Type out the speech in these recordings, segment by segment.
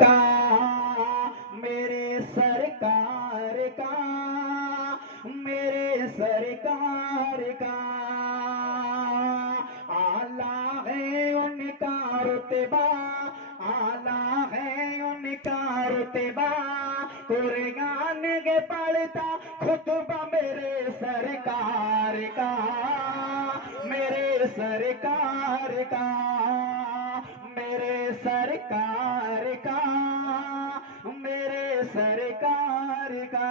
کا میرے سرکار کا میرے سرکار کا اعلیٰ ہے ان کا رتبہ اعلیٰ ہے ان کا رتبہ قرآن کے پڑھتا خطبہ میرے سرکار کا میرے سرکار کا میرے سرکار کا میرے سرکار کا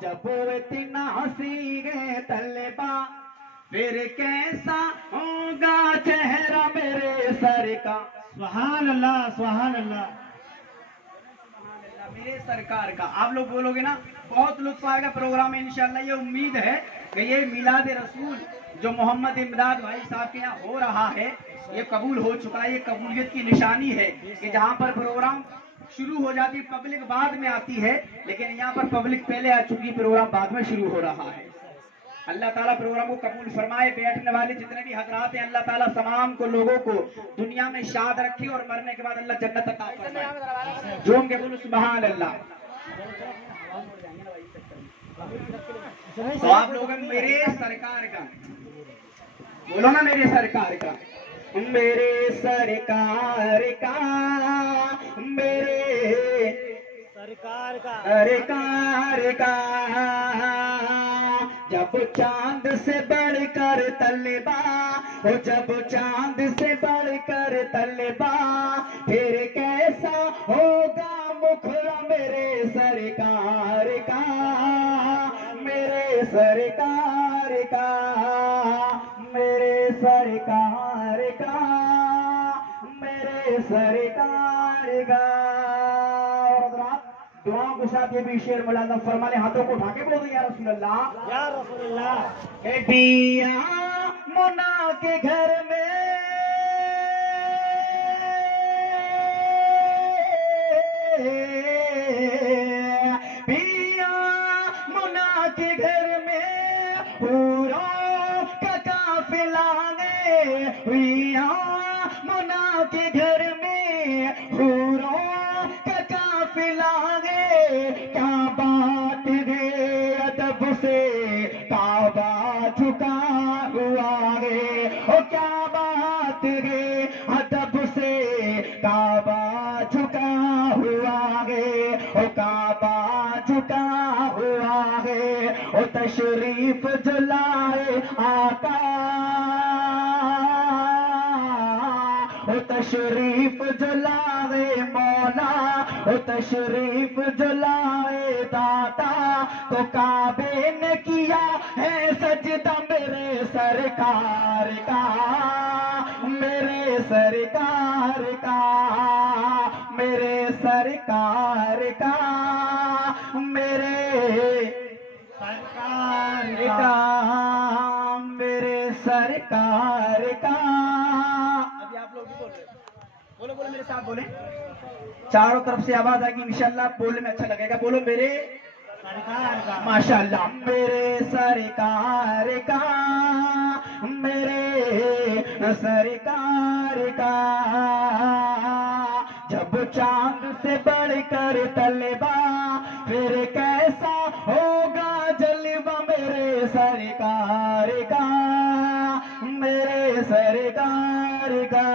جب وہ اتنا سیگے طلبہ پھر کیسا ہوگا چہرہ میرے سر کا سبحان اللہ سبحان اللہ میرے سرکار کا. آپ لوگ بولو گے نا بہت لطف آئے گا پروگرام میں انشاءاللہ. یہ امید ہے کہ یہ میلاد رسول جو محمد امداد بھائی صاحب کے یہاں ہو رہا ہے یہ قبول ہو چکا ہے. یہ قبولیت کی نشانی ہے کہ جہاں پر پروگرام شروع ہو جاتی پبلک بعد میں آتی ہے لیکن یہاں پر پبلک پہلے آ چکی پروگرام بعد میں شروع ہو رہا ہے. اللہ تعالیٰ پروگرام کو قبول فرمائے. بیٹھنے والے جتنے بھی حضرات ہیں اللہ تعالیٰ تمام کو لوگوں کو دنیا میں شاد رکھے اور مرنے کے بعد اللہ جنت عطا فرمائے. جھوم کے بولو سبحان اللہ. تو آپ لوگ میرے سرکار کا بولو نا میرے سرکار کا میرے سرکار کا میرے سرکار کا سرکار کا جب چاند سے بڑھ کر طلبہ ہو جب چاند سے بڑھ کر طلبہ پھر کیسا ہوگا مکھڑا میرے سرکار کا میرے سرکار کا میرے سرکار کا میرے سرکار کا. دعاؤں کے ساتھ یہ بھی شعر مولانا فرما لے. ہاتھوں کو اٹھا کے بول دیں یا رسول اللہ یا رسول اللہ. اے پیا منا کے گھر میں پیا منا کے گھر میں حوروں کا قافلہ گئے. پیا منا کے گھر میں حوروں کا قافلہ گئے. کیا بات ہے ادب سے کعبہ جھکا ہوا ہے. او کیا بات ہے ادب سے کعبہ جھکا ہوا ہے. او کعبہ جھکا ہوا ہے. او تشریف جلائے آقا او تشریف جلائے مولا او تشریف جلائے داتا. تو کعبے نے کیا ہے سجدہ میرے سرکار کا میرے سرکار کا میرے سرکار کا میرے سرکار کا میرے سرکار کا. ابھی آپ لوگ بھی بول رہے بولو بولو میرے ساتھ بولیں. چاروں طرف سے آواز آئے گی انشاءاللہ بولنے میں اچھا لگے گا. بولو میرے سرکار کا ماشاءاللہ میرے سرکار کا میرے سرکار کا. جب چاند سے بڑھ کر طلبہ پھر کیسا ہوگا جلوہ میرے سرکار کا میرے سرکار کا.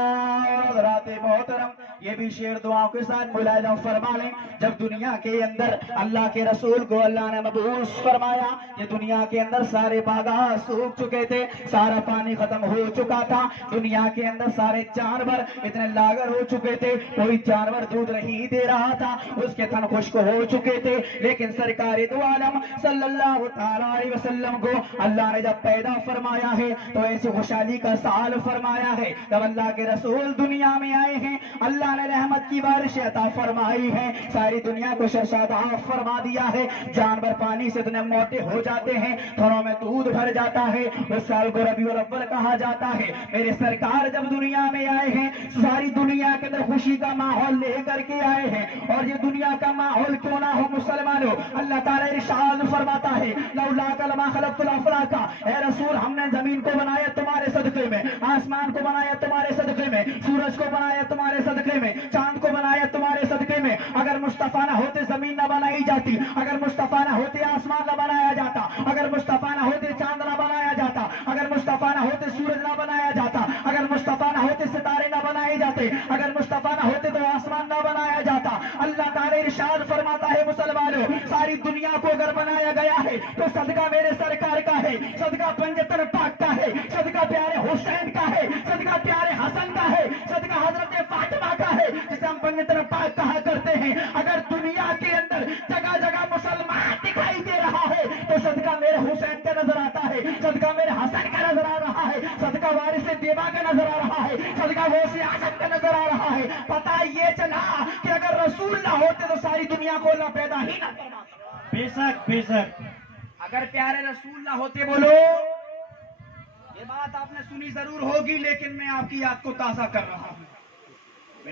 حضرات محترم یہ بھی شعر دعاؤں کے ساتھ ملاحظہ فرما لیں. جب دنیا کے اندر اللہ کے رسول کو اللہ نے مبعوث فرمایا یہ دنیا کے اندر سارے باغات سوکھ چکے تھے. سارا پانی ختم ہو چکا تھا. دنیا کے اندر سارے جانور اتنے لاغر ہو چکے تھے. کوئی جانور دودھ نہیں دے رہا تھا. اس کے تھن خشک ہو چکے تھے. لیکن سرکار دو عالم صلی اللہ تعالی علیہ وسلم کو اللہ نے جب پیدا فرمایا ہے تو ایسی خوشحالی کا سال فرمایا ہے. جب اللہ کے رسول دنیا میں آئے ہیں اللہ نے رحمت کی بارش عطا فرمائی ہے. ساری دنیا کو شرشادہ فرما دیا ہے. جانور پانی سے اتنے موٹے ہو جاتے ہیں تھنوں میں دودھ بھر جاتا ہے. اس سال کو ربیع الاول کہا جاتا ہے. میرے سرکار جب دنیا میں آئے ہیں ساری دنیا کے اندر خوشی کا ماحول لے کر کے آئے ہیں. اور یہ دنیا کا ماحول کیوں نہ ہو مسلمانوں اللہ تعالیٰ ارشاد فرماتا ہے لولا کلمہ خلقت الافلاک. اے رسول ہم نے زمین کو بنایا تمہارے صدقے میں. آسمان کو بنایا تمہارے صدقے میں. سورج کو بنایا تمہارے सदके में, चांद को बनाया तुम्हारे सदके में। अगर मुस्तफा ना होते जमीन ना बनाई जाती, अगर मुस्तफा ना होते आसमान ना बनाया जाता, अगर मुस्तफा ना होते चांद ना बनाया जाता, अगर मुस्तफा ना होते सूरज ना बनाया जाता, अगर मुस्तफा ना होते सितारे ना बनाए जाते, अगर मुस्तफा ना होते तो आसमान ना बनाया जाता। अल्लाह ताला इरशाद फरमाता है मुसलमानों, सारी दुनिया को अगर बनाया गया है तो सदका मेरे सरकार का है, सदका पंजतन पाक का है, सदका प्यारे हुसैन का है, सदका प्यारे हसन का है, सदका हजरत फातिमा का है, जिसे हम पंजतन पाक कहा करते हैं। अगर दुनिया के अंदर जगह जगह मुसलमान दिखाई दे रहा है तो सदका मेरे हुसैन का नजर आता है, सदका मेरे हसन का नजर आ रहा है, सदका वारिस देवा का नजर आ रहा है, सदका गौसे आजम का नजर आ रहा है। पता ये चला कि अगर रसूल ना होते तो सारी दुनिया को अल्लाह पैदा ही ना करवाता। बेशक बेशक। अगर प्यारे रसूल ना होते, बोलो, ये बात आपने सुनी जरूर होगी, लेकिन मैं आपकी याद को ताजा कर रहा हूँ।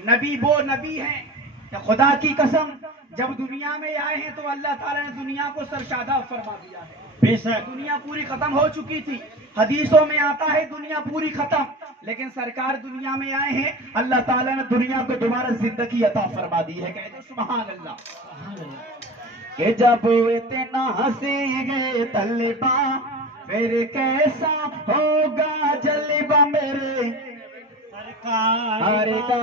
नबी वो नबी हैं कि खुदा की कसम जब दुनिया में आए हैं तो अल्लाह ताला ने दुनिया को सरशादा फरमा दिया है। बेशक। दुनिया पूरी खत्म हो चुकी थी, हदीसों में आता है दुनिया पूरी खत्म, लेकिन सरकार दुनिया में आए हैं, अल्लाह ताला ने दुनिया को दोबारा जिंदगी अता फरमा दी है। कहते सुभान अल्लाह। कि जब इतना हंसेंगे तलबा फिर कैसा होगा जलवा मेरे सरकार का,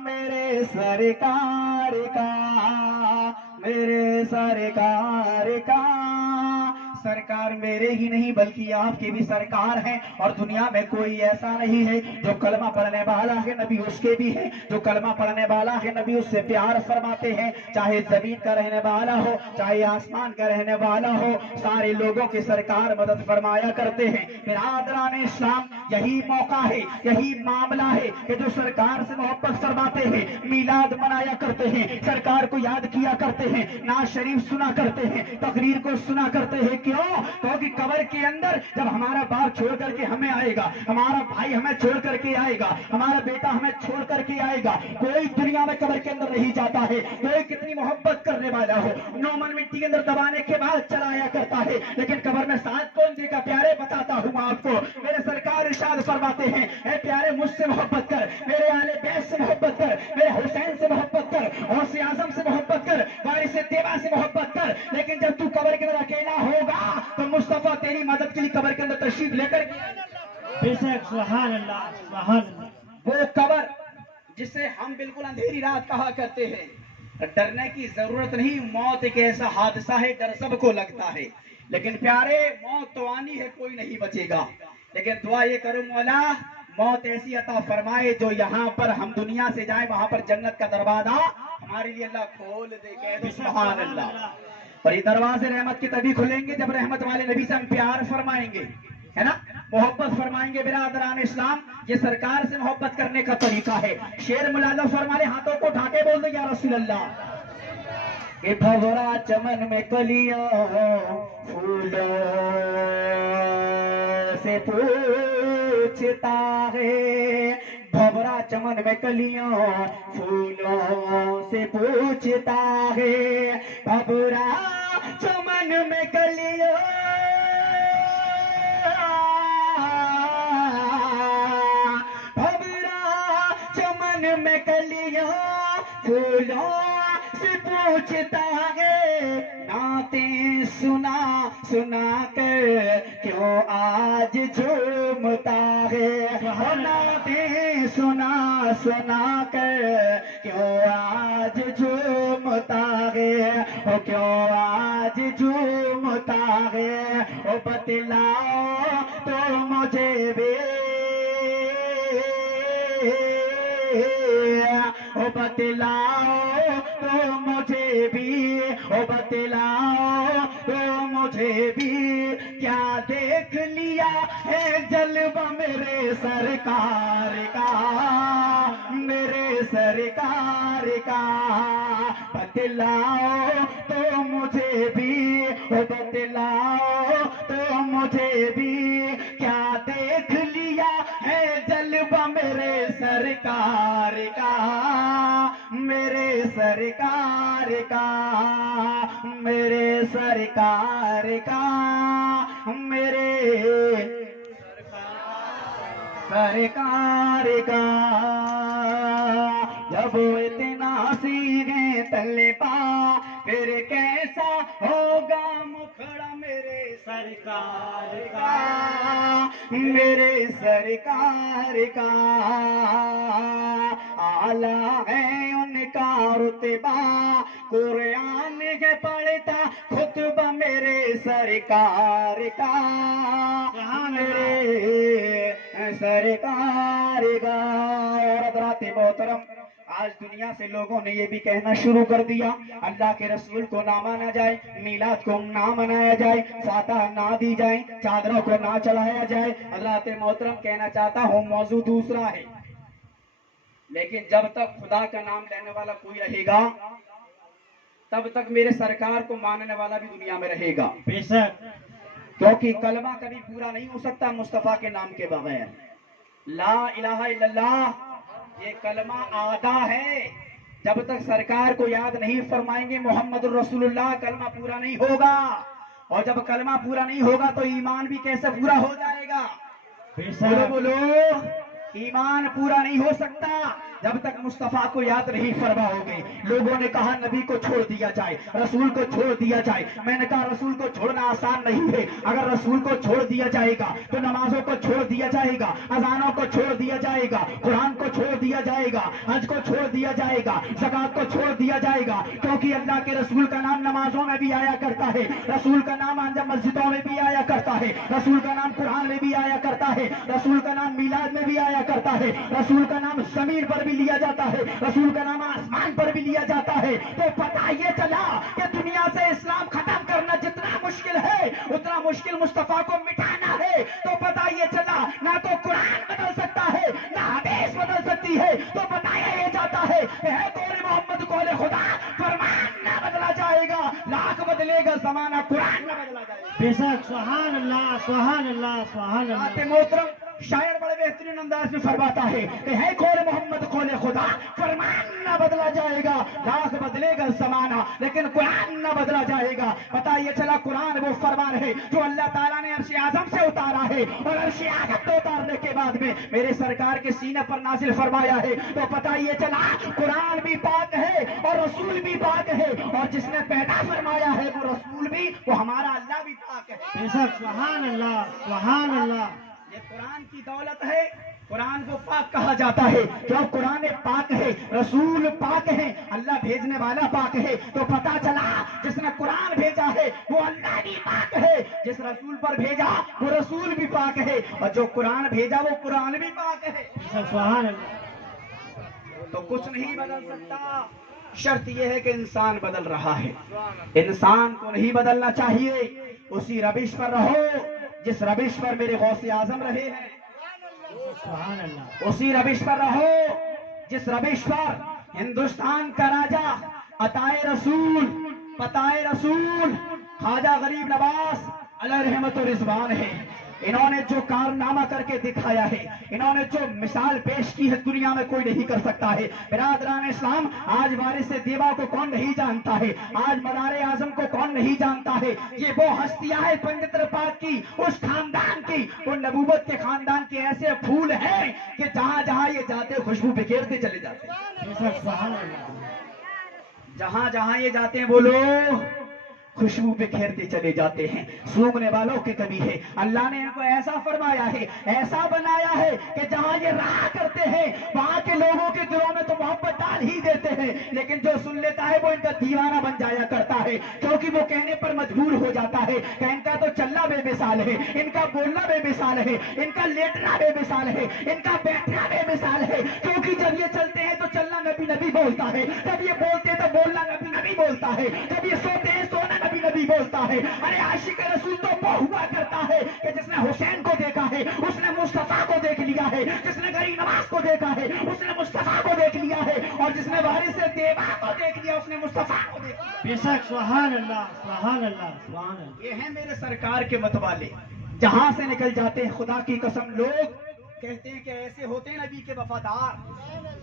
मेरे सरकार का, मेरे सरकार का। सरकार मेरे ही नहीं बल्कि आपके भी सरकार हैं, और दुनिया में कोई ऐसा नहीं है जो कलमा पढ़ने वाला है नबी उसके भी है, जो कलमा पढ़ने वाला है नबी उससे प्यार फरमाते हैं, चाहे जमीन का रहने वाला हो चाहे आसमान का रहने वाला हो, सारे लोगों की सरकार मदद फरमाया करते हैं। बिरादरान इस्लाम, यही मौका है, यही मामला है कि जो सरकार से मोहब्बत फरमाते हैं मिलाद मनाया करते हैं, सरकार को याद किया करते हैं, नाज शरीफ सुना करते हैं, तकरीर को सुना करते हैं। क्यों? क्योंकि कब्र के अंदर जब हमारा बाप छोड़ करके हमें आएगा, हमारा भाई हमें छोड़ करके आएगा, हमारा बेटा हमें छोड़ करके आएगा, कोई दुनिया में कब्र के अंदर नहीं जाता है, कोई कितनी मोहब्बत करने वाला हो नौमन मिट्टी के अंदर दबाने के बाद चलाया करता है, लेकिन कब्र में साथ कौन देगा? प्यारे बताता हूँ आपको, मेरे सरकार इरशाद फरमाते हैं, ऐ प्यारे मुझसे मोहब्बत कर, मेरे आले बैत से मोहब्बत कर, मेरे हुसैन से मोहब्बत कर, गौसे आजम से मोहब्बत कर, वारिस देवा से मोहब्बत कर, लेकिन जब तू कब्र के अंदर अकेला होगा तो मुस्तफा तेरी मदद के लिए कब्र के अंदर तशरीफ लेकर बेशक। सुभान अल्लाह सुभान अल्लाह। वो कब्र जिसे हम बिल्कुल अंधेरी रात कहा करते हैं, डरने की जरूरत नहीं, मौत एक ऐसा हादसा है डर सबको लगता है, लेकिन प्यारे मौत तो आनी है, कोई नहीं बचेगा, लेकिन दुआ ये करो मौला मौत ऐसी अता फरमाए जो यहाँ पर हम दुनिया से जाए वहां पर जन्नत का दरवाजा हमारे लिए अल्लाह खोल दे। कह दो सुभान अल्लाह। और ये दरवाजे रहमत के तभी खुलेंगे जब रहमत वाले नबी से हम प्यार फरमाएंगे, है ना, मोहब्बत फरमाएंगे। बिरादरान इस्लाम, ये सरकार से मोहब्बत करने का तरीका है। शेर मुलादा फरमाने, हाथों को उठा के बोल दो या रसूल अल्लाह। कि भंवरा चमन में कलियों फूलों से पूछता है, भंवरा चमन में कलियों फूलों से पूछता है, भंवरा चमन में कलियों में कलियों फूलों से पूछता है, नाते सुना सुना कर क्यों आज झूमता है, नाते सुना सुना कर क्यों आज झूमता है, ओ क्यों आज झूमता है, ओ बतलाओ तो मुझे भी, ओ बतलाओ तो मुझे भी, ओ बतलाओ तो मुझे भी, क्या देख लिया है जलवा मेरे सरकार का, मेरे सरकार का, बतलाओ तो मुझे भी, ओ बतलाओ तो मुझे भी, क्या देख लिया है जलवा मेरे सरकार का, मेरे सरकार का, मेरे सरकार का, मेरे सरकार का। सीने तलबा फिर कैसा होगा मुखड़ा मेरे सरकार का, मेरे सरकार का। आला है उनका रुतबा, कुरान के पढ़ता खुतबा मेरे सरकार का, मेरे सरकार का। और हज़रात मोहतरम, आज दुनिया से लोगों ने ये भी कहना शुरू कर दिया, अल्लाह के रसूल को ना माना जाए, मीलाद को ना मनाया जाए, फातह ना दी जाए, चादरों को ना चढ़ाया जाए। हज़रात मोहतरम, कहना चाहता हूँ मौजू दूसरा है, लेकिन जब तक खुदा का नाम लेने वाला कोई रहेगा तब तक मेरे सरकार को मानने वाला भी दुनिया में रहेगा। बेशक, क्योंकि कलमा कभी पूरा नहीं हो सकता मुस्तफा के नाम के बगैर। ला इलाहा इल्लल्लाह ये कलमा आधा है, जब तक सरकार को याद नहीं फरमाएंगे मोहम्मद रसूलुल्लाह कलमा पूरा नहीं होगा। और जब कलमा पूरा नहीं होगा तो ईमान भी कैसे पूरा हो जाएगा? बोलो बेशक, बोलो, ईमान पूरा नहीं हो सकता जब तक मुस्तफा को याद नहीं फरमाओगे। लोगों ने कहा नबी को छोड़ दिया जाए, रसूल को छोड़ दिया जाए। मैंने कहा रसूल को छोड़ना आसान नहीं है। अगर रसूल को छोड़ दिया जाएगा तो नमाजों को छोड़ दिया जाएगा, अजानों को छोड़ दिया जाएगा, कुरान को छोड़ दिया जाएगा, हज को छोड़ दिया जाएगा, ज़कात को छोड़ दिया जाएगा। क्योंकि अल्लाह के रसूल का नाम नमाजों में भी आया करता है, रसूल का नाम मस्जिदों में भी आया करता है, रसूल का नाम कुरान में भी आया करता है, रसूल का नाम मीलाद में भी आया करता है, रसूल का नाम जमीन पर भी लिया जाता है, रसूल का नाम आसमान पर भी लिया जाता है। तो पता ये चला कि दुनिया से इस्लाम खत्म करना जितना मुश्किल है उतना मुश्किल मुस्तफा को मिटाना है। तो पता ये चला ना तो कुरान बदल सकता है ना हदीस बदल सकती है। तो बताया ये जाता है कौल मोहम्मद कौल खुदा, फरमान ना बदला जाएगा, लाख बदलेगा जमाना, कुरान ना बदला जाएगा। बेशक, सुभान अल्लाह, सुभान अल्लाह, सुभान अल्लाह। मोहतरम, शायर बड़े बेहतरीन अंदाज में फरमाता है कौल मोहम्मद कौल खुदा, फरमान ना बदला जाएगा, लाख बदलेगा जमाना, लेकिन कुरान ना बदला जाएगा। पता ये चला कुरान वो फरमान है जो अल्लाह ताला ने अर्श आज़म से उतारा है, और अर्श आज़म से उतारने के बाद में मेरे सरकार के सीने पर नाजिल फरमाया है। तो पता ये चला कुरान भी पाक है और रसूल भी पाक है, और जिसने पैदा फरमाया है वो रसूल भी, वो हमारा अल्लाह भी पाक है। बेशक, सुभान अल्लाह, सुभान अल्लाह। ये कुरान की दौलत है, कुरान को पाक कहा जाता है। क्यों? कुरान पाक है, रसूल पाक है, अल्लाह भेजने वाला पाक है। तो पता चला जिसने कुरान भेजा है वो अल्लाह भी पाक है, जिस रसूल पर भेजा वो रसूल भी पाक है, और जो कुरान भेजा वो कुरान भी पाक है। बेशक, सुभान अल्लाह। तो कुछ नहीं बदल सकता, शर्त यह है कि इंसान बदल रहा है। इंसान को नहीं बदलना चाहिए, उसी रविश पर रहो जिस रविश पर मेरे गौसे आजम रहे हैं, सुभान अल्लाह। उसी रविश पर रहो जिस रविश पर हिंदुस्तान का राजा अताए रसूल, पताए रसूल ख्वाजा गरीब नवाज अलैहि रहमत व रिजवान है। इन्होंने जो कारनामा करके दिखाया है, इन्होंने जो मिसाल पेश की है, दुनिया में कोई नहीं कर सकता है। बिरादरान इस्लाम, आज वारिस देवा को कौन नहीं जानता है, आज मदारे आजम को कौन नहीं जानता है। ये वो हस्तियां हैं पंडित पाक की, उस खानदान की, वो नबूवत के खानदान के ऐसे फूल हैं कि जहां जहां ये जाते खुशबू बिखेरते चले जाते हैं। बेशक, सुभान अल्लाह। जहां जहां ये जाते हैं बोलो खुशबू बिखेरते चले जाते हैं। सूंघने वालों की कमी है, अल्लाह ने इनको ऐसा फरमाया है, ऐसा बनाया है कि जहां ये रहा करते हैं वहां के लोगों के दिलों में तो मोहब्बत डाल ही देते हैं, लेकिन जो सुन लेता है वो इनका दीवाना बन जाया करता है, क्योंकि वो कहने पर मजबूर हो जाता है कि इनका तो चलना बेमिसाल है, इनका बोलना बेमिसाल है, इनका लेटना बेमिसाल है, इनका बैठना बेमिसाल है। क्योंकि जब ये चलते हैं तो चलना नबी नबी बोलता है, जब ये बोलते हैं तो बोलना नबी नबी बोलता है, जब ये सोते हैं सोना नबी नबी बोलता है। अरे आशिक रसूल तो वो हुआ करता है कि जिसने हुसैन को देखा है उसने मुस्तफा को देख लिया है, जिसने गरीब नवाज को देखा है उसने मुस्तफा को देख लिया है, और जिसने वारिस देवा को देख लिया उसने मुस्तफा को देख लिया। बेशक, सुभान अल्लाह, सुभान अल्लाह, सुभान अल्लाह। ये है मेरे सरकार के मतवाले, जहां से निकल जाते हैं खुदा की कसम लोग कहते हैं कि ऐसे होते हैं नबी के वफादार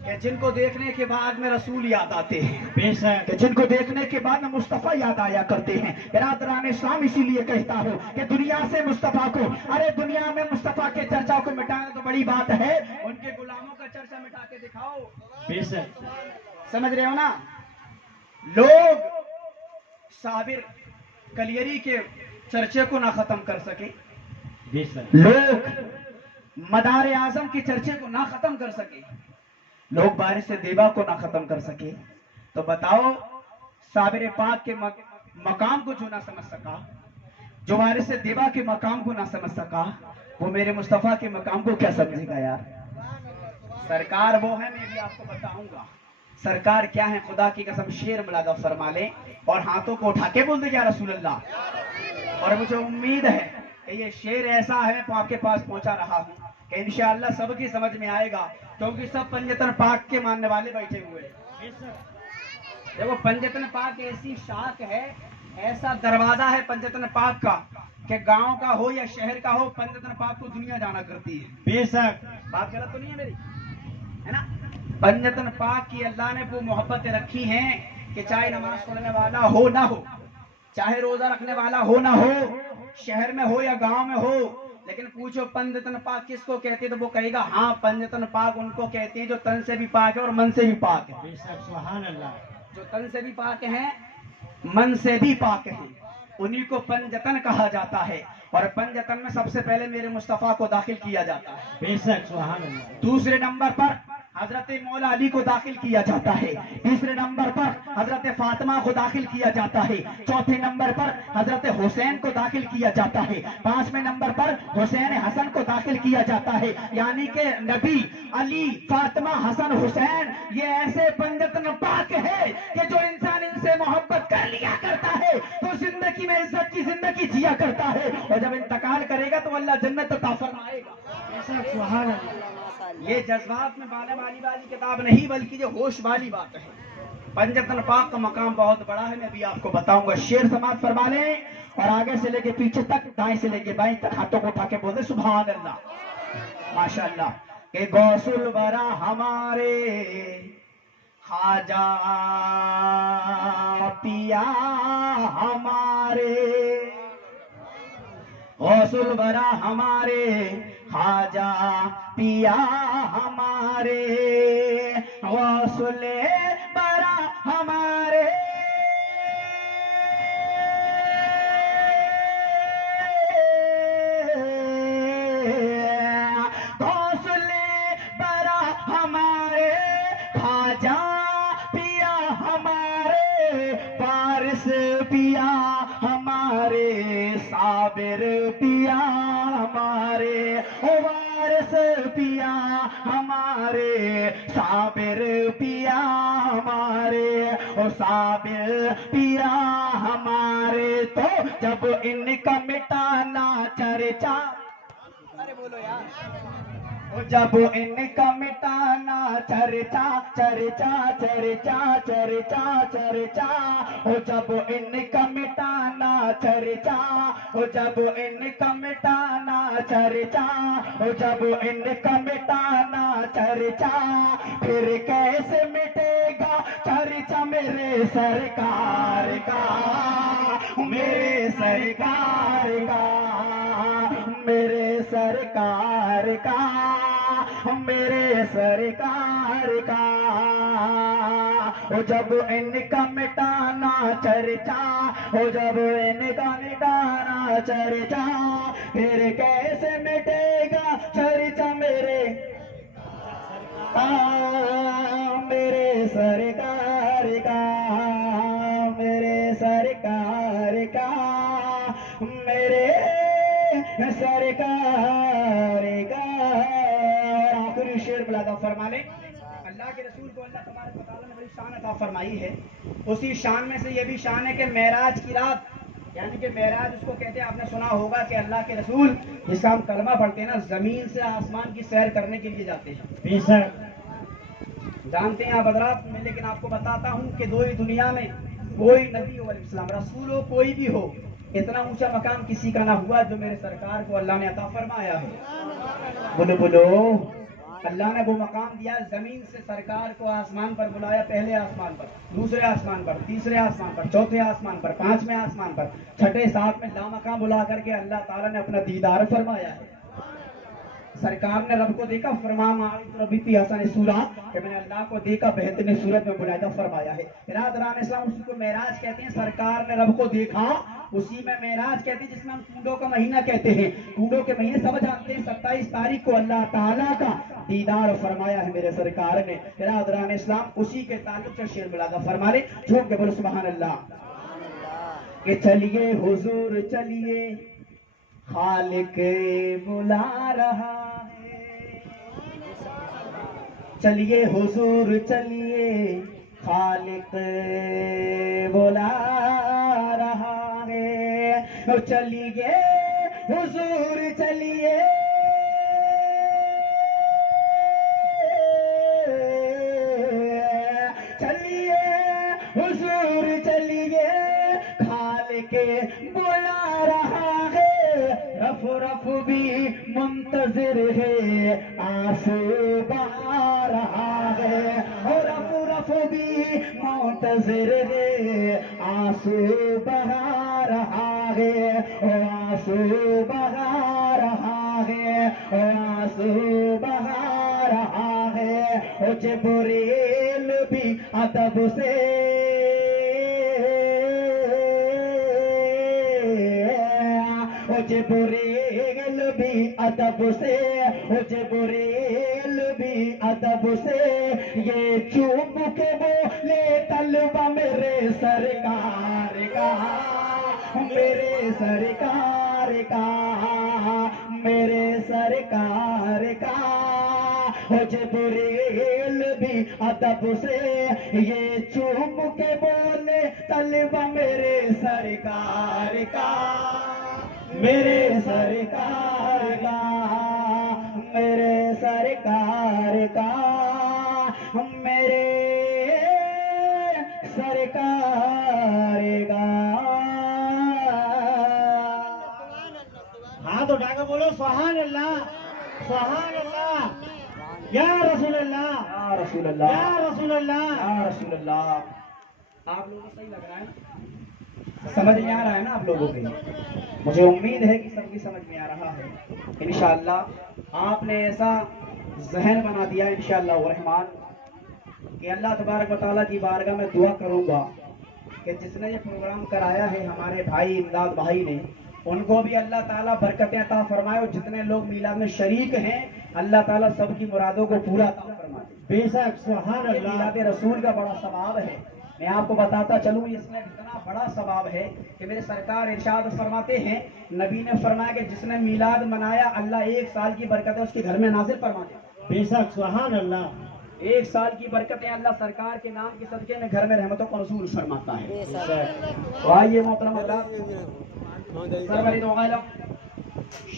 कि जिनको देखने के बाद में रसूल याद आते हैं, बेशक, कि जिनको देखने के बाद में मुस्तफा याद आया करते हैं। बिरादरान इस्लाम, इसीलिए कहता हूँ कि दुनिया से मुस्तफा को, अरे दुनिया में मुस्तफा के चर्चा को मिटाना तो बड़ी बात है, उनके गुलामों का चर्चा मिटा के दिखाओ। बेशक, समझ रहे हो ना? لوگ صابر کلیری کے چرچے کو نہ ختم کر سکے، بے شک لوگ مدار اعظم کے چرچے کو نہ ختم کر سکے، لوگ بارش دیبا کو نہ ختم کر سکے، تو بتاؤ صابر پاک کے مقام کو جو نہ سمجھ سکا، جو وارث دیبا کے مقام کو نہ سمجھ سکا، وہ میرے مصطفیٰ کے مقام کو کیا سمجھے گا یار؟ سرکار وہ ہے، میں بھی آپ کو بتاؤں گا سرکار کیا ہے، خدا کی قسم شیر ملادہ فرما لیں اور ہاتھوں کو اٹھا کے بول دیں یا رسول اللہ۔ اور مجھے امید ہے کہ یہ شیر ایسا ہے میں آپ کے پاس پہنچا رہا ہوں کہ انشاءاللہ سب کی سمجھ میں آئے گا، کیونکہ سب پنجتن پاک کے ماننے والے بیٹھے ہوئے ہیں۔ بے شک دیکھو پنجتن پاک ایسی شاخ ہے، ایسا دروازہ ہے پنجتن پاک کا کہ گاؤں کا ہو یا شہر کا ہو، پنجتن پاک کو دنیا جانا کرتی ہے۔ بے شک بات غلط تو نہیں ہے میری، ہے نا؟ پنجتن پاک کی اللہ نے وہ محبتیں رکھی ہیں کہ چاہے نماز پڑھنے والا ہو نہ ہو، چاہے روزہ رکھنے والا ہو نہ ہو، شہر میں ہو یا گاؤں میں ہو، لیکن پوچھو پنجتن پاک کس کو کہتے ہیں تو وہ کہے گا ہاں پنجتن پاک ان کو کہتے ہیں جو تن سے بھی پاک ہے اور من سے بھی پاک ہے۔ بے شک سبحان اللہ جو تن سے بھی پاک ہیں، من سے بھی پاک ہیں، انہی کو پنجتن کہا جاتا ہے، اور پنجتن میں سب سے پہلے میرے مصطفیٰ کو داخل کیا جاتا ہے۔ بے شک سبحان اللہ دوسرے نمبر پر حضرت مولا علی کو داخل کیا جاتا ہے، تیسرے نمبر پر حضرت فاطمہ کو داخل کیا جاتا ہے، چوتھے نمبر پر حضرت حسین کو داخل کیا جاتا ہے، پانچویں نمبر پر حسین حسن کو داخل کیا جاتا ہے، یعنی کہ نبی علی فاطمہ حسن حسین یہ ایسے پنجتن پاک ہے کہ جو انسان ان سے محبت کر لیا کرتا ہے تو زندگی میں عزت کی زندگی جیا کرتا ہے، اور جب انتقال کرے گا تو اللہ جنت عطا فرمائے گا۔ بے شک سبحان اللہ یہ جذبات میں بانے والی کتاب نہیں بلکہ یہ ہوش والی بات ہے۔ پنجتن پاک کا مقام بہت بڑا ہے، میں بھی آپ کو بتاؤں گا، شیر سماعت فرما لیں اور آگے سے لے کے پیچھے تک، دائیں سے لے کے بائیں تک ہاتھوں کو اٹھا کے بول دیں سبحان اللہ ماشاءاللہ۔ کہ غوث الورا ہمارے خواجہ پیا ہمارے، غوث الورا ہمارے خواجہ پیا ہمارے، غوث الورا ہمارے غوث الورا ہمارے خواجہ پیا ہمارے، وارث پیا ہمارے، صابر پیا ہمارے، وارث پیا ہمارے، صابر پیا ہمارے، صابر پیا ہمارے، تو جب ان کا مٹانا چرچا، ارے بولو یار، جب ان کا مٹانا چرچا چرچا چرچا چرچا چرچا، جب ان کا مٹانا چرچا، جب ان کا مٹانا چرچا، جب ان کا مٹانا چرچا، پھر کیسے مٹے گا چرچا میرے سرکار کا، میرے سرکار کا، میرے سرکار کا، میرے سرکار کا، جب ان کا مٹانا چرچا، جب ان کا مٹانا چرچا، پھر کیسے مٹے گا چرچا میرے میرے سرکار کا، میرے سرکار کا، میرے سرکار کا۔ آخری شعر بلاتا فرما لیں، اللہ کے رسول کو اللہ تبارک و تعالیٰ نے بڑی شان عطا فرمائی ہے، اسی شان میں سے یہ بھی شان ہے کہ معراج کی رات، یعنی کہ معراج اس کو کہتے ہیں، آپ نے سنا ہوگا کہ اللہ کے رسول جس کا ہم کلمہ پڑھتے ہیں نا، زمین سے آسمان کی سیر کرنے کے لیے جاتے ہیں، بے شک جانتے ہیں آپ حضرات، میں لیکن آپ کو بتاتا ہوں کہ دو ہی دنیا میں کوئی نبی ہو علیہ السلام، رسول ہو، کوئی بھی ہو، اتنا اونچا مقام کسی کا نہ ہوا جو میرے سرکار کو اللہ نے عطا فرمایا ہے۔ بولو بولو، اللہ نے وہ مقام دیا، زمین سے سرکار کو آسمان پر بلایا، پہلے آسمان پر، دوسرے آسمان پر، تیسرے آسمان پر، چوتھے آسمان پر، پانچویں آسمان پر، چھٹے ساتھ میں لامقام بلا کر کے اللہ تعالیٰ نے اپنا دیدار فرمایا ہے۔ سرکار نے رب کو دیکھا، فرمایا ربی فی حسن صورت، کہ میں نے اللہ کو دیکھا بہترین صورت میں بنایا فرمایا ہے۔ برادران اسلام، اسی کو معراج کہتے ہیں، سرکار نے رب کو دیکھا، اسی میں معراج کہتے ہیں، جس میں ہم کنڈوں کا مہینہ کہتے ہیں۔ کنڈوں کے مہینے سب جانتے ہیں، 27 تاریخ کو اللہ تعالیٰ کا دیدار فرمایا ہے میرے سرکار نے۔ برادران اسلام، اسی کے تعلق سے شعر بلاغا فرما لے، جھوم کے بولو سبحان اللہ، کہ چلیے حضور چلیے خالق بلا رہا ہے، چلیے حضور چلیے خالق بلا رہا ہے، چلیے حضور چلیے چلیے حضور چلیے خالق بلا رہا ہے، رف رف بھی منتظر ہے آنسو بہا رہا ہے، اور رف رف بھی منتظر ہے آنسو بہا رہا ہے، آنسو بہا رہا ہے، آنسو بہا رہا ہے، جبریل بھی ادب سے جبریل بھی ادب سے، جبریل بھی ادب سے، یہ چوم کے بولے طلبہ میرے سرکار کا، میرے سرکار کا، میرے سرکار کا، جبریل بھی ادب سے، یہ چوم کے بولے طلبہ میرے سرکار کا، میرے سرکار کا، میرے سرکار کا، میرے سرکار کا۔ ہاتھ اٹھا کے بولو سبحان اللہ، سبحان اللہ، یا رسول اللہ، یا رسول اللہ، یا رسول اللہ۔ یا رسول اللہ۔ آپ لوگوں کو صحیح لگ رہا ہے نا؟ سمجھ میں آ رہا ہے نا آپ لوگوں کے؟ مجھے امید ہے کہ سب کی سمجھ میں آ رہا ہے انشاءاللہ۔ آپ نے ایسا ذہن بنا دیا انشاءاللہ الرحمن کہ اللہ تبارک و تعالیٰ کی بارگاہ میں دعا کروں گا کہ جس نے یہ پروگرام کرایا ہے ہمارے بھائی امداد بھائی نے، ان کو بھی اللہ تعالیٰ برکتیں عطا فرمائے، اور جتنے لوگ میلاد میں شریک ہیں اللہ تعالیٰ سب کی مرادوں کو پورا عطا فرمائے۔ بے شک سبحان یہ اللہ۔ میلاد رسول کا بڑا ثواب ہے، میں آپ کو بتاتا چلوں اس میں اتنا بڑا ثواب ہے کہ میرے سرکار ارشاد فرماتے ہیں، نبی نے فرمایا کہ جس نے میلاد منایا اللہ 1 سال کی برکتیں اس کے گھر میں نازل فرماتے ہیں۔ بے شک سبحان اللہ۔ 1 سال کی برکتیں اللہ سرکار کے نام کے صدقے میں گھر میں رحمتوں کو نزول فرماتا ہے۔ تو آئیے محترم حضرات، سرور دو عالم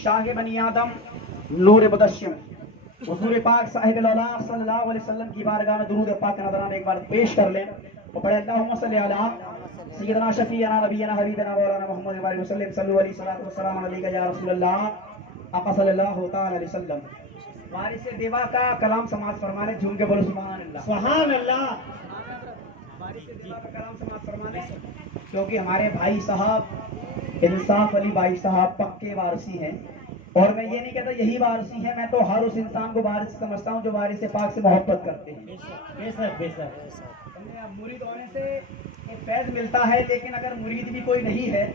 شاہ بنی آدم نور مدشم حضور پاک صاحب الاولیاء صلی اللہ علیہ وسلم کی بارگاہ میں درود پاک کا نذرانہ ایک بار پیش کر لیں اور پڑھیں اللہم صلی علی سیدنا شفیعنا نبینا حبیبنا مولانا محمد وعلیہ وسلم صلو علیہ الصلوۃ والسلام علیک یا رسول اللہ آقا صلی اللہ تعالی علیہ وسلم۔ وارث دیوا کا کلام سماعت فرمانے، جھوم کے بولو سبحان اللہ، سبحان اللہ۔ وارث دیوا کا کلام سماعت فرمانے، کیونکہ ہمارے بھائی صاحب انصاف علی بھائی صاحب پکے وارثی ہیں، اور میں یہ نہیں کہتا یہی وارثی ہے، میں تو ہر اس انسان کو وارث سمجھتا ہوں جو وارث پاک سے محبت کرتے ہیں۔ بے شک بے شک۔ مرید ہونے سے ایک فیض ملتا ہے، لیکن اگر مرید بھی کوئی نہیں ہے،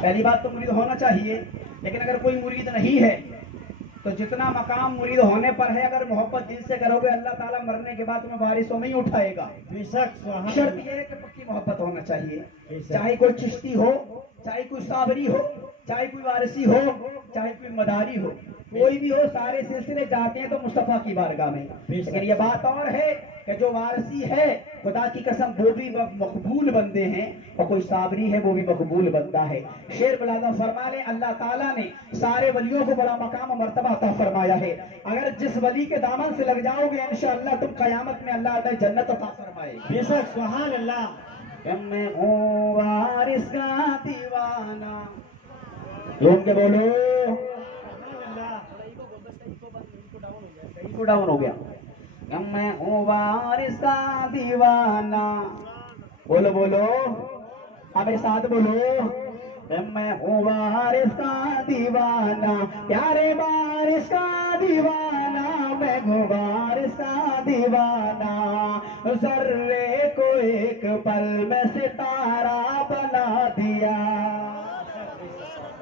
پہلی بات تو مرید ہونا چاہیے، لیکن اگر کوئی مرید نہیں ہے تو جتنا مقام مرید ہونے پر ہے اگر محبت دل سے کرو گے اللہ تعالیٰ مرنے کے بعد تمہیں وارثوں میں ہی اٹھائے گا۔ بے شک سبحان شرط اللہ۔ یہ ہے کہ پکی محبت ہونا چاہیے، چاہے کوئی چشتی ہو، چاہے کوئی صابری ہو، چاہے کوئی وارثی ہو، چاہے کوئی مداری ہو، کوئی بھی ہو، سارے سلسلے جاتے ہیں تو مصطفیٰ کی بارگاہ میں۔ لیکن یہ بات اور ہے کہ جو وارثی ہے خدا کی قسم وہ بھی مقبول بندے ہیں، اور کوئی صابری ہے وہ بھی مقبول بندہ ہے۔ شیر بلادہ فرما لیں، اللہ تعالیٰ نے سارے ولیوں کو بڑا مقام و مرتبہ عطا فرمایا ہے، اگر جس ولی کے دامن سے لگ جاؤ گے انشاءاللہ تم قیامت میں اللہ نے جنت عطا فرمائے گا۔ بے شک سبحان اللہ۔ کہ میں ہوں وارث کا دیوانہ، جھوم کے بولو کو ڈاؤن ہو گیا، کہ میں ہوں وارث کا دیوانہ، بولو بولو آپ میرے ساتھ بولو، کہ میں ہوں وارث کا دیوانہ، پیارے وارث کا دیوانہ میں غبار کا دیوانہ ذرے کو ایک پل میں ستارہ بنا دیا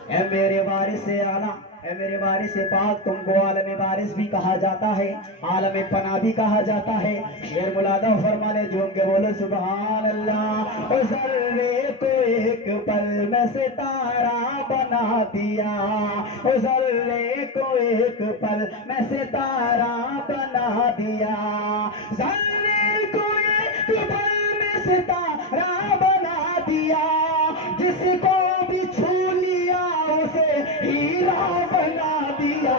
اے میرے وارث اعلیٰ اے میرے وارث پاک تم کو عالم وارث بھی کہا جاتا ہے عالم پناہ بھی کہا جاتا ہے شیر ملادہ فرما لے جھوم کے بولے سبحان اللہ او ذرے کو ایک پل میں ستارہ بنا دیا او ذرے کو ایک پل میں ستارہ بنا دیا ذرے کو ایک پل میں ستارہ بنا دیا جس کو بھی چھو لیا اسے ہیرا بنا دیا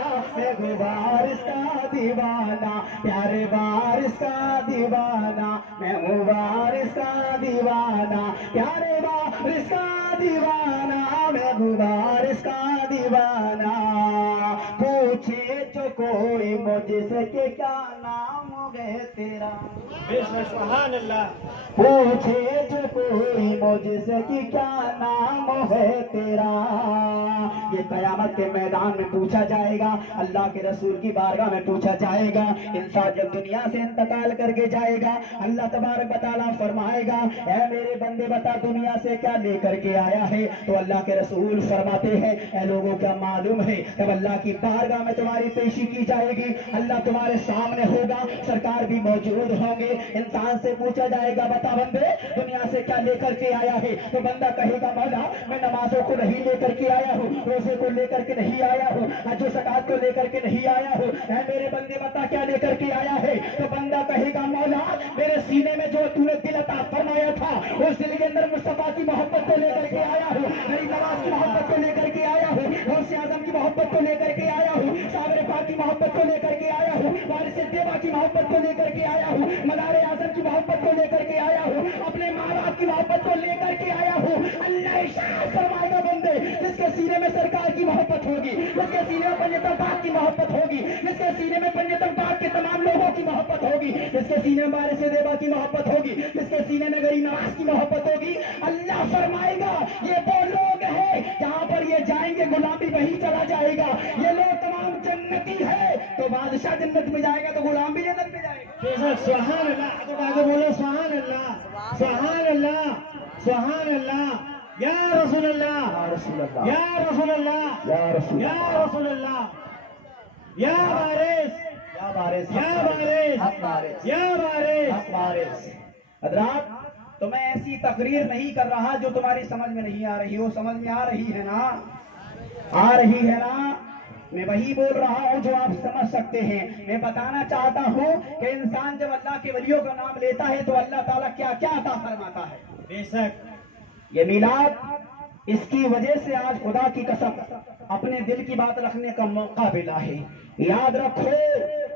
میں وارث کا دیوانہ پیارے وارث کا دیوانہ میں وارث کا دیوانہ پیارے وارث کا دیوانہ میں وارث کا دیوانہ پوچھے جو کوئی مجھ سے کہ کیا نام ہے تیرا سبحان اللہ پوچھے جو کوئی مجھ سے کہ کیا نام ہے تیرا یہ قیامت کے میدان میں پوچھا جائے گا اللہ کے رسول کی بارگاہ میں پوچھا جائے گا انسان جب دنیا سے انتقال کر کے جائے گا اللہ تبارک و تعالیٰ فرمائے گا اے میرے بندے بتا دنیا سے کیا لے کر کے آیا ہے تو اللہ کے رسول فرماتے ہیں اے لوگوں کیا معلوم ہے جب اللہ کی بارگاہ میں تمہاری پیشی کی جائے گی اللہ تمہارے سامنے ہوگا سرکار بھی موجود ہوں گے انسان سے پوچھا جائے گا بتا بندے دنیا سے کیا لے کر کے آیا ہے تو بندہ کہے گا مولا میں نمازوں کو نہیں لے کر کے آیا ہوں روزے کو لے کر کے نہیں آیا ہوں حج و زکات کو لے کر کے نہیں آیا ہوں اے میرے بندے بتا کیا لے کر کے آیا ہے تو بندہ کہے گا مولا میرے سینے میں جو تو نے دل عطا فرمایا تھا اس دل کے اندر مصطفیٰ کی محبت کو لے کر کے آیا ہوں میری نماز کی محبت کو لے کر کے آیا ہوں غوث اعظم کی محبت کو لے کر کے آیا ہوں صابر پاک کی محبت کو لے کر کے آیا ہوں وارث دیوا کی محبت کو لے کر کے آیا ہوں مدار اعظم کی محبت کو لے کر کے آیا ہوں اپنے ماں باپ کی محبت کو لے کر کے آیا ہوں اللہ ارشاد فرمائے گا بندے جس کے سینے میں سرکار کی محبت ہوگی جس کے سینے میں پنجتن پاک کی محبت ہوگی جس کے سینے میں پنجتن پاک کے تمام لوگوں کی محبت ہوگی جس کے سینے میں وارث دیوا کی محبت ہوگی جس کے سینے میں غریب نواز کی محبت ہوگی اللہ فرمائے گا یہ وہ لوگ ہیں جہاں پر یہ جائیں گے غلام بھی وہیں چلا جائے گا یہ لوگ تمام جنتی ہے تو بادشاہ جنت میں جائے گا تو غلام بھی جنت میں جائے گا سبحان اللہ آگے بولو سبحان اللہ سبحان اللہ سبحان اللہ یا رسول اللہ یا رسول اللہ یا رسول یا رسول اللہ یا وارث یا وارث یا وارث حق وارث یا وارث حق وارث حضرات تو میں ایسی تقریر نہیں کر رہا جو تمہاری سمجھ میں نہیں آ رہی ہو سمجھ میں آ رہی ہے نا آ رہی ہے نا میں وہی بول رہا ہوں جو آپ سمجھ سکتے ہیں میں بتانا چاہتا ہوں کہ انسان جب اللہ کے ولیوں کا نام لیتا ہے تو اللہ تعالیٰ کیا کیا عطا فرماتا ہے بے شک یہ میلاد اس کی وجہ سے آج خدا کی قسم اپنے دل کی بات رکھنے کا موقع ملا ہے یاد رکھو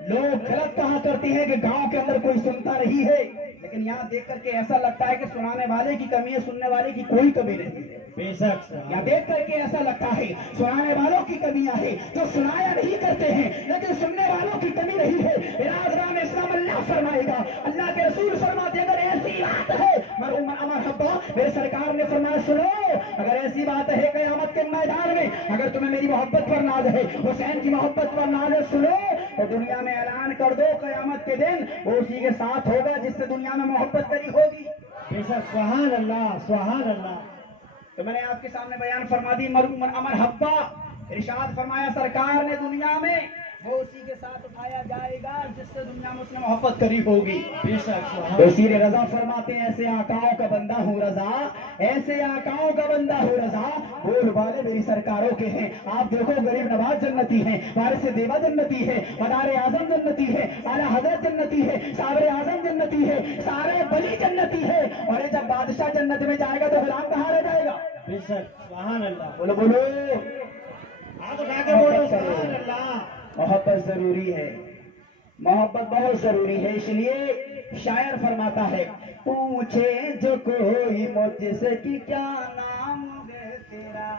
لوگ غلط کہا کرتے ہیں کہ گاؤں کے اندر کوئی سنتا نہیں ہے لیکن یہاں دیکھ کر کے ایسا لگتا ہے کہ سنانے والے کی کمی ہے سننے والے کی کوئی کمی نہیں ہے بے شک یہاں دیکھ کر کے ایسا لگتا ہے سنانے والوں کی کمیاں ہیں جو سنایا نہیں کرتے ہیں لیکن سننے والوں کی کمی نہیں ہے برادران اسلام اللہ فرمائے گا اللہ کے رسول فرماتے اگر ایسی بات ہے امر حبا میرے سرکار نے فرمایا سنو اگر ایسی بات ہے قیامت کے میدان میں اگر تمہیں میری محبت پر ناز ہے حسین کی محبت پر ناز ہے سنو تو دنیا میں اعلان کر دو قیامت کے دن وہ اسی کے ساتھ ہوگا جس سے دنیا میں محبت کری ہوگی بے شک سبحان اللہ سبحان اللہ تو میں نے آپ کے سامنے بیان فرما دی امر حبا ارشاد فرمایا سرکار نے دنیا میں وہ اسی کے ساتھ اٹھایا جائے گا جس سے دنیا میں اس نے محبت کری ہوگی بے شک تو سیر رضا فرماتے ہیں ایسے آقاؤں کا بندہ ہوں رضا ایسے آقاؤں کا بندہ ہوں رضا بول والے میری سرکاروں کے ہیں آپ دیکھو غریب نواز جنتی ہیں وارث دیوا جنتی ہے مدار اعظم جنتی ہے اعلیٰ حضرت جنتی ہے صابر اعظم جنتی ہے سارے ولی جنتی ہے اور یہ جب بادشاہ جنت میں جائے گا تو غلام کہاں رہ جائے گا بے شک سبحان اللہ بولو بولو آگے بولو سبحان اللہ محبت ضروری ہے محبت بہت ضروری ہے اس لیے شاعر فرماتا ہے پوچھے جو کوئی مجھ سے کہ کیا نام ہے تیرا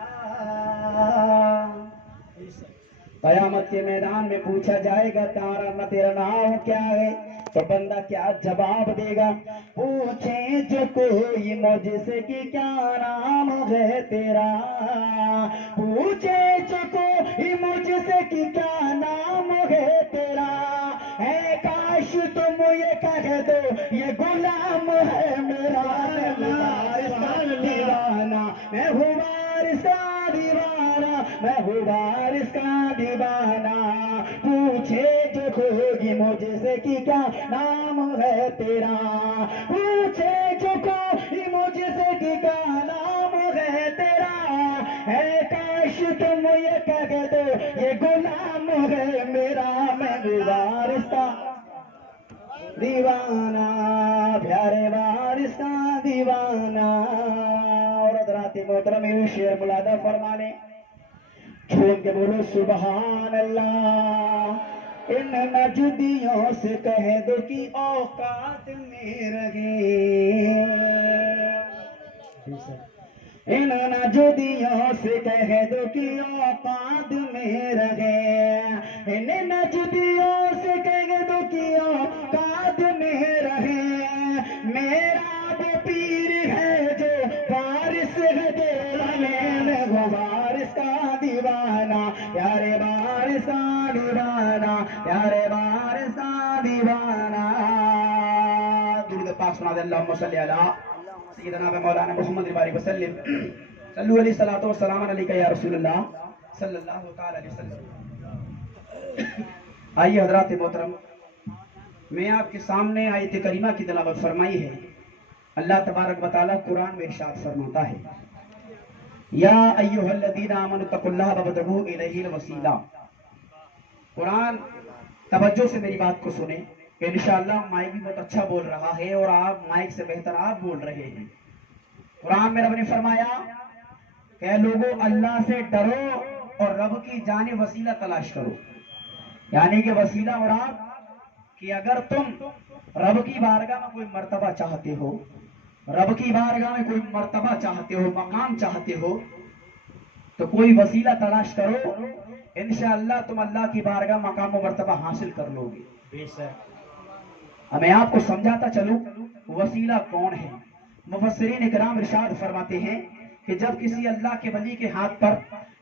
قیامت کے میدان میں پوچھا جائے گا تیرا نام کیا ہے تو بندہ کیا جواب دے گا پوچھے جو کوئی مجھ سے کہ کیا نام ہے تیرا پوچھے جو کوئی مجھ سے کہ کیا نام ہے तेरा, मैं हूँ वारिस का दीवाना, मैं हूँ वारिस का दीवाना, मैं हूँ वारिस का दीवाना। पूछे जो कोई मुझसे कि क्या नाम है तेरा, पूछे जो कोई मुझसे कि क्या नाम है तेरा, है काश तुम ये कह दो ये गुलाम है मेरा, मैं हूँ वारिस का दीवाना, प्यारे वारिस का दीवाना। और हज़रात मोहतरम ये शेर मुलादा फरमाने, झूम के बोलो सुबहान अल्लाह। इन नजदियों से कह दो कि औकात में रहे, इन नजदियों से कह दो कि औकात में रहे, इन नजदियों से कह दो कि औकात में रहे। मेरा वो पीर है जो वारिस है तेरा, मैं वो वारिस का दीवाना, प्यारे वारिस का दीवाना, प्यारे वारिस का दीवाना। दुरूद पाक सुना दे, अल्लाहुम्मा सल्ली अला सय्यदना व मौलाना मुहम्मद बारिक वसल्लम, सल्लु अलैहि सलातो व सलाम अलैका या रसूलल्लाह सल्लल्लाहु तआला अलैहि वसल्लम। आइए हज़रात मोहतरम, मैं आपके सामने आयत करीमा की तिलावत फरमाई है। अल्लाह तबारक व तआला कुरान में इरशाद फरमाता है, या अय्युहल्लज़ीना आमनु तक़ुल्लाह वब्तगू इलैहिल वसीला। कुरान तवज्जो से मेरी बात को सुने, इंशाअल्लाह माइक भी बहुत अच्छा बोल रहा है और आप माइक से बेहतर आप बोल रहे हैं। कुरान में रब ने फरमाया कि लोगों अल्लाह से डरो और रब की जाने वसीला तलाश करो, यानी कि वसीला और आप कि अगर तुम रब की बारगाह में कोई मर्तबा चाहते हो, रब की बारगाह में कोई मर्तबा चाहते हो, मकाम चाहते हो, तो कोई वसीला तलाश करो, इंशाअल्लाह तुम अल्लाह की बारगाह मकाम और मर्तबा हासिल कर लोगे। मैं आपको समझाता चलूं वसीला कौन है। मुफस्सिरीन इकराम इरशाद फरमाते हैं कि जब किसी अल्लाह के वली के हाथ पर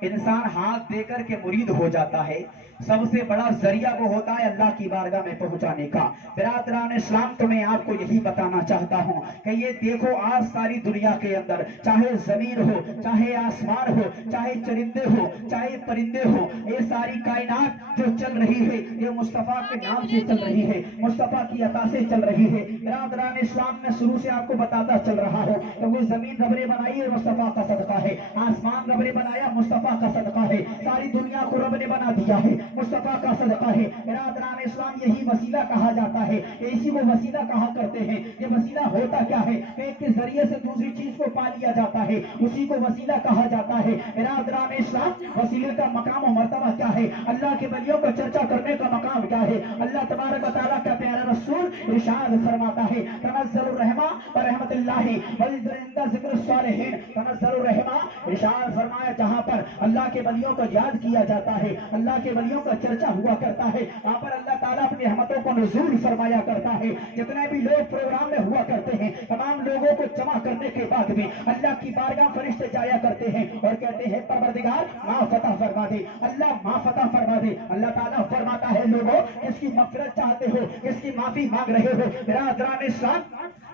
इंसान हाथ देकर के मुरीद हो जाता है, सबसे बड़ा जरिया वो होता है अल्लाह की बारगाह में पहुंचाने का। बिरादरान इस्लाम, तो मैं आपको यही बताना चाहता हूं कि ये देखो आज सारी दुनिया के अंदर चाहे जमीन हो, चाहे आसमान हो, चाहे चरिंदे हो, चाहे परिंदे हो, ये सारी कायनात जो चल रही है ये मुस्तफा के नाम से चल रही है, मुस्तफा की अता से चल रही है। बिरादरान इस्लाम, में शुरू से आपको बताता चल रहा हूं कि वो जमीन रब ने बनाई है मुस्तफा का सदका है, आसमान रब ने बनाया मुस्तफा का सदका है, सारी दुनिया को रब ने बना दिया है मुस्तफा का सदका है। बिरादरान इस्लाम, यही वसीला कहा जाता है, इसी को वसीला कहा करते हैं। ये वसीला होता क्या है, एक के जरिए से दूसरी चीज को पा लिया जाता है, उसी को वसीला कहा जाता है। बिरादरान इस्लाम, वसीले का मकाम और मर्तबा क्या है, अल्लाह के वलियों को चर्चा करने का मकाम क्या है। अल्लाह तबारक व तआला का प्यारा रसूल इरशाद फरमाता है, तनज़्ज़लुर रहमा व रहमतुल्लाहि व इंदा ज़िक्र सालिहीन। तनज़्ज़लुर रहमा, इरशाद फरमाया जहां पर अल्लाह के वलियों को याद किया जाता है, अल्लाह के वलियों का चर्चा हुआ करता है, वहां पर अल्लाह ताला अपनी रहमतों को नुज़ूल फरमाया करता है। जितने भी लोग प्रोग्राम में हुआ करते हैं, तमाम लोगों को जमा करने के बाद में अल्लाह की बारगाह फरिश्ते जाया करते हैं और कहते हैं परवरदिगार माफ अता फरमा दे, अल्लाह माफ अता फरमा दे। अल्लाह ताला फरमाता है लोगों किसकी मग़फ़िरत चाहते हो, किसकी माफी मांग रहे हो। बिरादरान इस्लाम,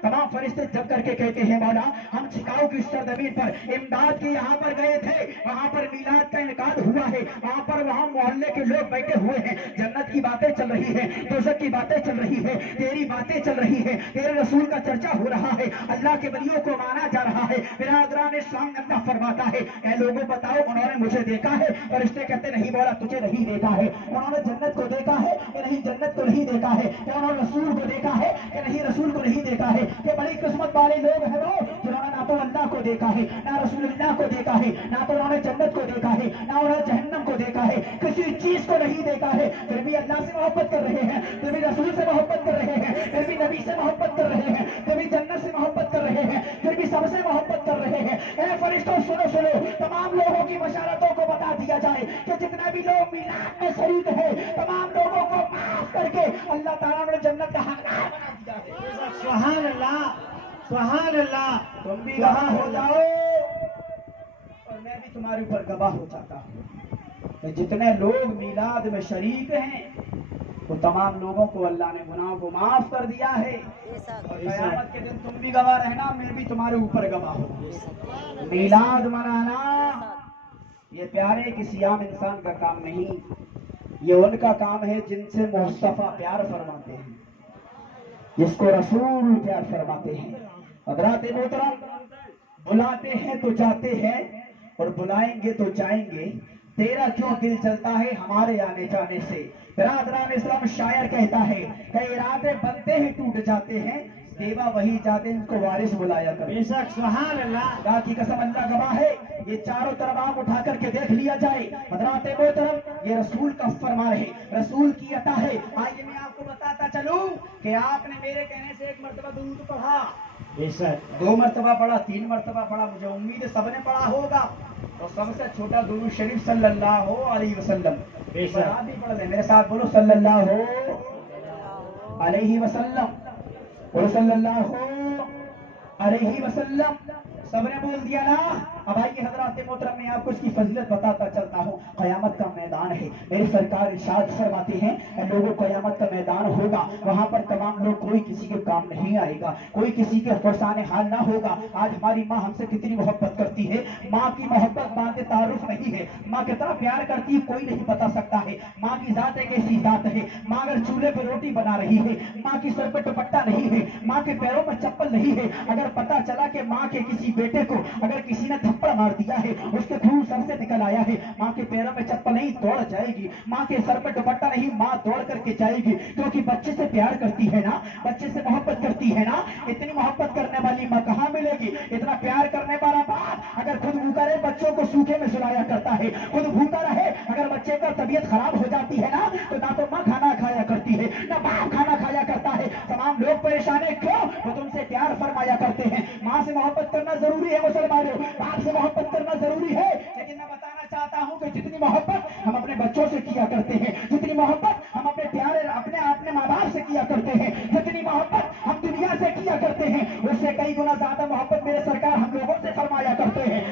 तमाम फरिश्ते जब करके कहते हैं मौला हम छिकाऊ की सरजमीन पर इमदाद के यहाँ पर गए थे, वहाँ पर मिलाद का इनकार हुआ है, वहाँ पर वहाँ मोहल्ले के लोग बैठे हुए हैं, जन्नत की बातें चल रही है, दोज़ख की बातें चल रही है, तेरी बातें चल रही है, तेरे रसूल का चर्चा हो रहा है, अल्लाह के वलियों को माना जा रहा है। बिरादरान इस्लाम, अल्लाह फरमाता है ऐ लोगों बताओ उन्होंने मुझे देखा है, फरिश्ते कहते नहीं मौला तुझे नहीं देखा है। उन्होंने जन्नत को देखा है कि नहीं जन्नत को नहीं देखा है, क्या उन्होंने रसूल को देखा है कि नहीं रसूल को नहीं देखा है। ये बड़ी किस्मत वाले लोग हैं वो जिन्होंने ना तो अल्लाह को देखा है, ना रसूलुल्लाह को देखा है, ना तो उन्होंने जन्नत को देखा है, ना उन्होंने जहन्नम को देखा है, किसी चीज को नहीं देखा है, फिर भी अल्लाह से मोहब्बत कर रहे हैं, फिर भी रसूल से मोहब्बत कर रहे हैं, फिर भी नबी से मोहब्बत कर रहे हैं, फिर भी जन्नत से मोहब्बत कर रहे हैं, फिर भी सबसे मोहब्बत कर रहे हैं। ए फरिश्तों सुनो सुनो, तमाम लोगों की बशारतों को बता दिया जाए कि जितने भी लोग मिलाद में शरीक है, तमाम लोगों को माफ करके अल्लाह ताला ने जन्नत का हकदार बना दिया है। सुभान अल्लाह, सुभान अल्लाह। तुम भी गवाह हो जाओ और मैं भी तुम्हारे ऊपर गवाह हो जाता हूँ। तो जितने लोग मिलाद में शरीक हैं वो तमाम लोगों को अल्लाह ने गुनाहों को माफ कर दिया है। और क़यामत के दिन तुम भी गवाह रहना, मैं भी तुम्हारे ऊपर गवाह हूँ। मीलाद मनाना ये प्यारे किसी आम इंसान का काम नहीं, ये उनका काम है जिनसे मुस्तफा प्यार फरमाते हैं, जिसको रसूल प्यार फरमाते हैं। हज़रात मोहतरम, बुलाते हैं तो जाते हैं और बुलाएंगे तो जाएंगे, तेरा क्यों दिल चलता है हमारे आने जाने से। बिरादरान इस्लाम शायर कहता है कि इरादे बनते हैं टूट जाते हैं, देवा वही जाते हैं जिनको वारिस बुलाया कर। बेशक, सुभान अल्लाह। खुदा की कसम अल्लाह गवाह है, ये चारों तरफ आंख उठा करके देख लिया जाए। हज़रात मोहतरम, ये रसूल का फरमान है, रसूल की अता है। आइए मैं आपको बताता चलूं कि आपने मेरे कहने से एक मरतबा दुरूद पढ़ा, बेशक, 2 मरतबा पढ़ा, 3 मरतबा पढ़ा, मुझे उम्मीद है सबने पढ़ा होगा। और सबसे छोटा दुरूद शरीफ सल्लल्लाहु अलैहि वसल्लम, बेशक। आप भी पढ़ लें, मेरे साथ बोलो सल्लल्लाहु अलैहि वसल्लम, बोलो सल्लल्लाहु अलैहि वसल्लम। सबने बोल दिया ना। अब आइए हज़रात मोहतरम, मैं आपको इसकी फजीलत बताता चलता हूँ। क़यामत का मैदान है, मेरे सरकार इरशाद फरमाते हैं लोगों क़यामत का मैदान होगा, वहाँ पर तमाम लोग, कोई किसी के काम नहीं आएगा, कोई किसी के फरसाने हाल ना होगा। आज हमारी माँ हमसे कितनी मोहब्बत करती है, माँ की मोहब्बत बात तारुफ नहीं है। माँ कितना प्यार करती है कोई नहीं बता सकता है। माँ की जात एक ऐसी जात है, माँ अगर चूल्हे पर रोटी बना रही है, माँ की सर पर दुपट्टा नहीं है, माँ के पैरों में चप्पल नहीं है, अगर पता चला कि माँ के किसी बेटे को अगर किसी ने थप्पड़ मार दिया है, उसके खून सर से निकल आया है, माँ के पैरों में चप्पल नहीं, दौड़ जाएगी। माँ के सर पे दुपट्टा नहीं, माँ दौड़ करके जाएगी, क्योंकि बच्चे से प्यार करती है ना, बच्चे से मोहब्बत करती है ना। इतनी मोहब्बत करने वाली माँ कहाँ मिलेगी? इतना प्यार करने वाला बाप अगर खुद भूखा रहे, बच्चों को सूखे में सुलाया करता है, खुद भूखा रहे, अगर बच्चे का तबीयत खराब हो जाती है ना, तो ना तो माँ खाना खाया करती है, ना बाप खाना खाया करता है। तमाम लोग परेशान है, क्यों? वो तुमसे प्यार फरमाया करते हैं। माँ से मोहब्बत करना जरूरी है मुसलमानों, बाप से मोहब्बत करना जरूरी है, लेकिन मैं बताना चाहता हूँ कि जितनी मोहब्बत हम अपने बच्चों से किया करते हैं, जितनी मोहब्बत हम अपने प्यारे अपने माँ बाप से किया करते हैं, जितनी मोहब्बत हम दुनिया से किया करते हैं, उससे कई गुना ज्यादा मोहब्बत मेरे सरकार हम लोगों से फरमाया करते हैं।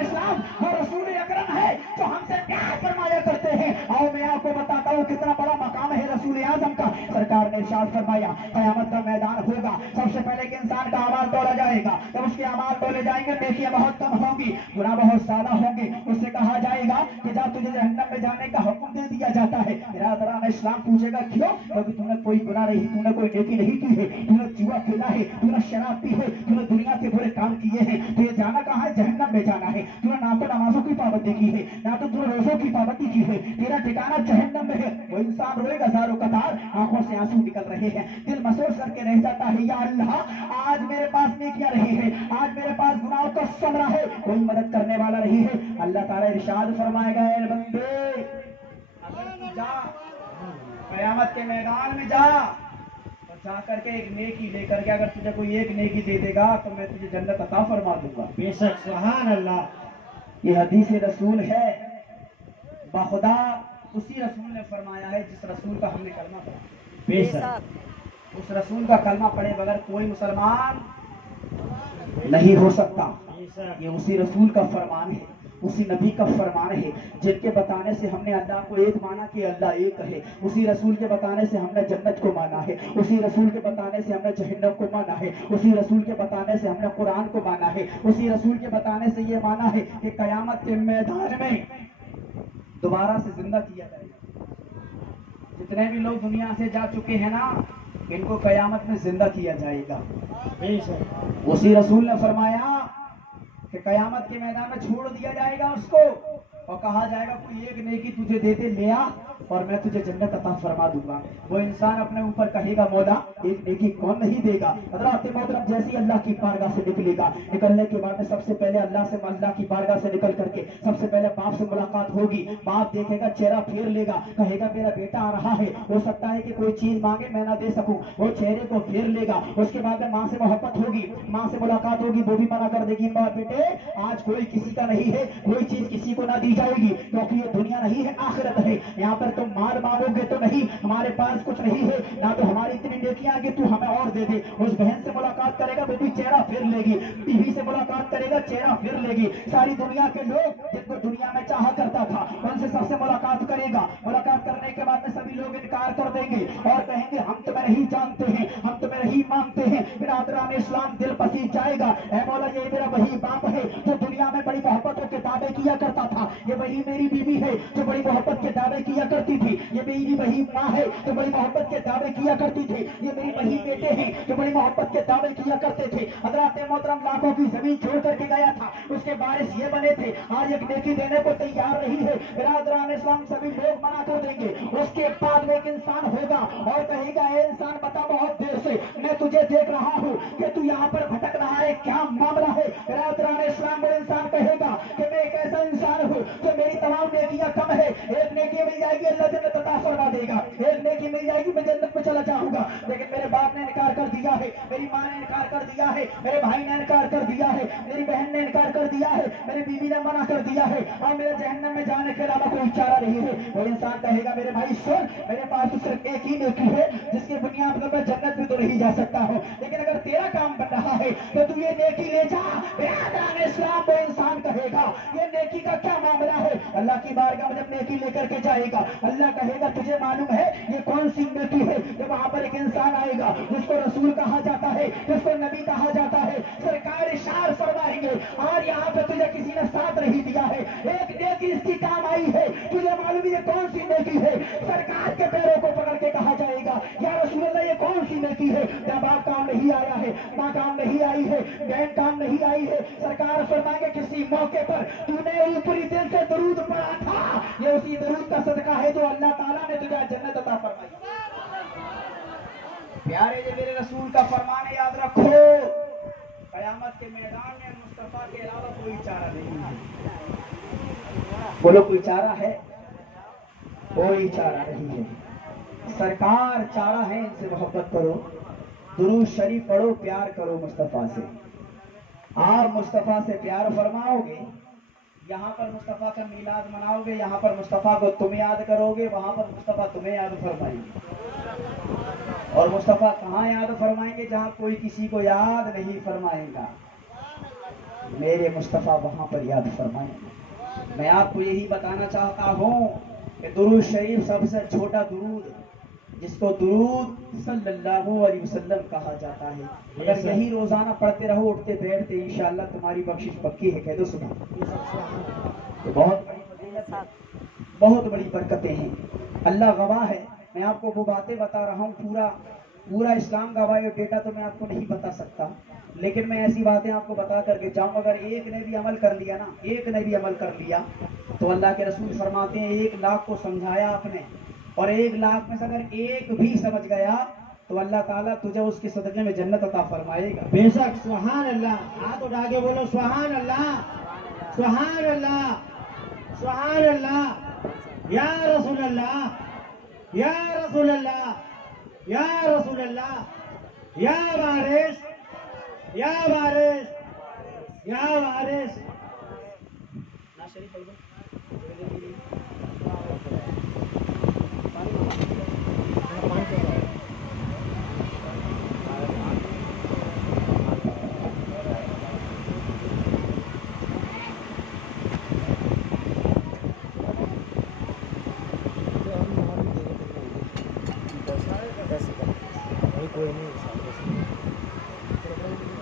इस्लाम और रसूल अकरम है जो हमसे प्यार फरमाया करते हैं। आओ मैं आपको बताता हूँ कितना बड़ा मकाम है रसूल आजम का। सरकार ने इरशाद फरमाया क़यामत का मैदान होगा, सबसे पहले कि इंसान का अमाल तोला जाएगा, जब उसके अमाल तोले जाएंगे, नेकियां बहुत कम होंगी, गुनाह बहुत ज्यादा होंगे। उससे कहा जाएगा कि जा तुझे जहन्नम में जाने का हुक्म दे दिया जाता है। बिरादरान इस्लाम पूछेगा क्यों? क्योंकि तूने कोई गुनाह नहीं, तूने कोई नेकी नहीं की है, तूने जुआ खेला है, तूने शराब पी है, तूने दुनिया के बुरे काम किए हैं, तुझे जाना कहाँ है? जहन्नम में जाना है। तूने ना तो नमाजों की पाबंदी की है, ना तो तूने रोजों की पाबंदी की है, तेरा ठिकाना जहन्नम में है। वो इंसान रोएगा हजारों कतार, आंखों से आंसू निकल रहे हैं, दिल महसूस करके रह जाता है, या अल्लाह आज मेरे पास नेकियां रही है, आज मेरे पास गुनाहों का समरा है, कोई मदद करने वाला नहीं है। अल्लाह ताला इरशाद फरमाएगा, ए बंदे अगर तू जा क़यामत के मैदान में जा, और जा करके एक नेकी लेकर के अगर तुझे कोई एक नेकी दे देगा तो मैं तुझे जन्नत अता फरमा दूंगा। बेशक, सुभान अल्लाह। ये हदीस रसूल है, बाखुदा उसी रसूल ने फरमाया है जिस रसूल का हमने कलमा पढ़ा। बेशक, उस रसूल का कलमा पढ़े बगैर कोई मुसलमान नहीं हो सकता। ये उसी रसूल का फरमान है, उसी नबी का फरमान है, जिनके बताने से हमने अल्लाह को एक माना कि अल्लाह एक है, उसी रसूल के बताने से हमने जन्नत को माना है, उसी रसूल के बताने से हमने जहन्नम को माना है, उसी रसूल के बताने से हमने कुरान को माना है, उसी रसूल के बताने से ये माना है कि क़यामत के मैदान में दोबारा से जिंदा किया जाएगा। जितने भी लोग दुनिया से जा चुके हैं ना, इनको क़यामत में जिंदा किया जाएगा। बेशक, उसी रसूल ने फरमाया कि क़यामत के मैदान में छोड़ दिया जाएगा उसको, और कहा जाएगा कोई एक नेकी तुझे देते ले आ और मैं तुझे जन्नत अता फरमा दूंगा। वो इंसान अपने ऊपर कहेगा मौला एक नेकी कौन नहीं देगा। हज़रात मोहतरम, जैसे अल्लाह की बारगाह से निकलेगा, निकलने के बाद में सबसे पहले अल्लाह की बारगाह से निकल करके सबसे पहले बाप से मुलाकात होगी। बाप देखेगा, चेहरा फेर लेगा, कहेगा मेरा बेटा आ रहा है, हो सकता है कि कोई चीज मांगे मैं ना दे सकूं, वो चेहरे को फेर लेगा। उसके बाद में माँ से मोहब्बत होगी, माँ से मुलाकात होगी, वो भी मना कर देगी, माँ बेटे आज कोई किसी का नहीं है, कोई चीज किसी को ना दी जाएगी, क्योंकि ये दुनिया नहीं है आखिरत है। यहाँ पर तुम माल मांगोगे तो नहीं, हमारे पास कुछ नहीं है, ना तो हमारी इतनी नेकियां आगे तू हमें और दे दे। उस बहन से मुलाकात करेगा, वो भी चेहरा फिर लेगी, बीवी से मुलाकात करेगा, चेहरा फिर लेगी। सारी दुनिया के लोग जिनको दुनिया में चाहा करता था उनसे सबसे मुलाकात करेगा। मुलाकात करने के بعد میں سبھی لوگ انکار کر دیں گے اور کہیں گے ہم تمہیں نہیں جانتے ہیں، ہم تمہیں نہیں مانتے ہیں۔ برادران اسلام دل پسیج جائے گا، اے مولا یہ میرا وہی باپ ہے جو دنیا میں بڑی محبتوں کے دعوے کیا کرتا تھا، یہ وہی میری بیوی ہے جو بڑی محبت کے دعوے کیا کرتی تھی، یہ میری وہی ماں ہے جو بڑی محبت کے دعوے کیا کرتی تھی، یہ میری وہی بیٹے ہیں جو بڑی محبت کے دعوے کیا کرتے تھے۔ حضرات محترم لاکھوں کی زمین چھوڑ کر کے گیا تھا، اس کے بارش یہ بنے تھے، آج ایک نیکی دینے کو تیار نہیں ہے۔ برادران اسلام سبھی لوگ منع کر دیں گے۔ اس کے بعد میں ایک انسان ہوگا اور کہے گا اے انسان بتا بہت دیر سے میں تجھے دیکھ رہا ہوں کہ تو یہاں پر بھٹک رہا ہے، کیا معاملہ ہے؟ برادران اسلام وہ انسان کہے گا کہ میں ایک ایسا انسان ہوں جو میری تمام نیکیاں کم ہے، ایک نیکی مل جائے گی اللہ جنت عطا فرما دے گا، ایک نیکی مل جائے گی میں جنت میں چلا جاؤں گا، لیکن میرے باپ نے انکار کر دیا ہے، میری ماں نے انکار کر دیا ہے، میرے بھائی نے انکار کر دیا ہے، میری بہن نے انکار کر دیا ہے، میری بیوی نے منع کر دیا ہے، اور میرے جہنم میں جانے کے علاوہ کوئی چارہ نہیں ہے۔ وہ انسان کہے گا میرے بھائی سن، میرے پاس تو صرف ایک ہی نیکی ہے جس کی بنیاد پر میں جنت بھی تو نہیں جا سکتا ہوں، لیکن اگر تیرا کام بن رہا ہے تو تو یہ نیکی لے جا۔ برادران اسلام وہ انسان کہے گا یہ نیکی کا کیا معاملہ ہے؟ اللہ کی بارگاہ میں جب نیکی لے کر کے جائے گا، اللہ کہے گا تجھے معلوم ہے یہ کون سی نیکی ہے؟ کہ وہاں پر ایک انسان آئے گا جس کو رسول کہا جاتا ہے، جس کو نبی کہا جاتا ہے، سرکار ارشاد فرمائیں گے اور یہاں پہ تجھے کسی نے ساتھ نہیں دیا ہے، ایک نیکی اس کی کام آئی ہے، تجھے معلوم ہے یہ کون سی نیکی ہے؟ سرکار کے پیروں کو پکڑ کے کہا جائے گا یا رسول اللہ یہ کون سی نیکی ہے؟ جب آپ کام نہیں آیا ہے، ماں کام نہیں آئی ہے، بہن کام نہیں آئی ہے، سرکار فرمائیں گے کسی موقع پر تو نے اوپری دل سے درود پڑھا تھا، یہ اسی درود کا صدقہ ہے جو اللہ تعالیٰ نے تجھے جنت عطا فرمائی۔ پیارے یہ میرے رسول کا فرمان ہے، یاد رکھو قیامت کے میدان میں مصطفیٰ کے علاوہ کوئی چارہ نہیں ہے۔ بولو کوئی چارہ ہے؟ کوئی چارہ نہیں ہے، سرکار چارہ ہے، ان سے محبت کرو، درود شریف پڑھو، پیار کرو مصطفیٰ سے۔ آپ مصطفیٰ سے پیار فرماؤ گے، یہاں پر مصطفیٰ کا میلاد مناؤ گے، یہاں پر مصطفیٰ کو تم یاد کرو گے، وہاں پر مصطفیٰ تمہیں یاد فرمائیں گے۔ اور مصطفیٰ کہاں یاد فرمائیں گے؟ جہاں کوئی کسی کو یاد نہیں فرمائے گا، میرے مصطفیٰ وہاں پر یاد فرمائیں گے۔ میں آپ کو یہی بتانا چاہتا ہوں کہ درود شریف سب سے چھوٹا درود جس کو درود صلی اللہ علیہ وسلم کہا جاتا ہے، اگر یہی روزانہ پڑھتے رہو اٹھتے بیٹھتے انشاءاللہ تمہاری بخشش پکی ہے، کہہ دو سبحان اللہ۔ تو بہت بڑی فضیلت ہے، بہت بڑی برکتیں ہیں، اللہ گواہ ہے۔ میں آپ کو وہ باتیں بتا رہا ہوں، پورا اسلام گواہ ہے، ڈیٹا تو میں آپ کو نہیں بتا سکتا، لیکن میں ایسی باتیں آپ کو بتا کر کے جاؤں، اگر ایک نے بھی عمل کر لیا نا، ایک نے بھی عمل کر لیا تو اللہ کے رسول فرماتے ہیں 1,00,000 کو سمجھایا آپ نے، اور 1,00,000 میں سے اگر ایک بھی سمجھ گیا تو اللہ تعالیٰ تجھے اس کے صدقے میں جنت عطا فرمائے گا۔ بے شک، سبحان اللہ، ہاتھ اٹھا کے بولو سبحان اللہ، سبحان اللہ، سبحان اللہ، یا رسول اللہ، یا رسول اللہ، یا رسول اللہ، یا وارث، یا وارث، یا وارث۔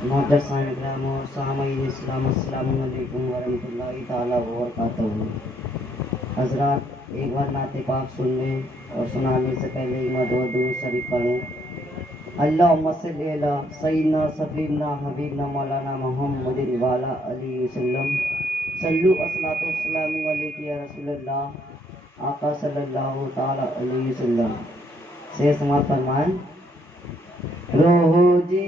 محترم سامعین کرام و سامعین اسلام، السلام علیکم ورحمۃ اللہ تعالیٰ وبرکاتہ۔ حضرات ایک بار نعت پاک سننے اور سنانے سے پہلے ایک مرتبہ درود شریف پڑھیں۔ اللہم صلی علی سیدنا سفینا حبیبنا مولانا محمد وعلی علیہ وسلم۔ صلو الصلاۃ والسلام علیک یا رسول اللہ، آقا صلی اللہ تعالیٰ علیہ وسلم سے سماعت فرمائیں۔ روح جی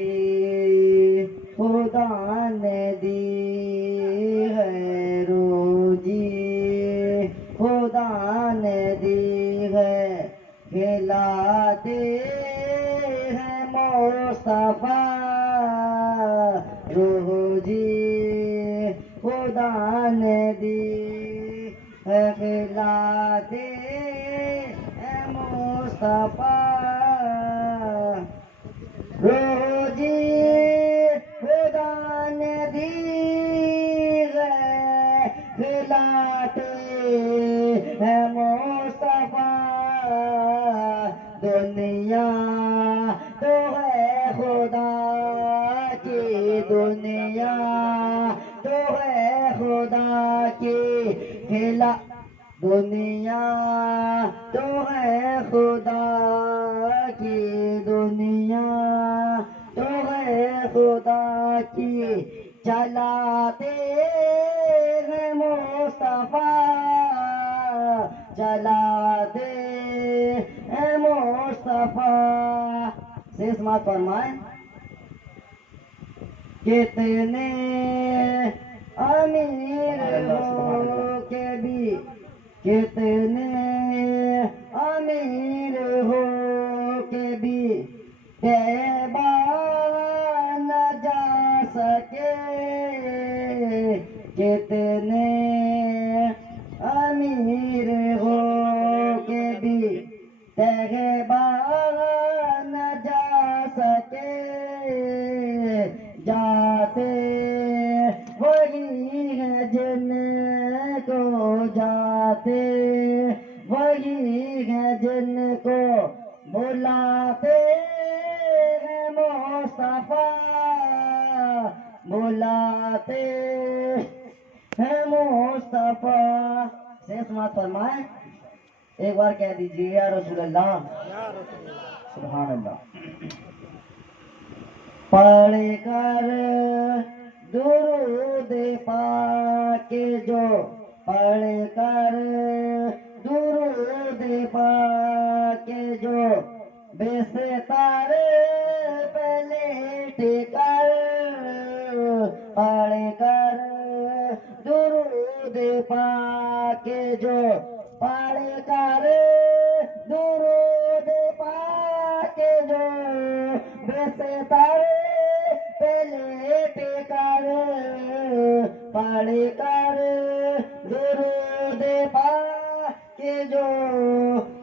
خدا نے دی ہے، روح جی خدا نے دی ہے، کھلاتے ہیں مصطفیٰ، روح جی خدا نے دی ہے، کھلاتے ہیں مصطفیٰ، روح جی خدا نے دی ہے، کھلاتے ہیں مصطفیٰ، दुनिया तो है खुदा की खिला दुनिया तो है खुदा की दुनिया तो है खुदा की चलाते हैं मुस्तफा चलाते हैं मुस्तफा शेष मात फरमाए कितने अमीर हो के भी कितने अमीर हो के भी तैबा न जा सके कितने अमीर हो के भी तैबा न जा सके जाते वही है जिनको जाते वही है जिनको बुलाते हैं मुस्तफा बुलाते हैं मुस्तफा शेष मात फरमाए एक बार कह दीजिए या रसूल अल्लाह सुभान अल्लाह पढ़ कर दुरूद पाक जो पढ़ कर दुरूद पाक जो बेस्तर पे लेट कर पढ़ कर दुरूद पाक जो पढ़ कर दुरूद पाक जो बेस्तर पे लेट कर पढ़ कर दुरूद पाक जो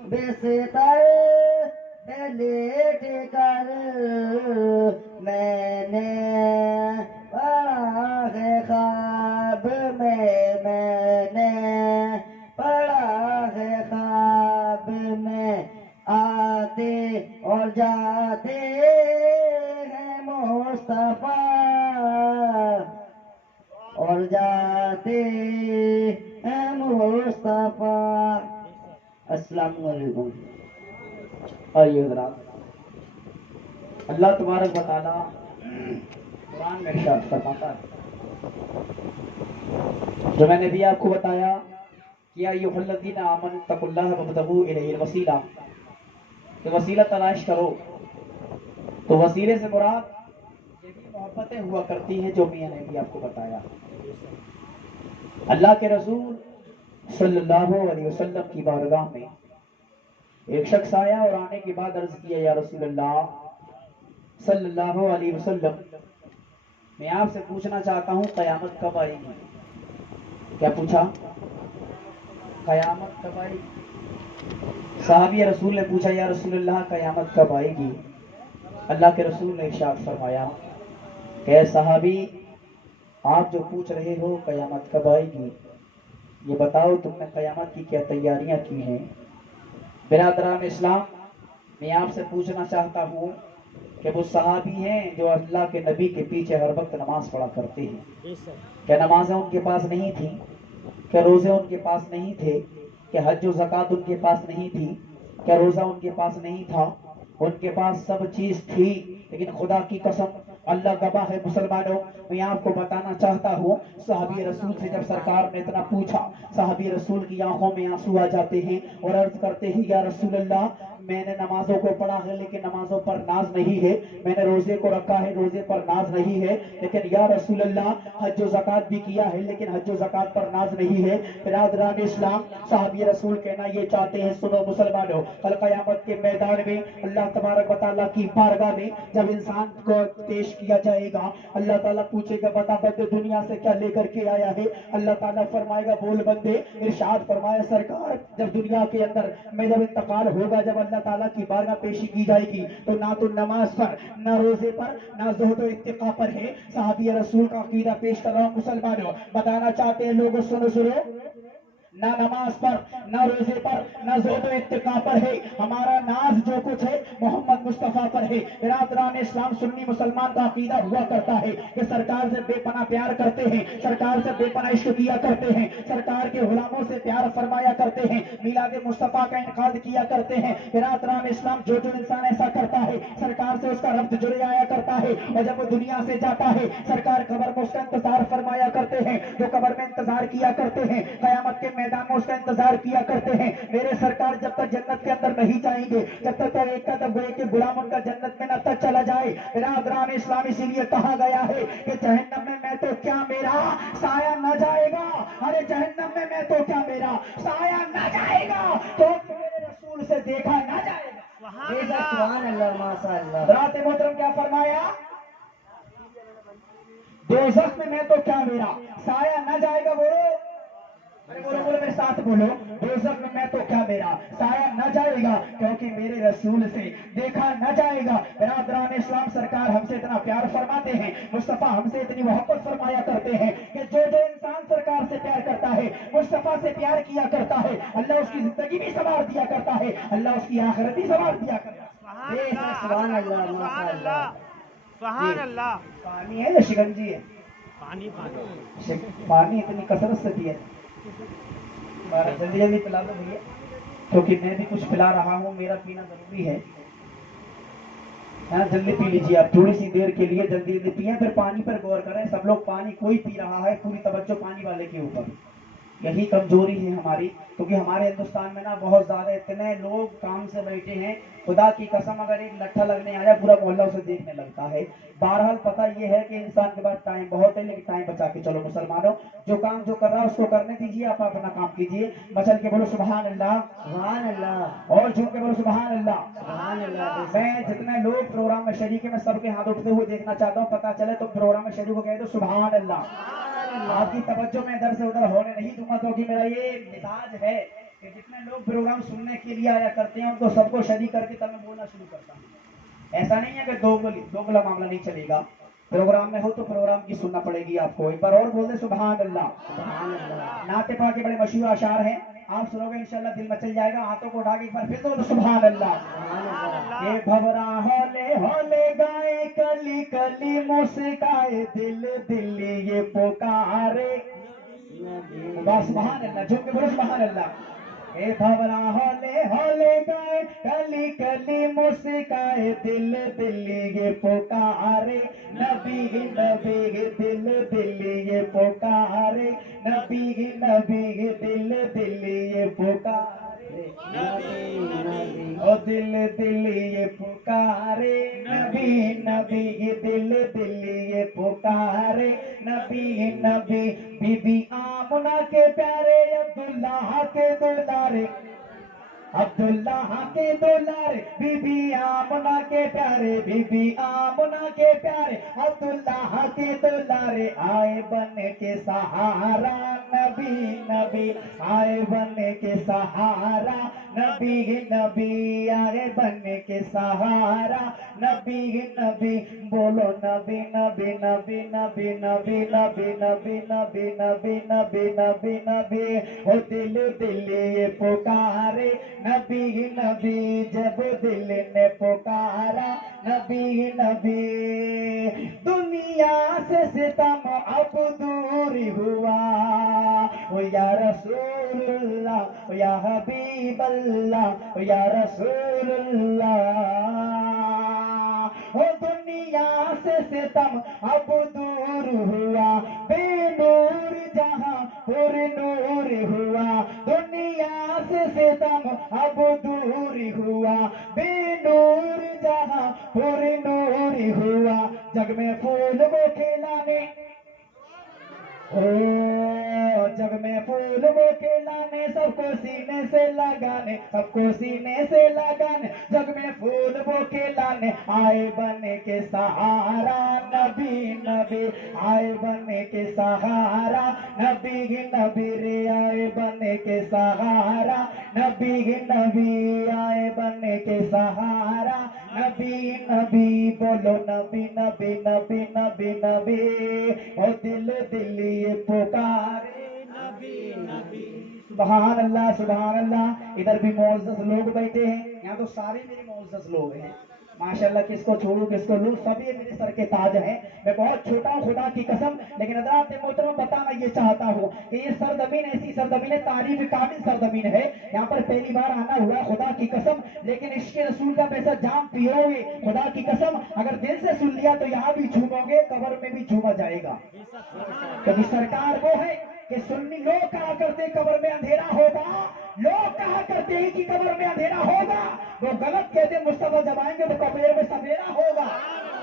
बेस्तर पे लेट कर मैंने पढ़ा है ख्वाब में मैंने पढ़ा है ख्वाब में आते और जाते हैं मुस्तफा और जाते हैं मुस्तफा अस्सलाम वालेकुम आइए जनाब अल्लाह तबारक व तआला कुरान में इरशाद फरमाता है जो मैंने भी आपको बताया कि या अय्युहल्लज़ीना आमनु तक़ुल्लाह वब्तगू इलैहिल वसीला कि वसीला तलाश करो तो वसीले से मुराद ये भी मोहब्बतें हुआ करती हैं जो मियां ने भी आपको बताया अल्लाह के रसूल सल्लल्लाहु अलैहि वसल्लम की बारगाह में एक शख्स आया और आने के बाद अर्ज किया या रसूल अल्लाह सल्लल्लाहु अलैहि वसल्लम मैं आपसे पूछना चाहता हूँ कयामत कब आएगी क्या पूछा कयामत कब आएगी साहबी रसूल ने पूछा या रसूल अल्लाह कयामत कब आएगी अल्लाह के रसूल ने इरशाद फरमाया कि साहबी आप जो पूछ रहे हो कयामत कब आएगी ये बताओ तुमने कयामत की क्या तैयारियां की हैं बिरादरान इस्लाम मैं आपसे पूछना चाहता हूँ कि वो सहाबी हैं जो अल्लाह के नबी के पीछे हर वक्त नमाज पढ़ा करते हैं क्या नमाजें उनके पास नहीं थी क्या रोजे उनके पास नहीं थे क्या हज और ज़कात उनके पास नहीं थी क्या रोजा उनके पास नहीं था उनके पास सब चीज थी लेकिन खुदा की कसम अल्लाह गवाह है मुसलमानों मैं आपको बताना चाहता हूँ साहबी रसूल से जब सरकार ने इतना पूछा साहबी रसूल की आंखों में आंसू आ जाते हैं और अर्ज करते हैं या रसूल अल्लाह मैंने नमाजों को पढ़ा है लेकिन नमाजों पर नाज नहीं है मैंने रोजे को रखा है रोजे पर नाज नहीं है लेकिन या रसूल अल्लाह हज और ज़कात भी किया है लेकिन हज और ज़कात पर नाज नहीं है बिरादरान इस्लाम साहबी रसूल कहना ये चाहते हैं सुनो मुसलमानों कल क़यामत के मैदान में अल्लाह तबारक व तआला की बारगाह में जब इंसान को पेश किया जाएगा अल्लाह ताला पूछेगा बता बंदे दुनिया से क्या लेकर के आया है अल्लाह ताला फरमाएगा बोल बंदे इरशाद फरमाया सरकार जब दुनिया के अंदर मेरा इंतकाल होगा जब अल्लाह ताला की बारगाह पेशी की जाएगी तो ना तो नमाज पर ना रोजे पर ना ज़ुहद और इत्तिका पर है साहबी रसूल का अकीदा पेश कर रहा हूँ मुसलमानों बताना चाहते हैं लोगों सुनो सुनो ना नमाज पर, ना रोजे पर, ना ज़ुहद इत्तिका पर है। हमारा नाज जो कुछ है मोहम्मद मुस्तफ़ा पर है। बिरादरान इस्लाम, सुन्नी मुसलमान का अकीदा हुआ करता है कि सरकार से बेपनाह प्यार करते हैं, सरकार से बेपनाह इश्क किया करते हैं, सरकार के गुलामों से प्यार फरमाया करते हैं, मिलाद मुस्तफ़ा का इनकाद किया करते हैं। बिरादरान इस्लाम, जो जो इंसान ऐसा करता है सरकार से उसका रब्त जुड़ जाया करता है, और जब वो दुनिया से जाता है सरकार कब्र में उसका इंतजार फरमाया करते हैं। जो कब्र में इंतजार किया करते हैं कयामत के मैदान में उसका इंतजार किया करते हैं। मेरे सरकार जब तक जन्नत के अंदर नहीं जाएंगे, जब तक एक कदम गए कि गुलाम उनका जन्नत में न तक चला जाए। बिरादरान इस्लाम, इसीलिए कहा गया है कि जहन्नम में मैं तो क्या मेरा साया न जाएगा। अरे जहन्नम में मैं तो क्या मेरा साया न जाएगा, तो मेरे रसूल से देखा न जाएगा। बेशक सुभान अल्लाह माशाअल्लाह। रात मोहतरम क्या फरमाया, दोज़ख में मैं तो क्या मेरा साया न जाएगा। बोलो, अरे बोलो बोलो मेरे साथ बोलो, दोज़ख में मैं तो क्या मेरा साया न जाएगा, क्योंकि मेरे रसूल से देखा न जाएगा। बिरादरान इस्लाम, सरकार हमसे इतना प्यार फरमाते हैं, मुस्तफ़ा हमसे इतनी मोहब्बत फरमाया करते हैं कि जो जो इंसान सरकार से प्यार करता है, मुस्तफ़ा से प्यार किया करता है, अल्लाह उसकी जिंदगी भी संवार दिया करता है, अल्लाह उसकी आखिरत भी संवार दिया करता है। बेशक सुभान अल्लाह माशाअल्लाह। सुभान अल्लाह। पानी है या शिकंजी है? पानी पानी इतनी कसरत से पिए, जल्दी जल्दी पिला दो भैया, क्योंकि मैं भी कुछ पिला रहा हूँ, मेरा पीना जरूरी है। हाँ, जल्दी पी लीजिए आप, थोड़ी सी देर के लिए जल्दी जल्दी पिए, फिर पानी पर गौर करें। सब लोग पानी, कोई पी रहा है, पूरी तवज्जो पानी वाले के ऊपर। यही कमजोरी है हमारी, क्योंकि हमारे हिंदुस्तान में ना बहुत ज्यादा इतने लोग काम से बैठे हैं, खुदा की कसम अगर एक लट्ठा लगने आया पूरा मोहल्ला उसे देखने लगता है। बहरहाल पता ये है कि इंसान के पास टाइम बहुत है, लेकिन टाइम बचा के चलो मुसलमानों, जो काम जो कर रहा है उसको करने दीजिए, आप अपना काम कीजिए। मचल के बोलो सुभान अल्लाह, सुभान अल्लाह। और झूम के बोलो सुभान अल्लाह। सुभान अल्लाह। मैं जितने लोग प्रोग्राम में शरीक है, मैं सबके हाथ उठते हुए देखना चाहता हूँ, पता चले तुम प्रोग्राम में शरीक हो गए तो सुभान अल्लाह। आपकी तवज्जो मैं इधर से उधर होने नहीं दूंगा, क्योंकि मेरा ये मिजाज है कि जितने लोग प्रोग्राम सुनने के लिए आया करते हैं उनको सबको शरीक करके तब मैं बोलना शुरू करता हूँ। ऐसा नहीं है कि दोगला मामला नहीं चलेगा। प्रोग्राम में हो तो प्रोग्राम की सुनना पड़ेगी आपको। एक बार और बोल दे सुभान अल्लाह। सुभान अल्लाह। नाते पाक के बड़े मशहूर आशार हैं, आप सुनोगे इंशाल्लाह दिल मचल जाएगा। हाथों को उठा के एक बार फिर तो सुभान अल्लाह। सुभान अल्लाह। ये भवरा होले होले गाए, कली कली मुस्काए, दिल दिल ये पुकारे। बस सुभान अल्लाह, झुक के बोलो सुभान अल्लाह। ए भवरा होले होले गाए, कली कली मुस्काए, दिल दिल ये पुकारे। नबी नबी दिल दिल ये पुकारे, नबी नबी दिल दिल ये पुकारे। ओ दिल दिल ये पुकारे, नबी नबी दिल दिल ये पुकारे। नबी नबी बीबी आमना के प्यारे, अब्दुल्लाह के दुलारे, अब्दुल्लाह के दुलारे, बीबी आमना के प्यारे, बीबी आमना के प्यारे, अब्दुल्लाह के दुलारे। आए बन के सहारा, नबी नबी आए बन के सहारा, नबी नबी आए बन के सहारा। नबी नबी बोलो, नबी नबी नबी नबी नबी नबी नबी नबी नबी नबी नबी नबी। ओ दिल दिल ये पुकारे, नबी नबी जब दिल ने पुकारा। नबी नबी दुनिया से सितम अब दूर हुआ, ओ या रसूलुल्लाह, ओ या हबीबल्लाह, ओ या रसूलुल्लाह। ओ दुनिया से सितम अब दूर हुआ, बेनूर जहां पुर नूर हुआ। दुनिया से सितम अब दूर हुआ, बेनूर जहां पुर नूर हुआ। जग में फूल वो खिलाने, ओ जग में फूल वो खिलाने, सबको सीने से लगाने, सबको सीने से लगाने। जग में फूल वो खिलाने, आए बन के सहारा। नबी नबी आए बन के सहारा, नबी नबी रे आए बन के सहारा। नबी नबी आए बन के सहारा। नबी नबी बोलो, नबी नबी नबी नबी नबी। ओ दिल दिल ये पुकारे, नबी नबी सुभान अल्लाह। इधर भी मोअज़्ज़ज़ लोग बैठे हैं, यहाँ तो सारे मेरे मोअज़्ज़ज़ लोग हैं माशाल्लाह। किसको छोड़ू किसको लूं, सभी मेरे सर के ताज हैं। मैं बहुत छोटा हूँ खुदा की कसम, लेकिन हज़रात मोहतरम बताना ये चाहता हूँ कि ये सरजमीन ऐसी सरजमीन है, तारीफ काबिल सरजमीन है। यहाँ पर पहली बार आना हुआ खुदा की कसम, लेकिन इश्क़ रसूल का पैसा जाम पियोगे खुदा की कसम। अगर दिल से सुन लिया तो यहाँ भी झूमोगे, कब्र में भी झूमा जाएगा। क्योंकि सरकार वो है कि सुन्नी लोग कहा करते कब्र में अंधेरा होगा, लोग कहा करते हैं कि कब्र में अंधेरा होगा, वो गलत कहते मुस्तफा जब आएंगे तो कब्र में सवेरा होगा।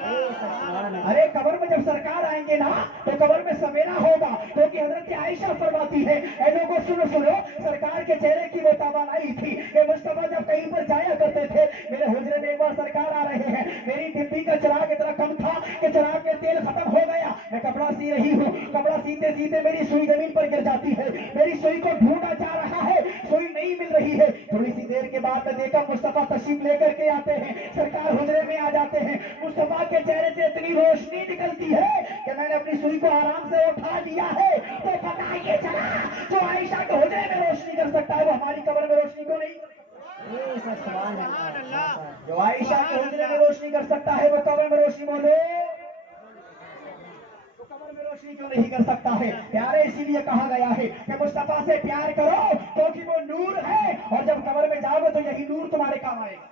अरे कब्र में जब सरकार आएंगे ना तो कब्र में सवेरा होगा, क्योंकि हजरत आयशा फरमाती है, ऐ लोगों सुनो सुनो, सरकार के चेहरे की वो तवानाई थी कि मुस्तफा जब कहीं पर जाया करते थे, मेरे हुजरे में एक बार सरकार आ रहे हैं, मेरी डिब्बी का चिराग इतना कम था कि चिराग में तेल खत्म हो गया, मैं कपड़ा सी रही हूँ, कपड़ा सीते सीते मेरी सुई जमीन पर गिर जाती है, मेरी सुई को ढूंढा जा रहा है, सुई नहीं मिल रही है। थोड़ी सी देर के बाद मैं देखा मुस्तफा तशरीफ लेकर के आते हैं, सरकार हुजरे में आ जाते हैं, मुस्तफा के चेहरे से इतनी रोशनी निकलती है कि मैंने अपनी सुई को आराम से उठा लिया है। तो पता ये चला, जो आयशा के हुजरे में रोशनी कर सकता है वो हमारी कब्र में रोशनी क्यों नहीं? जो आयशा के हुजरे में रोशनी कर सकता है वो कब्र में रोशनी बोलो, तो कब्र में रोशनी क्यों नहीं कर सकता है? प्यारे इसीलिए कहा गया है कि मुस्तफा से प्यार करो क्योंकि वो नूर है, और जब कब्र में जाओगे तो यही नूर तुम्हारे काम आएगा।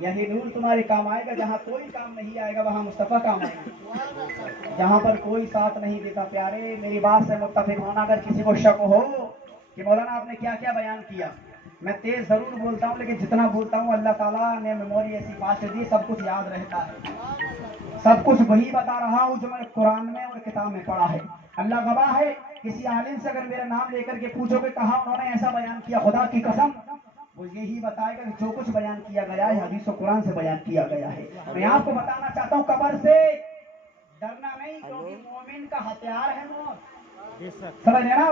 यही नूर तुम्हारे काम आएगा। जहाँ कोई काम नहीं आएगा वहाँ मुस्तफा काम आएगा। जहाँ पर कोई साथ नहीं देता, प्यारे मेरी बात से मुत्तफिक होना, अगर किसी को शक हो कि मौलाना आपने क्या क्या बयान किया, मैं तेज जरूर बोलता हूँ, लेकिन जितना बोलता हूँ अल्लाह ताला ने मेमोरी ऐसी फास्ट दी, सब कुछ याद रहता है। सब कुछ वही बता रहा हूँ जो मैंने कुरान में और किताब में पढ़ा है। अल्लाह गवाह है, किसी आलिम से अगर मेरा नाम लेकर के पूछोगे कहा उन्होंने ऐसा बयान किया, खुदा की कसम वो यही बताएगा कि जो कुछ बयान किया गया है हदीस और कुरान से बयान किया गया है। मैं आपको बताना चाहता हूँ, कब्र से डरना नहीं, क्योंकि मोमिन का हथियार है मौत। समझ रहे ना?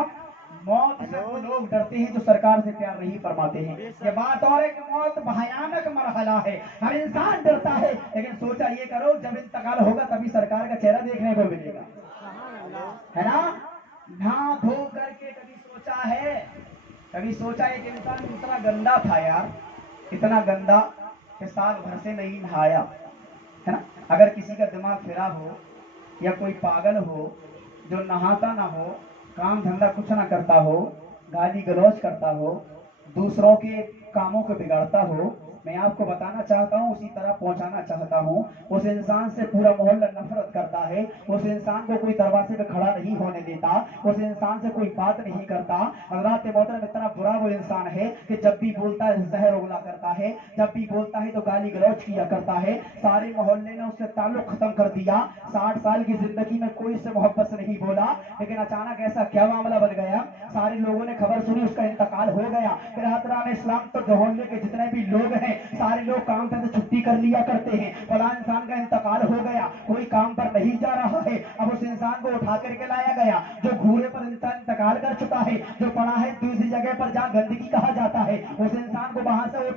मौत से वो लोग डरते हैं जो सरकार से प्यार नहीं फरमाते हैं। ये बात और है कि मौत भयानक मरहला है, हर इंसान डरता है, लेकिन सोचा ये करो जब इंतकाल होगा तभी सरकार का चेहरा देखने को मिलेगा, है ना? नहा धो करके कभी सोचा एक इंसान इतना गंदा था यार, इतना गंदा कि साल भर से नहीं नहाया, है ना? अगर किसी का दिमाग फिरा हो या कोई पागल हो जो नहाता ना हो, काम धंधा कुछ ना करता हो, गाली गलौज करता हो, दूसरों के कामों को बिगाड़ता हो, मैं आपको बताना चाहता हूँ, उसी तरह पहुंचाना चाहता हूँ, उस इंसान से पूरा मोहल्ला नफरत करता है, उस इंसान को कोई दरवाजे पे खड़ा नहीं होने देता, उस इंसान से कोई बात नहीं करता। हज़रात मोहतरम इतना बुरा वो इंसान है कि जब भी बोलता है जहर उगला करता है, जब भी बोलता है तो गाली गलौज किया करता है। सारे मोहल्ले ने उससे ताल्लुक खत्म कर दिया, 60 साल की जिंदगी में कोई से मोहब्बत से नहीं बोला, लेकिन अचानक ऐसा क्या मामला बन गया, सारे लोगों ने खबर सुनी उसका इंतकाल हो गया। फिर हज़रात इस्लाम तो मोहल्ले के जितने भी लोग हैं सारे लोग काम से छुट्टी कर लिया करते हैं, फला इंसान का इंतकाल हो गया, कोई काम पर नहीं जा रहा है। अब उस इंसान को उठा करके लाया गया जो घूरे पर इंतकाल कर चुका है, जो पड़ा है दूसरी जगह पर जहाँ गंदगी कहा जाता है, उस इंसान को वहां से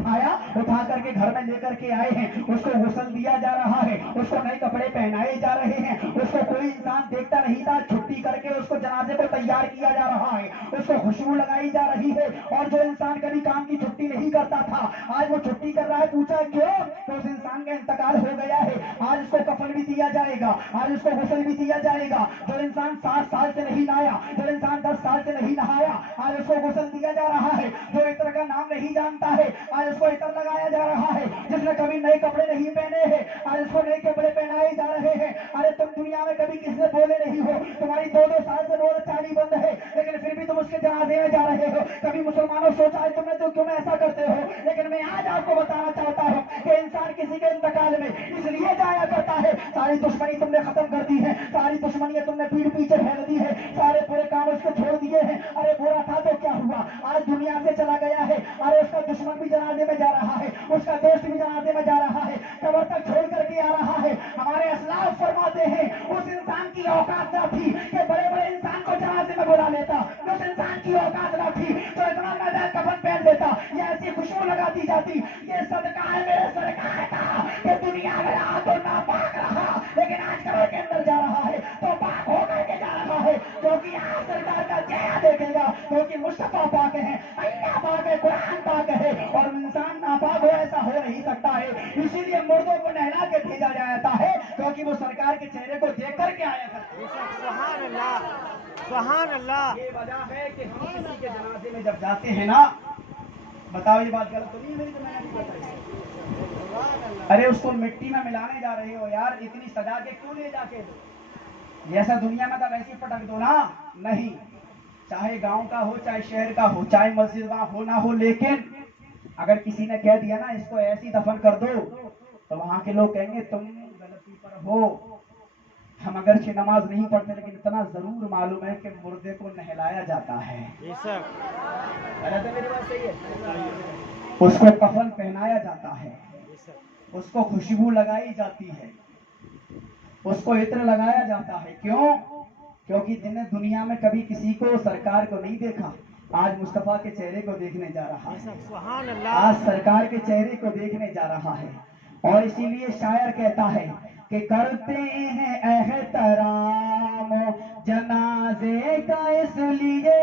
उठा करके घर में लेकर के आए हैं, उसको गुस्ल दिया जा रहा है, उसको नए कपड़े पहनाए जा रहे हैं, उसको कोई इंसान देखता नहीं था, छुट्टी करके उसको जनाजे को तैयार किया जा रहा है, उसको खुशबू लगाई जा रही है। और जो इंसान कभी काम की छुट्टी नहीं करता था आज वो छुट्टी कर रहा है, पूछा क्यों? तो उस इंसान का इंतकाल हो गया है, आज उसको कफन भी दिया जाएगा, आज उसको गुस्ल भी दिया जाएगा। जो इंसान 7 साल से नहीं नहाया, जो इंसान 10 साल से नहीं नहाया, आज उसको गुस्ल दिया जा रहा है। जो इत्र का नाम नहीं जानता है आज उसको इत्र लगाया जा रहा है। जिसने कभी नए कपड़े नहीं पहने हैं आज उसको नए कपड़े पहनाए जा रहे हैं। अरे तुम दुनिया में कभी किसने बोले नहीं हो, तुम्हारी 2-2 साल से रोज चाली बंद है, लेकिन फिर भी तुम उसके जनाजे में जा रहे हो। कभी मुसलमानों सोचा है तुमने तो क्यों ऐसा करते हो? लेकिन मैं आज आपको बताना चाहता हूँ कि इंसान किसी के इंतकाल में इसलिए जाया करता है, सारी दुश्मनी तुमने खत्म कर दी है, सारी दुश्मनी तुमने पीठ पीछे फैल दी है, सारे बुरे काम उसको छोड़ दिए हैं। अरे बुरा था तो क्या हुआ, आज दुनिया से चला गया है, अरे उसका दुश्मन भी जनाजे में जा रहा है, उसका दोस्त भी जनाजे में जा रहा है, कब्र तक छोड़ करके आ रहा है। हमारे असलाफ फरमाते हैं उस इंसान की औकात ना थी कि बड़े बड़े इंसान को जनाजे में बुला लेता, उस इंसान की औकात ना थी तो इतना मैदान कफन पहन देता या ऐसी खुशबू लगा दी जाती। ये सदका है मेरे सरकार का कि दुनिया में रहा तो नापाक रहा, लेकिन आज कब्र के अंदर जा रहा है तो पाक होकर के जा रहा है, क्योंकि यहाँ सरकार का चेहरा देखेगा, क्योंकि मुस्तफा पाक है, अल्लाह पाक है, कुरान पाक है, और इंसान नापाक हो ऐसा हो नहीं सकता है। इसीलिए मुर्दों को नहला के भेजा जाता है, क्योंकि वो सरकार के चेहरे को देख करके आया करते हैं। सुभान अल्लाह, सुभान अल्लाह। ये वजह है कि हम किसी के जनाजे में जब जाते हैं ना, बताओ ये बात गलत तो नहीं है मेरी, तो मैंने नहीं बताई। अरे उसको मिट्टी में मिलाने जा रहे हो यार, इतनी सजा के क्यों ले जाके दो? जैसा दुनिया में था वैसे ही पटक दो ना। नहीं, चाहे गांव का हो, चाहे शहर का हो, चाहे मस्जिद वहां हो ना हो, लेकिन अगर किसी ने कह दिया ना इसको ऐसे ही दफन कर दो, तो वहां के लोग कहेंगे तुम गलती पर हो। हम अगर नमाज नहीं पढ़ते, लेकिन इतना जरूर मालूम है कि मुर्दे को नहलाया जाता है। गलत है मेरी बात? सही है। उसको कफन पहनाया जाता है, उसको खुशबू लगाई जाती है, उसको इत्र लगाया जाता है। क्यों? क्योंकि जिन्हें दुनिया में कभी किसी को, सरकार को नहीं देखा, आज मुस्तफा के चेहरे को देखने जा रहा है, सुभान अल्लाह। आज सरकार के चेहरे को देखने जा रहा है। और इसीलिए शायर कहता है कि करते हैं एहतराम जनाजे का, इसलिए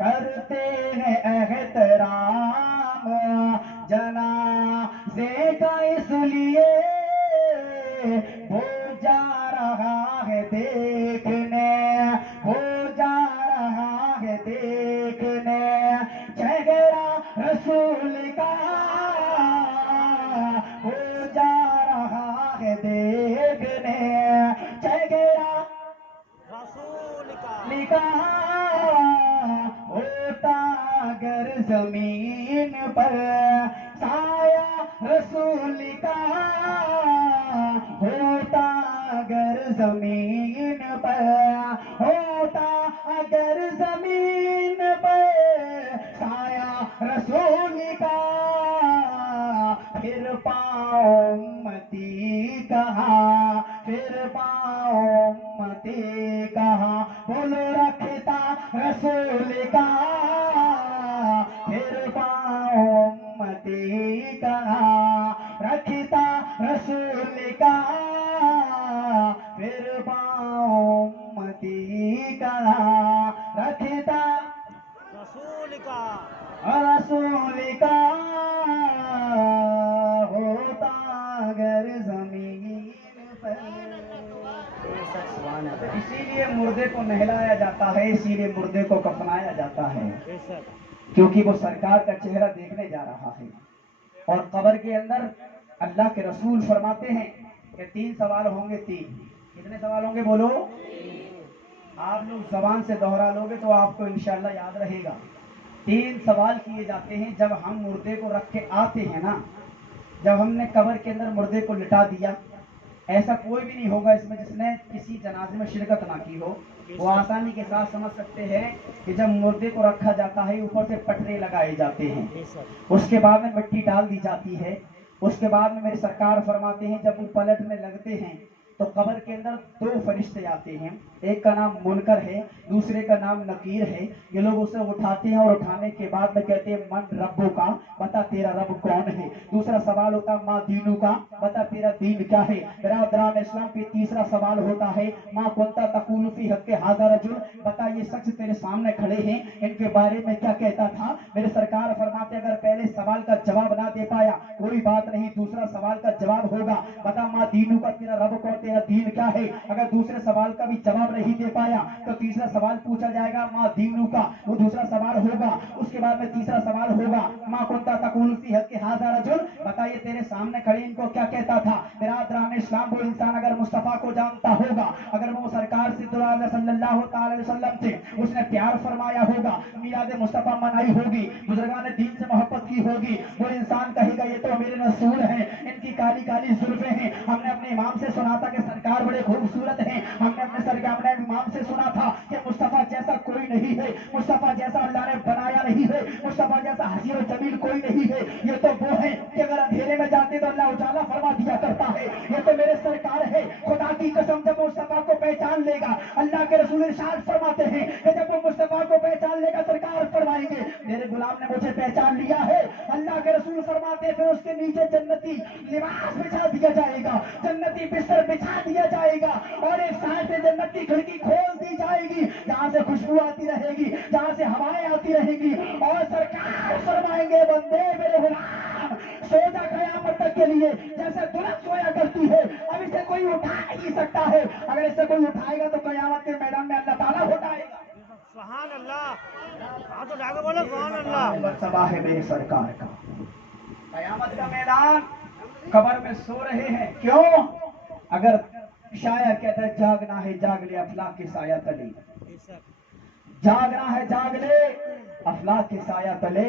करते हैं एहतराम जनाजे का, इसलिए वो जा रहा है देखने, वो जा रहा है देखने चेहरा रसूल का, वो जा रहा है देखने चेहरा रसूल का। लिखा होता अगर जमीन पर साया रसूल का, होता अगर जमीन पर, होता अगर जमीन पर साया रसूल का, फिर पाओ उम्मती कहाँ, फिर पाओ उम्मती कहाँ, बोलो रखता रसूल का, फिर पाओ उम्मती कहाँ, रखता रसूल का, फिर पाओ उम्मती कहाँ, रखता रसूल का। रसूल का, होता अगर जमीन पर। इसीलिए मुर्दे को नहलाया जाता है, इसीलिए मुर्दे को कफनाया जाता है, क्योंकि वो सरकार का चेहरा देखने जा रहा है। और कब्र के अंदर अल्लाह के रसूल फरमाते हैं कि 3 सवाल होंगे। 3 कितने सवाल होंगे बोलो? आप लोग जबान से दोहरा लोगे तो आपको इंशाल्लाह याद रहेगा। 3 सवाल किए जाते हैं जब हम मुर्दे को रख के आते हैं ना। जब हमने कब्र के अंदर मुर्दे को लिटा दिया, ऐसा कोई भी नहीं होगा इसमें जिसने किसी जनाजे में शिरकत ना की हो, वो आसानी के साथ समझ सकते हैं कि जब मुर्दे को रखा जाता है ऊपर से पटरे लगाए जाते हैं, उसके बाद में मिट्टी डाल दी जाती है, उसके बाद में मेरे सरकार फरमाते हैं जब वो पलटने लगते हैं तो कब्र के अंदर 2 फरिश्ते आते हैं, एक का नाम मुनकर है, दूसरे का नाम नकीर है। ये लोग उसे उठाते हैं और उठाने के बाद में कहते हैं मन रब्बो का, बता तेरा रब कौन है। दूसरा सवाल होता है माँ दीनू का, बता तेरा दीन क्या है। बिरादरान इस्लाम पे तीसरा सवाल होता है माँ कुंता तकुलु फी हक़्क़ि हाज़ा रजुल, बता ये शख्स तेरे सामने खड़े हैं इनके बारे में क्या कहता था। मेरे सरकार फरमाते अगर पहले सवाल का जवाब ना दे पाया कोई बात नहीं, दूसरा सवाल का जवाब होगा, बता माँ दीनू का, तेरा रब कौन, तेरा दीन क्या है। अगर दूसरे सवाल का भी जवाब नहीं दे पाया तो तीसरा सवाल पूछा जाएगा माँ दीनू का, वो दूसरा सवाल होगा। उसके बाद में तीसरा सवाल होगा माँ कुंता तकुलु फी हक़्क़ि हाज़ा रजुल, बताइए तेरे सामने खड़े इनको क्या कहता था। बिरादरान इस्लाम, वो इंसान अगर मुस्तफा को जानता होगा, अगर वो सरकार से सल्लल्लाहु अलैहि वसल्लम से उसने प्यार फरमाया होगा, मिलाद मुस्तफा मनाई होगी, बुजुर्गान दीन से मोहब्बत की होगी, वो इंसान कहेगा ये तो मेरे रसूल हैं, इनकी काली काली जुल्फे हैं। हमने अपने इमाम से सुना था कि सरकार बड़े खूबसूरत हैं, हमने अपने इमाम से सुना था कि मुस्तफा जैसा कोई नहीं है, मुस्तफा जैसा अल्लाह ने बनाया नहीं है, मुस्तफा जैसा हसीन और जमील कोई नहीं है। ये तो वो है कि अगर अंधेरे में जाते तो अल्लाह उजाला फरमा दिया करता है, ये तो मेरे सरकार है। खुदा की कसम जब मुस्तफा को पहचान लेगा, अल्लाह के रसूल इरशाद फरमाते हैं कि जब वो मुस्तफा को पहचान लेगा, सरकार फरमाएंगे मेरे गुलाम ने मुझे पहचान लिया है। अल्लाह के रसूल फरमाते हैं फिर उसके नीचे जन्नती लिबास बिछा दिया जाएगा, जन्नती बिस्तर बिछा दिया जाएगा, और एक साइड से जन्नती खिड़की खोल दी जाएगी, जहां से खुशबू आती रहेगी, जहां से हवाएं आती रहेगी, और सरकार फरमाएंगे बंदे मेरे गुलाम सो जा कयामत तक के लिए, जैसे दुल्हन सोया करती है। अब इसे कोई उठा नहीं सकता है, अगर इसे कोई उठाएगा तो कयामत के मैदान में अल्लाह ताला उठाएगा। सुभान अल्लाह, हाँ तो डाके बोलो सुभान अल्लाह। मर्तबा है मेरे सरकार का। कयामत का मैदान, कब्र में सो रहे हैं, क्यों? अगर शायर कहता है जागना है जाग ले अफलाक के साया तले, जागना है जाग ले अफलाक के साया तले,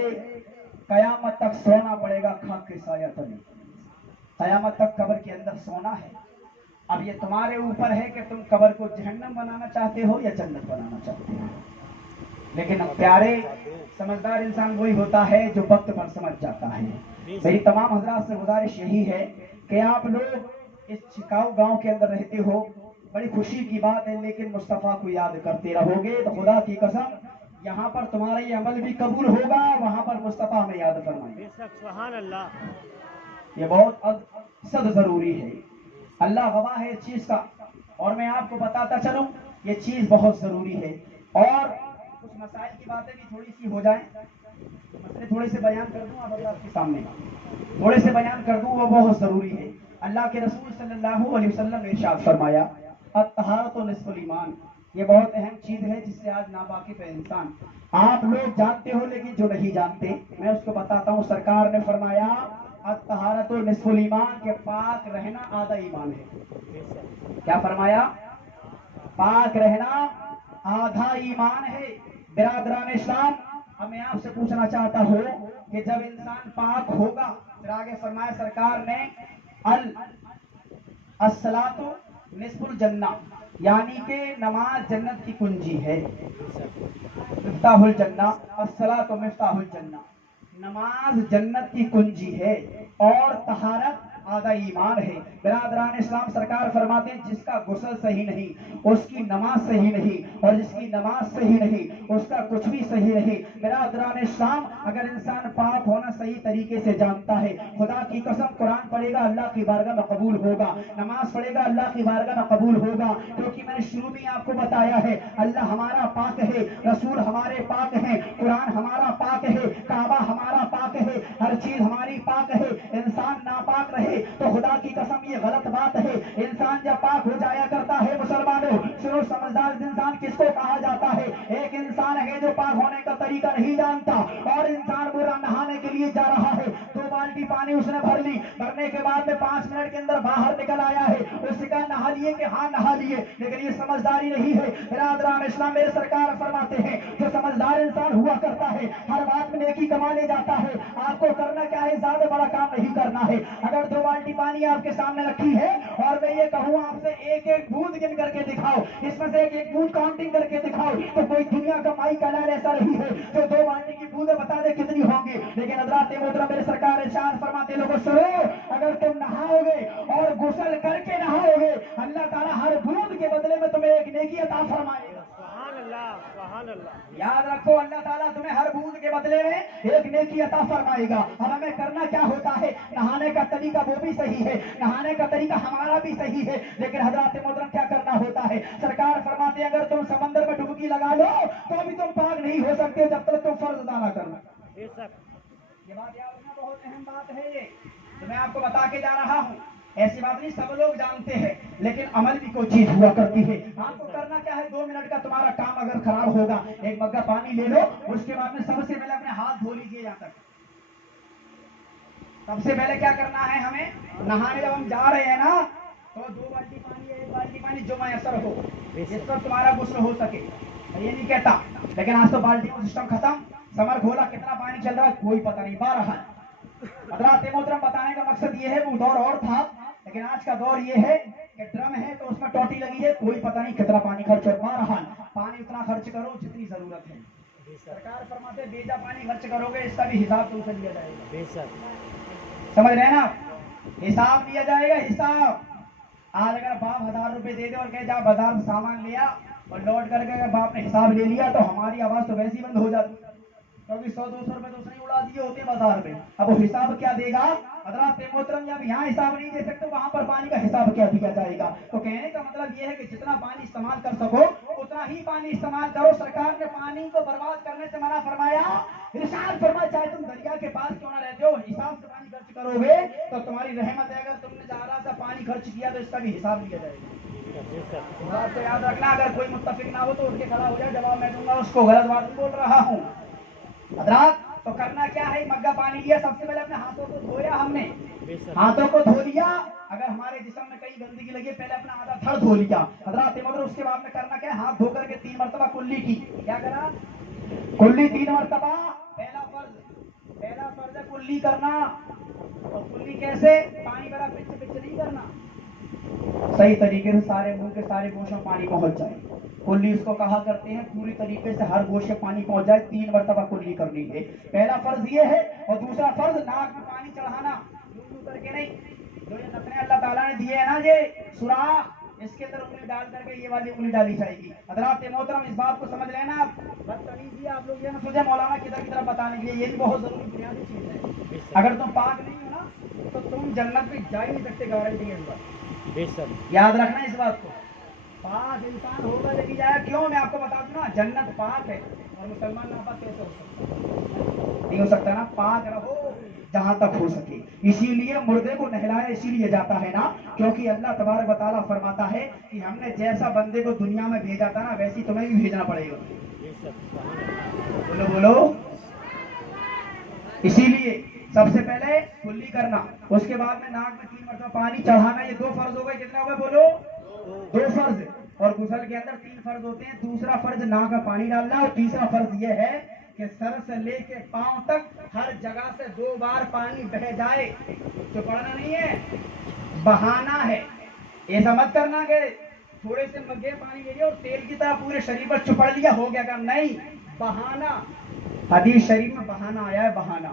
कयामत तक सोना पड़ेगा खाक के साया तले। कयामत तक कब्र के अंदर सोना है। अब ये तुम्हारे ऊपर है कि तुम कब्र को जहन्नम बनाना चाहते हो या जन्नत बनाना चाहते हो। लेकिन अब प्यारे समझदार इंसान वही होता है जो वक्त पर समझ जाता है। मेरी तमाम हजरात से गुजारिश यही है कि आप लोग इस छिकाऊ गांव के अंदर रहते हो, बड़ी खुशी की बात है, लेकिन मुस्तफा को याद करते रहोगे तो खुदा की कसम यहाँ पर तुम्हारा ये अमल भी कबूल होगा, वहां पर मुस्तफा में याद फरमाएंगे। सुभान अल्लाह, ये बहुत सद जरूरी है, अल्लाह गवाह है इस चीज का। और मैं आपको बताता चलूं ये चीज बहुत जरूरी है। और कुछ मसाइल की बातें भी थोड़ी सी हो जाएं, मसले थोड़े से बयान कर दूं आप आपके सामने, थोड़े से बयान कर दूं, वो बहुत जरूरी है। अल्लाह के रसूल सल्लल्लाहु अलैहि वसल्लम ने इरशाद फरमाया अत-तहारतु निस्फुल ईमान, ये बहुत अहम चीज है जिससे आज नावाकिफ है इंसान। आप लोग जानते हो लेकिन जो नहीं जानते मैं उसको बताता हूँ। सरकार ने फरमाया अत-तहारतु निस्फुल ईमान, के पाक रहना आधा ईमान है। क्या फरमाया? पाक रहना आधा ईमान है। बिरादरान इस्लाम, अब मैं आपसे पूछना चाहता हूँ कि जब इंसान पाक होगा, फिर आगे फरमाया सरकार ने अस्सलातु निस्फुल जन्ना, यानी कि नमाज जन्नत की कुंजी है। मिफ्ताहुल जन्ना, अस्सलातु मिफ्ताहुल जन्ना, नमाज जन्नत की कुंजी है, और तहारत आधा ईमान है। बिरादरान इस्लाम, सरकार फरमाते हैं जिसका गुस्ल सही नहीं उसकी नमाज सही नहीं, और जिसकी नमाज सही नहीं उसका कुछ भी सही नहीं। बिरादरान इस्लाम, अगर इंसान पाक होना सही तरीके से जानता है, खुदा की कसम कुरान पढ़ेगा अल्लाह की बारगाह में कबूल होगा, नमाज पढ़ेगा अल्लाह की बारगाह में कबूल होगा, क्योंकि मैंने शुरू में आपको बताया है अल्लाह हमारा पाक है, रसूल हमारे पाक है, कुरान हमारा पाक है, काबा हमारा पाक है, हर चीज हमारी पाक है। इंसान नापाक रहे तो खुदा की कसम ये गलत बात है। इंसान जब पाक हो जाया करता है, मुसलमानों सुनो, समझदार इंसान किसको कहा जाता है? एक इंसान है जो पाक होने का तरीका नहीं जानता, और इंसान बुरा नहाने के लिए जा रहा है, 2 बाल्टी पानी उसने भर ली, भरने के बाद में 5 मिनट के अंदर बाहर निकल आया है, उससे कहा नहा लिए कि हाँ नहा लिए, लेकिन ये समझदारी नहीं है। बिरादरान इस्लाम, मेरे सरकार फरमाते हैं जो समझदार इंसान हुआ करता है हर बात में नेकी कमा ले जाता है। आपको करना क्या है? ज्यादा बड़ा काम नहीं करना है। अगर 2 बाल्टी पानी आपके सामने रखी है और मैं ये कहूँ आपसे एक एक बूंद गिन करके दिखाओ, इसमें से एक एक बूंद काउंटिंग करके दिखाओ, तो कोई दुनिया का माई कलार ऐसा नहीं है जो 2 बाल्टी की बूंदें बता दे कितनी होंगी। लेकिन हज़रात मोहतरम, मेरे सरकार इरशाद फरमाते लोगों सुनो, अगर तुम नहाओगे और गुस्ल करके नहाओगे, अल्लाह ताला हर बूंद के बदले में तुम्हें एक नेकी अता फरमाएगा। याद रखो, अल्लाह ताला तुम्हें हर बूंद के बदले में एक नेकी अता फरमाएगा। अब हमें करना क्या होता है? नहाने का तरीका वो भी सही है, नहाने का तरीका हमारा भी सही है, लेकिन हजरत मोहतरम क्या करना होता है? सरकार फरमाते हैं अगर तुम समंदर में डुबकी लगा लो तो भी तुम पाक नहीं हो सकते जब तक तुम फर्ज अदा ना करो। ये बात याद रखना, बहुत अहम बात है ये, तो मैं आपको बता के जा रहा हूँ। ऐसी बात नहीं, सब लोग जानते हैं, लेकिन अमल भी कोई चीज हुआ करती है। आपको करना क्या है? 2 मिनट का तुम्हारा काम अगर खराब होगा, एक मग्गा पानी ले लो, उसके बाद में सबसे पहले अपने हाथ धो लीजिए। यहाँ तक सबसे पहले क्या करना है हमें? नहाने जब हम जा रहे हैं ना, तो 2 बाल्टी पानी या 1 बाल्टी पानी जो मैसर हो, जिस पर तुम्हारा गुस्ल हो सके, ये नहीं कहता, लेकिन आज तो बाल्टियों का सिस्टम खत्म, समर खोला, कितना पानी चल रहा है कोई पता नहीं पा रहा है। हज़रात मोहतरम, बताने का मकसद ये है, वो दौर और था, लेकिन आज का दौर ये है कि ड्रम है तो उसमें टोटी लगी है, कोई पता नहीं कितना पानी खर्च हो पा रहा है। पानी उतना खर्च करो जितनी जरूरत है। सरकार फरमाते बेजा पानी खर्च करोगे इसका भी हिसाब तुमसे लिया जाएगा। समझ रहे हैं ना? हिसाब लिया जाएगा, हिसाब। आज अगर बाप 1000 रुपए दे दे और कहे जा बाजार से सामान लिया और लौट करके अगर बाप ने हिसाब ले लिया तो हमारी आवाज तो वैसे ही बंद हो जाती, क्योंकि 100-200 रुपए तो उसने उड़ा दिए होते हैं बाजार में। अब वो हिसाब क्या देगा? हजरात मोहतरम, जब यहाँ हिसाब नहीं दे सकते वहां पर पानी का हिसाब क्या दिया जाएगा? तो कहने का मतलब ये है कि जितना पानी इस्तेमाल कर सको उतना ही पानी इस्तेमाल करो। सरकार ने पानी को बर्बाद करने से मना फरमाया, इरशाद फरमाया चाहे तुम दरिया के पास क्यों ना रहते हो, हिसाब से पानी खर्च करोगे तो तुम्हारी रहमत है। अगर तुमने ज़्यादा सा पानी खर्च किया तो इसका भी हिसाब लिया जाएगा। बात तो याद रखना, अगर कोई मुत्तफिक ना हो तो उनके खड़ा हो जाए, जवाब मैं दूंगा उसको, गलत बात नहीं बोल रहा हूँ। हजरात, तो करना क्या है? मग्गा पानी लिया, सबसे पहले अपने हाथों को धोया हमने, हाथों को धो लिया। अगर हमारे जिस्म में कहीं गंदगी लगी पहले अपना आधा धड़ धो लिया। हजरात मगर उसके बाद में करना क्या है? हाथ धो करके 3 मरतबा कुल्ली की। क्या करा? कुल्ली 3 मरतबा। पहला फर्ज है कुल्ली करना। और कुल्ली कैसे? पानी बड़ा पिच नहीं करना, सही तरीके से सारे मुंह के सारे गोशों में पानी पहुंच जाए। कुल्ली उसको कहा करते हैं, पूरी तरीके से हर गोशे पानी पहुंच जाए, 3 मरतबा कुल्ली करनी है। पहला फर्ज ये है। और दूसरा फर्ज नाक में पानी चढ़ाना, यूं करके नहीं। जो ये नखरे अल्लाह ताला ने दिए है ना, ये सुराख, इसके अंदर उंगली डाल करके ये वाली उंगली डाली जाएगी। हजरात मोहतरम, इस बात को समझ लेना। आप बदतमीजी आप लोग ये ना सोचे मौलाना किधर की तरफ बताने के लिए, ये भी बहुत जरूरी बुनियादी चीज है। अगर तुम पाक नहीं हो ना तो तुम जन्नत में जा ही नहीं सकते, गारंटी है इस बात। याद रखना इस बात को। पाक इंसान होगा लेकिन जाएगा क्यों? मैं आपको बता दूं ना, जन्नत पाक है और मुसलमान नापाक कैसे हो सकता? नहीं हो सकता ना। पाक रहो जहां तक हो सके। इसीलिए मुर्दे को नहलाया इसीलिए जाता है ना, क्योंकि अल्लाह तबारक व तआला फरमाता है कि हमने जैसा बंदे को दुनिया में भेजा था ना वैसी तुम्हें भी भेजना पड़ेगा। बोलो बोलो। इसीलिए सबसे पहले कुल्ली करना, उसके बाद में नाक में 3 मरतबा पानी चढ़ाना। ये 2 फर्ज हो गए। कितने हो गए बोलो? 2 फर्ज। और गुसल के अंदर 3 फर्ज होते हैं। दूसरा फर्ज नाक में पानी डालना, और तीसरा फर्ज ये है कि सर से लेके पांव तक हर जगह से 2 बार पानी बह जाए। चुपड़ना नहीं है, बहाना है। ऐसा मत करना कि थोड़े से मग्गे पानी ले लिया और तेल की तरह पूरे शरीर पर चुपड़ लिया, हो गया काम। नहीं, बहाना। हदीस शरीफ में बहाना आया है, बहाना।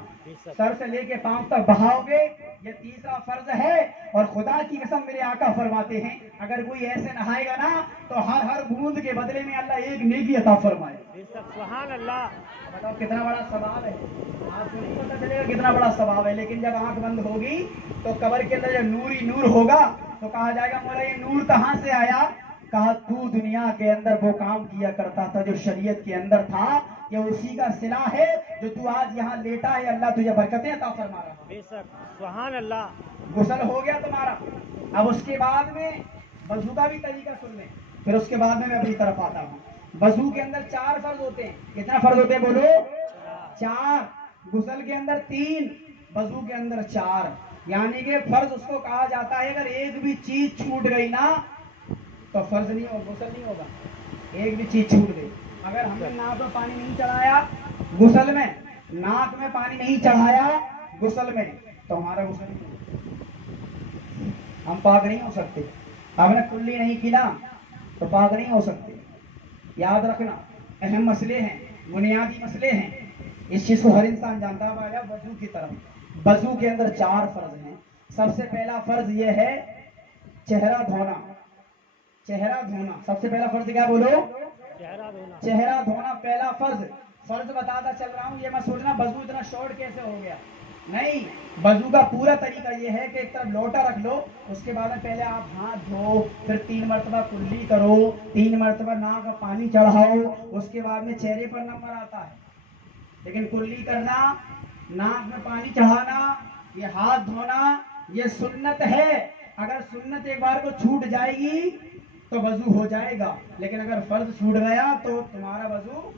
सर से लेके पांव तक बहाओगे, ये तीसरा फर्ज है। और खुदा की कसम मेरे आका फरमाते हैं, अगर कोई ऐसे नहाएगा ना तो हर बूंद के बदले में अल्लाह एक नेकी अता फरमाए। सुभान अल्लाह। बताओ कितना बड़ा सवाब है। आपको नहीं पता चलेगा कितना बड़ा सवाब है, लेकिन जब आंख बंद होगी तो कब्र के अंदर जब नूर ही नूर होगा तो कहा जाएगा मौला ये नूर कहां से आया? कहा तू दुनिया के अंदर वो काम किया करता था जो शरीयत के अंदर था, ये उसी का सिला है जो तू आज यहाँ लेटा है। अल्लाह तुझे बरकतें अता फरमा रहा है। बेशक, सुभान अल्लाह। गुस्ल हो गया तुम्हारा। अब उसके बाद में वजू का भी तरीका सुन ले, फिर उसके बाद में मैं अपनी तरफ आता हूँ। वजू के अंदर 4 फर्ज होते हैं। कितना फर्ज होते हैं बोलो? 4। गुस्ल के अंदर 3, वजू के अंदर 4। यानी कि फर्ज उसको कहा जाता है अगर एक भी चीज छूट गई ना तो फर्ज नहीं होगा, गुस्ल नहीं होगा। एक भी चीज छूट गई, अगर हमने नाक में पानी नहीं चढ़ाया गुस्ल में, नाक में पानी नहीं चढ़ाया गुस्ल में, तो हमारा गुस्ल नहीं होगा। हम पाक नहीं हो सकते। हमने कुल्ली नहीं की ना तो पाक नहीं हो सकते। याद रखना, अहम मसले हैं, बुनियादी मसले हैं, इस चीज को हर इंसान जानता है। आया वजू की तरफ। वजू के अंदर 4 फर्ज हैं। सबसे पहला फर्ज ये है चेहरा धोना। चेहरा धोना सबसे पहला फर्ज क्या बोलो? चेहरा धोना पहला फर्ज। फर्ज बताता चल रहा हूँ, ये मत सोचना वजू इतना शॉर्ट कैसे हो गया। नहीं, वजू का पूरा तरीका ये है कि एक तरफ लोटा रख लो, उसके बाद में पहले आप हाथ धो, फिर 3 मरतबा कुल्ली करो, 3 मरतबा नाक में पानी चढ़ाओ, उसके बाद में चेहरे पर नंबर आता है। लेकिन कुल्ली करना, नाक में पानी चढ़ाना, ये हाथ धोना, ये सुन्नत है। अगर सुन्नत एक बार को छूट जाएगी तो वजू हो जाएगा, लेकिन अगर फर्ज छूट गया तो तुम्हारा वजू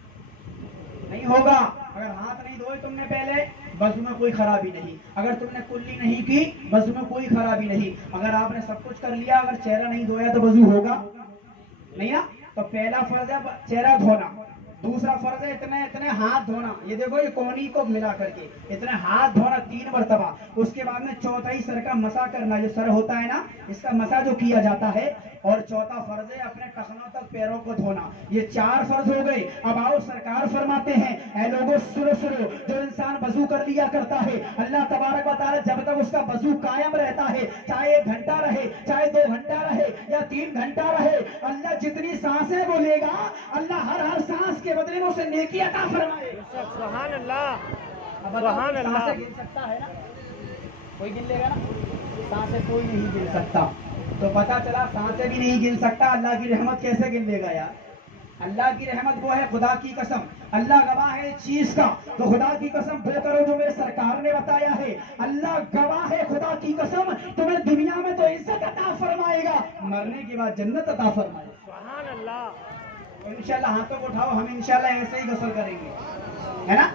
नहीं होगा। अगर हाथ नहीं धोए तुमने पहले, वजू में कोई खराबी नहीं। अगर तुमने कुल्ली नहीं की, वजू में कोई खराबी नहीं। अगर आपने सब कुछ कर लिया, अगर चेहरा नहीं धोया तो वजू होगा नहीं ना। तो पहला फर्ज है चेहरा धोना। दूसरा फर्ज है इतने हाथ धोना। ये देखो, ये कोहनी को मिला करके इतने हाथ धोना 3 मरतबा। उसके बाद में चौथाई सर का मसा करना। जो सर होता है ना, इसका मसा जो किया जाता है اور چوتھا فرض ہے اپنے ٹخنوں تک پیروں کو دھونا. یہ 4 فرض ہو گئے. اب آؤ سرکار فرماتے ہیں اے لوگوں سنو سنو, جو انسان وضو کر لیا کرتا ہے اللہ تبارک و تعالی جب تک اس کا وضو قائم رہتا ہے, چاہے 1 گھنٹہ رہے, چاہے 2 گھنٹہ رہے یا 3 گھنٹہ رہے, اللہ جتنی سانسیں وہ لے گا اللہ ہر سانس کے بدلے میں اسے نیکی عطا فرمائے. سبحان اللہ. اب سبحان اللہ. سانسیں گن سکتا ہے نا, کوئی گن لے گا نا, سانسیں کوئی نہیں گن سکتا. تو پتا چلا سانسیں بھی نہیں گن سکتا, اللہ کی رحمت کیسے گن لے گا یار. اللہ کی رحمت وہ ہے, خدا کی قسم اللہ گواہ ہے اس چیز کا, تو خدا کی قسم وہ کرو جو میرے سرکار نے بتایا ہے. اللہ گواہ ہے خدا کی قسم, تمہیں دنیا میں تو عزت عطا فرمائے گا, مرنے کے بعد جنت عطا فرمائے گا. سبحان اللہ. انشاءاللہ ہاتھوں کو اٹھاؤ, ہم انشاءاللہ ایسے ہی غسل کریں گے, ہے نا.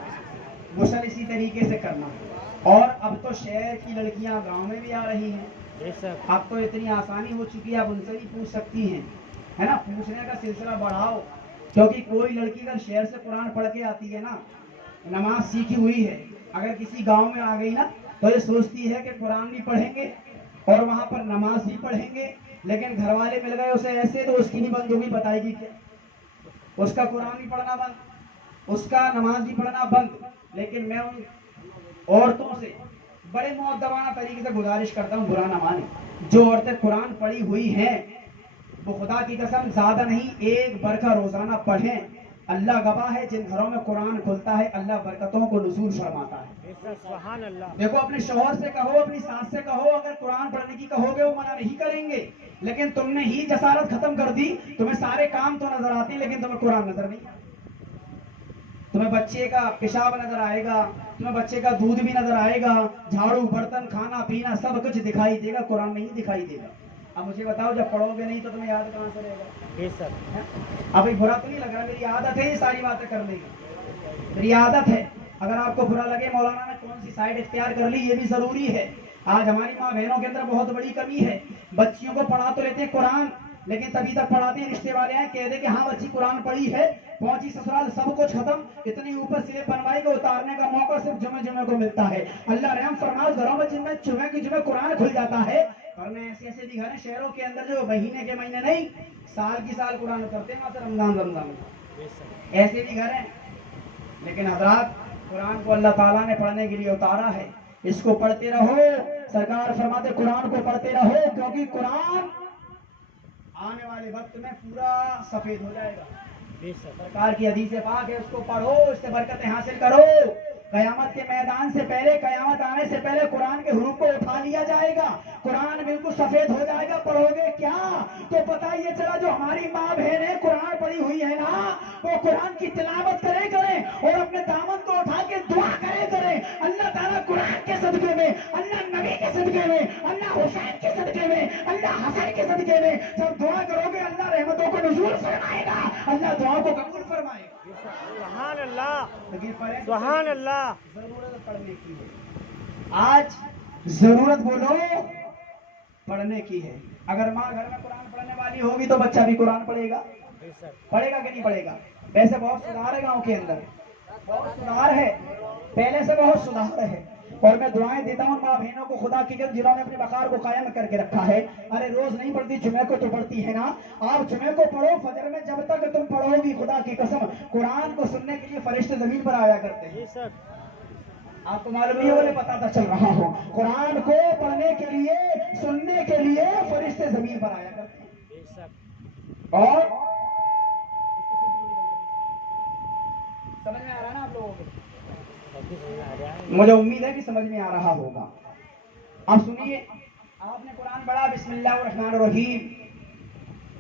غسل اسی طریقے سے کرنا. اور اب تو شہر کی لڑکیاں گاؤں میں بھی آ رہی ہیں, بے شک. اب تو اتنی آسانی ہو چکی ہے, اب ان سے بھی پوچھ سکتی ہیں, ہے نا. پوچھنے کا سلسلہ بڑھاؤ, کیونکہ کوئی لڑکی اگر شہر سے قرآن پڑھ کے آتی ہے نا, نماز سیکھی ہوئی ہے, اگر کسی گاؤں میں آ گئی نا تو یہ سوچتی ہے کہ قرآن بھی پڑھیں گے اور وہاں پر نماز بھی پڑھیں گے, لیکن گھر والے مل گئے اسے ایسے تو اس کی بھی بند ہوگی, بتائے گی کیا. اس کا قرآن بھی پڑھنا بند, اس کا نماز بھی پڑھنا بند. لیکن میں ان عورتوں سے بڑے مؤدبانہ طریقے سے گزارش کرتا ہوں, برا نہ مانے, جو عورتیں قرآن پڑھی ہوئی ہیں وہ خدا کی قسم زیادہ نہیں 1 برکہ روزانہ پڑھیں. اللہ گواہ ہے جن گھروں میں قرآن کھلتا ہے اللہ برکتوں کو نزول فرماتا ہے. بے شک. سبحان اللہ. دیکھو اپنے شوہر سے کہو, اپنی ساس سے کہو, اگر قرآن پڑھنے کی کہو گے وہ منع نہیں کریں گے, لیکن تم نے ہی جسارت ختم کر دی. تمہیں سارے کام تو نظر آتے لیکن تمہیں قرآن نظر نہیں آتا. تمہیں بچے کا پیشاب نظر آئے گا, تمہیں بچے کا دودھ بھی نظر آئے گا, جھاڑو برتن کھانا پینا سب کچھ دکھائی دے گا, قرآن نہیں دکھائی دے گا. اب مجھے بتاؤ جب پڑھو گے نہیں تو تمہیں یاد کہاں سے رہے گا. بے شک. ابھی برا تو نہیں لگ رہا, میری عادت ہے یہ ساری باتیں کرنے کی, میری عادت ہے. اگر آپ کو برا لگے مولانا نے کون سی سائڈ اختیار کر لی, یہ بھی ضروری ہے. آج ہماری ماں بہنوں کے اندر بہت بڑی کمی ہے, بچیوں کو پڑھا تو لیتے ہیں قرآن, لیکن تبھی تک پڑھاتے ہیں رشتے والے ہیں, کہہ دے کہ ہاں بچی قرآن پڑھی ہے, پہنچی سسرال سب کچھ ختم, اتنی اوپر سے بنوائی کہ اتارنے کا موقع صرف جمعے جمعے کو ملتا ہے. اللہ رحم فرماؤ گھروں میں جن میں جمعے کی جمعے قرآن کھل جاتا ہے, ورنہ ایسے ایسے بھی گھر ہیں شہروں کے اندر جو مہینے کے مہینے نہیں سال کی سال قرآن کرتے ہیں, وہاں سے رمضان ایسے بھی گھر ہیں. لیکن حضرات قرآن کو اللہ تعالیٰ نے پڑھنے کے لیے اتارا ہے, اس کو پڑھتے رہو. سرکار فرماتے قرآن کو پڑھتے رہو, کیونکہ قرآن آنے والے وقت میں پورا سفید ہو جائے گا. بے شک. سرکار کی حدیث پاک ہے, اس کو پڑھو, اس سے برکتیں حاصل کرو. قیامت کے میدان سے پہلے, قیامت آنے سے پہلے قرآن کے حروف کو اٹھا لیا جائے گا, قرآن بالکل سفید ہو جائے گا. پڑھو گے کیا تو پتہ یہ چلا جو ہماری ماں بہنیں قرآن پڑھی ہوئی ہے نا, وہ قرآن کی تلاوت کریں اور اپنے دامن کو اٹھا کے دعا کریں. اللہ تعالیٰ قرآن کے صدقے میں, اللہ نبی کے صدقے میں, اللہ حسین کے صدقے میں, اللہ حسن کے صدقے میں جب دعا کرو گے اللہ رحمتوں کو نزول فرمائے گا, اللہ دعا کو قبول فرمائے گا. سبحان اللہ. لیکن سبحان اللہ. ضرورت پڑھنے کی ہے, آج ضرورت بولو پڑھنے کی ہے. اگر ماں گھر میں قرآن پڑھنے والی ہوگی تو بچہ بھی قرآن پڑھے گا. بے شک. پڑھے گا کہ نہیں پڑھے گا. ویسے بہت سدھار ہے گاؤں کے اندر, بہت سدھار ہے, پہلے سے بہت سدھار ہے. اور میں دعائیں دیتا ہوں ماں بہنوں کو خدا کی قسم جنہوں نے اپنے وقار کو قائم کر کے رکھا ہے. ارے روز نہیں پڑھتی, جمعے کو تو پڑھتی ہے نا, آپ جمعے کو پڑھو. فجر میں جب تک تم پڑھو گی خدا کی قسم قرآن کو سننے کے لیے فرشتے زمین پر آیا کرتے ہیں. بے شک. آپ کو معلوم نہیں ہونے پتا تھا چل رہا ہو, قرآن کو پڑھنے کے لیے سننے کے لیے فرشتے زمین پر آیا کرتے ہیں. بے شک. اور سمجھ میں آ رہا نا آپ لوگوں کو, مجھے امید ہے کہ سمجھ میں آ رہا ہوگا. اب سنیے, آپ نے قرآن پڑھا بسم اللہ الرحمن الرحیم,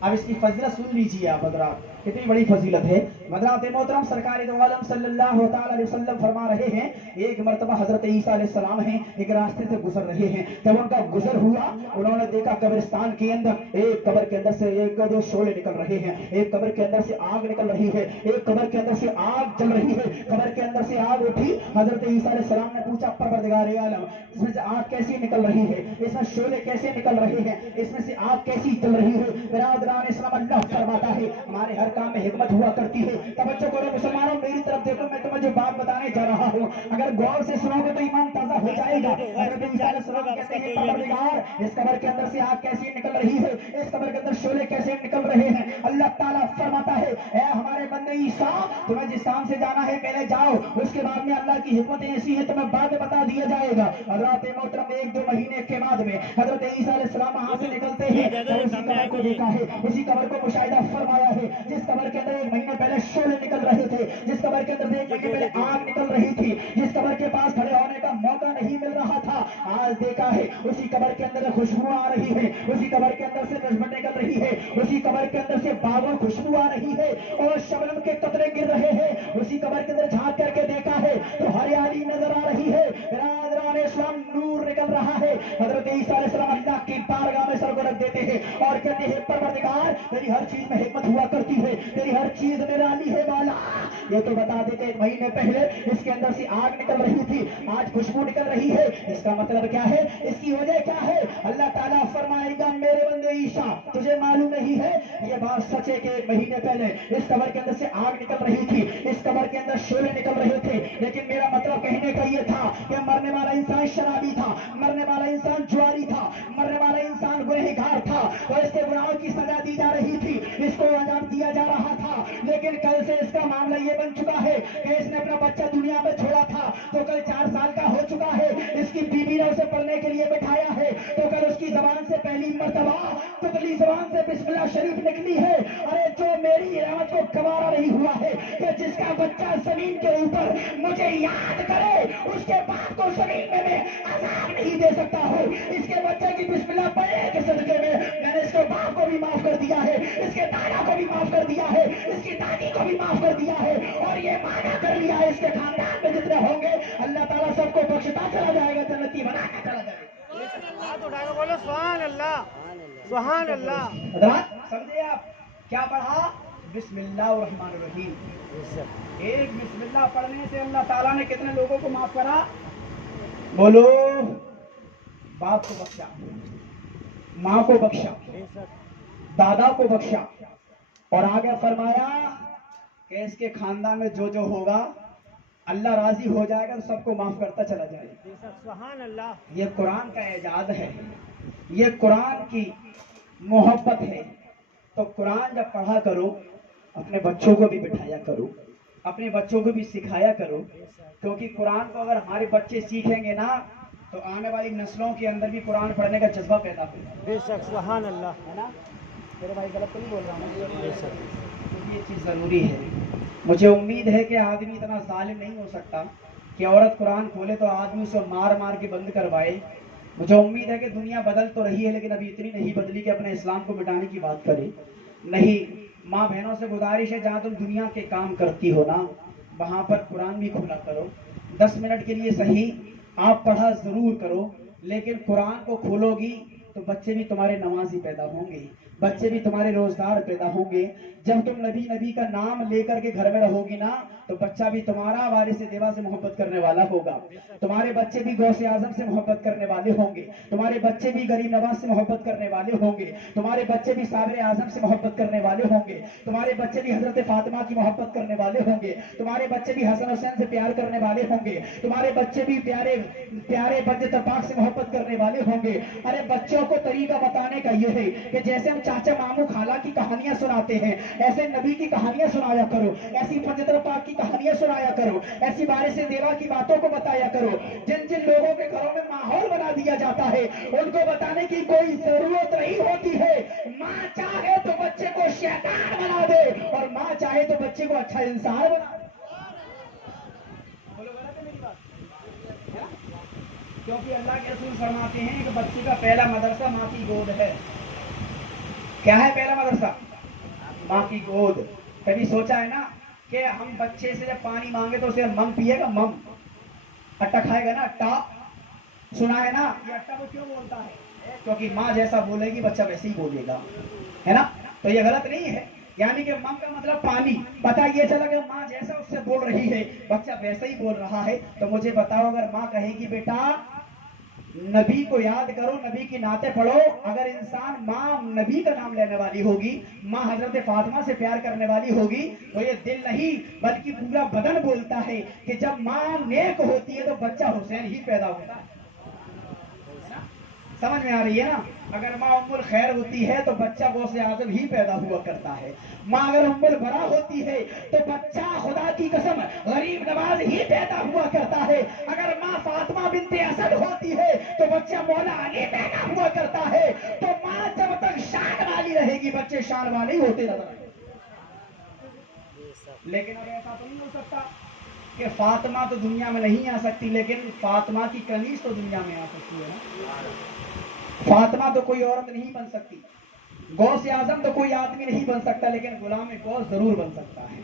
اب اس کی فضیلت سن لیجیے آپ حضرات, کتنی بڑی فضیلت ہے. حضرات محترم سرکار دو عالم صلی اللہ تعالی علیہ وسلم فرما رہے ہیں, ایک مرتبہ حضرت عیسیٰ علیہ السلام ہیں, ایک راستے سے گزر رہے ہیں. جب ان کا گزر ہوا انہوں نے دیکھا قبرستان کے اندر ایک قبر کے اندر سے ایک دو شعلے نکل رہے ہیں, ایک قبر کے اندر سے آگ نکل رہی ہے, ایک قبر کے اندر سے آگ جل رہی ہے. قبر کے اندر سے آگ اٹھی. حضرت عیسیٰ علیہ السلام نے پوچھا پروردگار عالم اس میں سے آگ کیسی نکل رہی ہے, اس میں شعلے کیسے نکل رہے ہیں, اس میں سے آگ کیسی جل رہی ہے. برادران اسلام اللہ فرماتا ہے ہمارے ہر کام میں حکمت ہوا کرتی ہے. توجہ کرو مسلمانوں, میری طرف دیکھو, میں تمہیں جو بات بتانے جا رہا ہوں اگر غور سے سنو گے تو ایمان تازہ ہو جائے گا. حضرت عیسیٰ علیہ السلام کہتے ہیں پروردگار اس قبر کے اندر سے آگ کیسی نکل رہی ہے, اس قبر کے اندر शोले कैसे निकल रहे हैं। अल्लाह ताला फरमाता है, ए हमारे बंदे ईसा, तुम्हें जिस काम से जाना है पहले जाओ, उसके बाद में अल्लाह की हिकमतें ऐसी है तुम्हें बाद में बता दिया जाएगा। हज़रत मोहतरम 1-2 महीने के बाद में हजरत ईसा अलैहिस्सलाम वहां से निकलते हैं तो उसी कब्र को देखा है, उसी कब्र को मुशाहिदा फरमाया है जिस कब्र के अंदर 1 महीने पहले शोले निकल रहे थे, जिस कब्र के अंदर 1 महीने पहले आग निकल रही थी, जिस कब्र के पास खड़े होने का मौका नहीं मिल रहा था, आज देखा है उसी कब्र के अंदर खुशबू आ रही है, उसी कब्र के अंदर से नस्बत निकल रही है, उसी कब्र के अंदर से बागों खुशबू आ रही है और शबनम के कतरे गिर रहे हैं। उसी कब्र के अंदर झांक करके देखा है तो हरियाली नजर आ रही है, बिरादरान इस्लाम नूर निकल रहा है। हजरत ईसा अलैहिस्सलाम अल्लाह की बारगाह में सर को रख देते हैं और कहते हैं, परवरदिगार तेरी हर चीज में हिकमत हुआ करती है, तेरी हर चीज निराली है वाला। ये तो बता देते 1 महीने पहले इसके अंदर से आग निकल रही थी, आज खुशबू निकल रही है, इसका मतलब क्या है, इसकी वजह क्या है? अल्लाह ताला फरमाएगा, मेरे बंदे ईसा तुझे मालूम नहीं है, ये बात सच है कि 1 महीने पहले इस कब्र के अंदर से आग निकल रही थी, इस कब्र के अंदर शोले निकल रहे थे, लेकिन मेरा मतलब कहने का ये था कि मरने वाला इंसान शराबी था, मरने वाला इंसान जुआरी था, मरने वाला इंसान गुनहगार था और इसके गुनाहों की सजा दी जा रही थी, इसको अजाब दिया जा रहा था। लेकिन कल से इसका मामला ये बन चुका है कि इसने अपना बच्चा दुनिया में छोड़ा था तो कल 4 साल का हो चुका है, इसकी बीबी ने उसे पढ़ने के लिए बिठाया है तो कल उसकी जबान से पहली मर्तबा तुतली जबान से बिस्मिल्लाह शरीफ निकली है। अरे जो मेरी रहमत को गवारा नहीं हुआ है कि जिसका बच्चा जमीन के ऊपर मुझे याद करे उसके बाप को जमीन में मैं अजाब नहीं दे सकता हूँ। इसके बच्चे की बिस्मिल्लाह पढ़ने के सदके में मैंने इसके बाप को भी माफ कर दिया है, इसके दादा को भी माफ कर दिया है, इसकी दादी को भी माफ कर दिया है और ये माना कर लिया है इसके खानदान में जितने होंगे अल्लाह ताला सबको बख्शता चला जाएगा, जन्नती बनाता चला जाएगा। हाथ उठा के बोलो सुभान अल्लाह, सुभान अल्लाह। हज़रात समझे आप क्या पढ़ा? बिस्मिल्लाहिर्रहमानिर्रहीम। एक बिस्मिल्लाह पढ़ने से अल्लाह ताला ने कितने लोगों को माफ करा? बोलो, बाप को बख्शा, माँ को बख्शा, दादा को बख्शा और आगे फरमाया कि इसके खानदान में जो जो होगा अल्लाह राजी हो जाएगा तो सबको माफ करता चला जाएगा। सुभान अल्लाह। ये कुरान का एजाज है, ये कुरान की मोहब्बत है। तो कुरान जब पढ़ा करो अपने बच्चों को भी बिठाया करो, अपने बच्चों को भी सिखाया करो, क्योंकि कुरान को अगर हमारे बच्चे सीखेंगे ना तो आने वाली नस्लों के अंदर भी कुरान पढ़ने का जज्बा पैदा होगा। बेशक सुभान अल्लाह, है ना? मेरे भाई गलत तो नहीं बोल रहा हूँ? बेशक। तो ये चीज़ ज़रूरी है। मुझे उम्मीद है कि आदमी इतना जालिम नहीं हो सकता कि औरत कुरान खोले तो आदमी उसे मार मार के बंद करवाए। मुझे उम्मीद है कि दुनिया बदल तो रही है लेकिन अभी इतनी नहीं बदली कि अपने इस्लाम को मिटाने की बात करे। नहीं, माँ बहनों से गुजारिश है जहाँ तुम दुनिया के काम करती हो ना वहाँ पर कुरान भी खोला करो। 10 मिनट के लिए सही आप पढ़ा ज़रूर करो, लेकिन कुरान को खोलोगी तो बच्चे भी तुम्हारे नमाजी पैदा होंगे, बच्चे भी तुम्हारे रोजगार पैदा होंगे। जब तुम नबी नबी का नाम लेकर के घर में रहोगी ना तो बच्चा भी तुम्हारा वारिस देवा से मोहब्बत करने वाला होगा, तुम्हारे बच्चे भी गौसे आजम से मोहब्बत करने वाले होंगे, तुम्हारे बच्चे भी गरीब नवाज से मोहब्बत करने वाले होंगे, तुम्हारे बच्चे भी साबिर आजम से मोहब्बत करने वाले होंगे, तुम्हारे बच्चे भी हजरत फातिमा की मोहब्बत करने वाले होंगे, तुम्हारे बच्चे भी हसन हुसैन से प्यार करने वाले होंगे, तुम्हारे बच्चे भी प्यारे प्यारे बंदे तपाक से मोहब्बत करने वाले होंगे। अरे बच्चों को तरीका बताने का यह है कि जैसे हम चाचा मामू खाला की कहानियां सुनाते हैं ऐसे नबी की कहानियां सुनाया करो, ऐसी फजर पाक की कहानियां सुनाया करो, ऐसी बारिश देवा की बातों को बताया करो। जिन जिन लोगों के घरों में माहौल बना दिया जाता है उनको बताने की कोई जरूरत नहीं होती है। माँ चाहे तो बच्चे को शैतान बना दे और माँ चाहे तो बच्चे को अच्छा इंसान बना दे। बोलो गलत है मेरी बात? है ना? क्योंकि अल्लाह के रसूल फरमाते हैं कि बच्चे का पहला मदरसा माँ की गोद है। क्या है पहला मदरसा? माँ की गोद। कभी सोचा है ना कि हम बच्चे से जब पानी मांगे तो उसे मम पिएगा? मम अट्टा खाएगा ना, अट्टा। सुना है ना ये अट्टा वो क्यों बोलता है? क्योंकि माँ जैसा बोलेगी बच्चा वैसे ही बोलेगा, है ना? तो ये गलत नहीं है, यानी कि मम का मतलब पानी। पता ये चला कि माँ जैसा उससे बोल रही है बच्चा वैसे ही बोल रहा है। तो मुझे बताओ, अगर माँ कहेगी बेटा नबी को याद करो, नबी की नाते पढ़ो, अगर इंसान माँ नबी का नाम लेने वाली होगी, माँ हजरत फातिमा से प्यार करने वाली होगी, तो ये दिल नहीं बल्कि पूरा बदन बोलता है कि जब माँ नेक होती है तो बच्चा हुसैन ही पैदा होता है। समझ में आ रही है ना। अगर माँ उम्मुल खैर होती है तो बच्चा गौसे आजम ही पैदा हुआ करता है। माँ अगर उम्मुल बरा होती है तो बच्चा खुदा की कसम गरीब नवाज ही पैदा हुआ करता है। अगर माँ फातिमा बिनते असद होती है तो बच्चा मौला अली पैदा हुआ करता है। तो माँ जब तक शान वाली रहेगी बच्चे शान वाले ही होते नजर आएंगे। लेकिन अब ऐसा तो नहीं हो सकता कि फातिमा तो दुनिया में नहीं आ सकती, लेकिन फातिमा की कनीज तो दुनिया में आ सकती है ना। फातिमा तो कोई औरत नहीं बन सकती, गौसे आजम तो कोई आदमी नहीं बन सकता, लेकिन गुलाम गौस जरूर बन सकता है,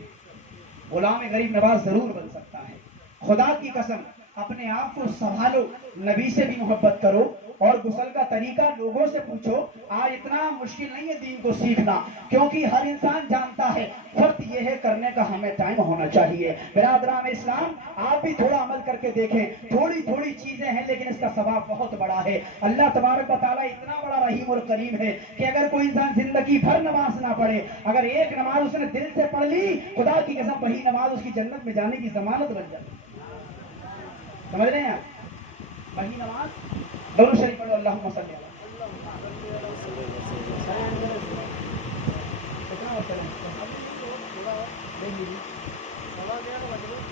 गुलाम गरीब नवाज जरूर बन सकता है। खुदा की कसम अपने आप को संभालो, नबी से भी मोहब्बत करो और गुस्ल का तरीका लोगों से पूछो। आज इतना मुश्किल नहीं है दीन को सीखना, क्योंकि हर इंसान जानता है, फर्क यह है करने का हमें टाइम होना चाहिए। बिरादरान इस्लाम, आप भी थोड़ा अमल करके देखें। थोड़ी थोड़ी चीजें हैं लेकिन इसका सवाब बहुत बड़ा है। अल्लाह तबारक व तआला इतना बड़ा रहीम और करीम है कि अगर कोई इंसान जिंदगी भर नमाज ना पढ़े, अगर एक नमाज उसने दिल से पढ़ ली, खुदा की कसम वही नमाज उसकी जन्नत में जाने की जमानत बन जाती। समझ रहे हैं आप? वही नमाज दोनों शरीफ पढ़ो, अल्लाहुम्मा सल्ली अलैहि। कितना होता है?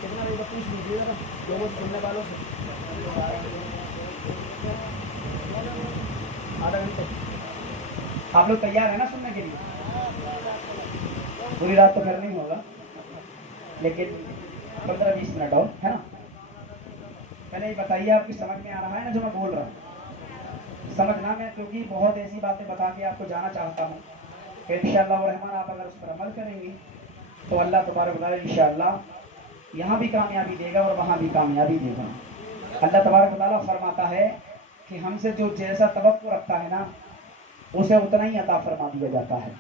कितना रहेगा पूछ लीजिए जरा लोगों से, सुनने वालों से। आधा घंटे। आप लोग तैयार है ना सुनने के लिए? पूरी रात तो फिर नहीं होगा, लेकिन 15-20 मिनट और है ना। पहले ये बताइए आपकी समझ में आ रहा है ना जो मैं बोल रहा हूँ? समझना, मैं क्योंकि बहुत ऐसी बातें बता के आपको जाना चाहता हूँ कि इंशाअल्लाह रहमान आप अगर उस पर अमल करेंगे तो अल्लाह तबारक व तआला इंशाअल्लाह यहाँ भी कामयाबी देगा और वहाँ भी कामयाबी देगा। अल्लाह तबारक व तआला फरमाता है कि हमसे जो जैसा तवक्कुल रखता है ना उसे उतना ही अता फरमा दिया जाता है।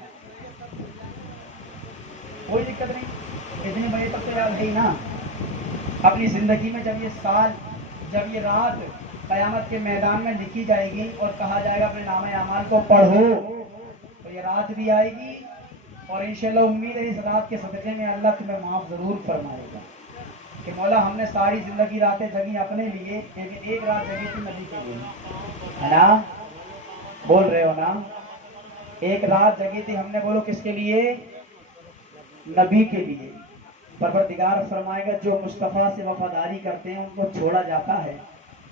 कोई दिक्कत नहीं, इतने बजे तक तो याद है ही ना। अपनी जिंदगी में जब ये साल, जब ये रात कयामत के मैदान में लिखी जाएगी और कहा जाएगा अपने नामे अमाल को पढ़ो, तो ये रात भी आएगी और इंशाअल्लाह उम्मीद है इस रात के सदक़े में अल्लाह तुम्हें माफ जरूर फरमाएगा कि मौला हमने सारी जिंदगी रातें जगी अपने लिए, लेकिन एक रात जगी थी नबी के लिए, है ना? बोल रहे हो ना? एक रात जगी थी हमने, बोलो किसके लिए? नबी के लिए। परवरदिगार फरमाएगा जो मुस्तफ़ा से वफादारी करते हैं उनको छोड़ा जाता है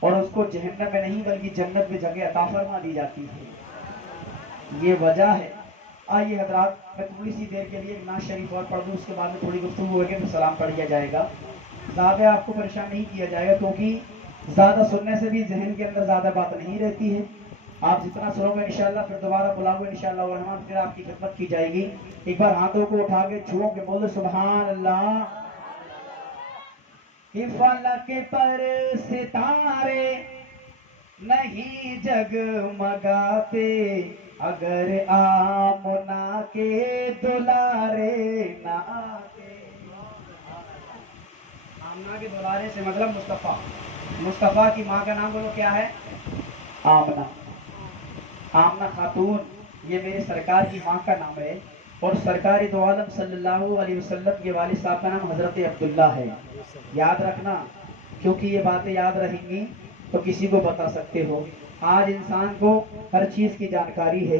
और उसको जहन्नम में नहीं बल्कि जन्नत में जगह अता फरमा दी जाती है। ये वजह है। आइए हजरात, मैं थोड़ी सी देर के लिए नाज शरीफ और पढ़ दूँ, उसके बाद में थोड़ी गुफ्तगू होगी, फिर सलाम पढ़ दिया जाएगा। ज़्यादा आपको परेशान नहीं किया जाएगा, क्योंकि ज़्यादा सुनने से भी जहन के अंदर ज़्यादा बात नहीं रहती है। आप जितना सुनोगे इंशाअल्लाह, फिर दोबारा बुलाओगे इंशाअल्लाह रहमान, फिर आपकी खिदमत की जाएगी। एक बार हाथों को उठा के छुओ के बोलो सुभान अल्लाह। कि फलक पर सितारे नहीं जगमगाते अगर आमना के दुलारे ना आते। आमना के दुलारे से मतलब मुस्तफ़ा, मुस्तफ़ा की माँ का नाम बोलो क्या है? आमना। आमना खातून ये मेरे सरकार की माँ का नाम है और सरकार दो आलम सल्लल्लाहु अलैहि वसल्लम के वालिद साहब का नाम हजरत अब्दुल्ला है। याद रखना, क्योंकि ये बातें याद रहेंगी तो किसी को बता सकते हो। आज इंसान को हर चीज़ की जानकारी है।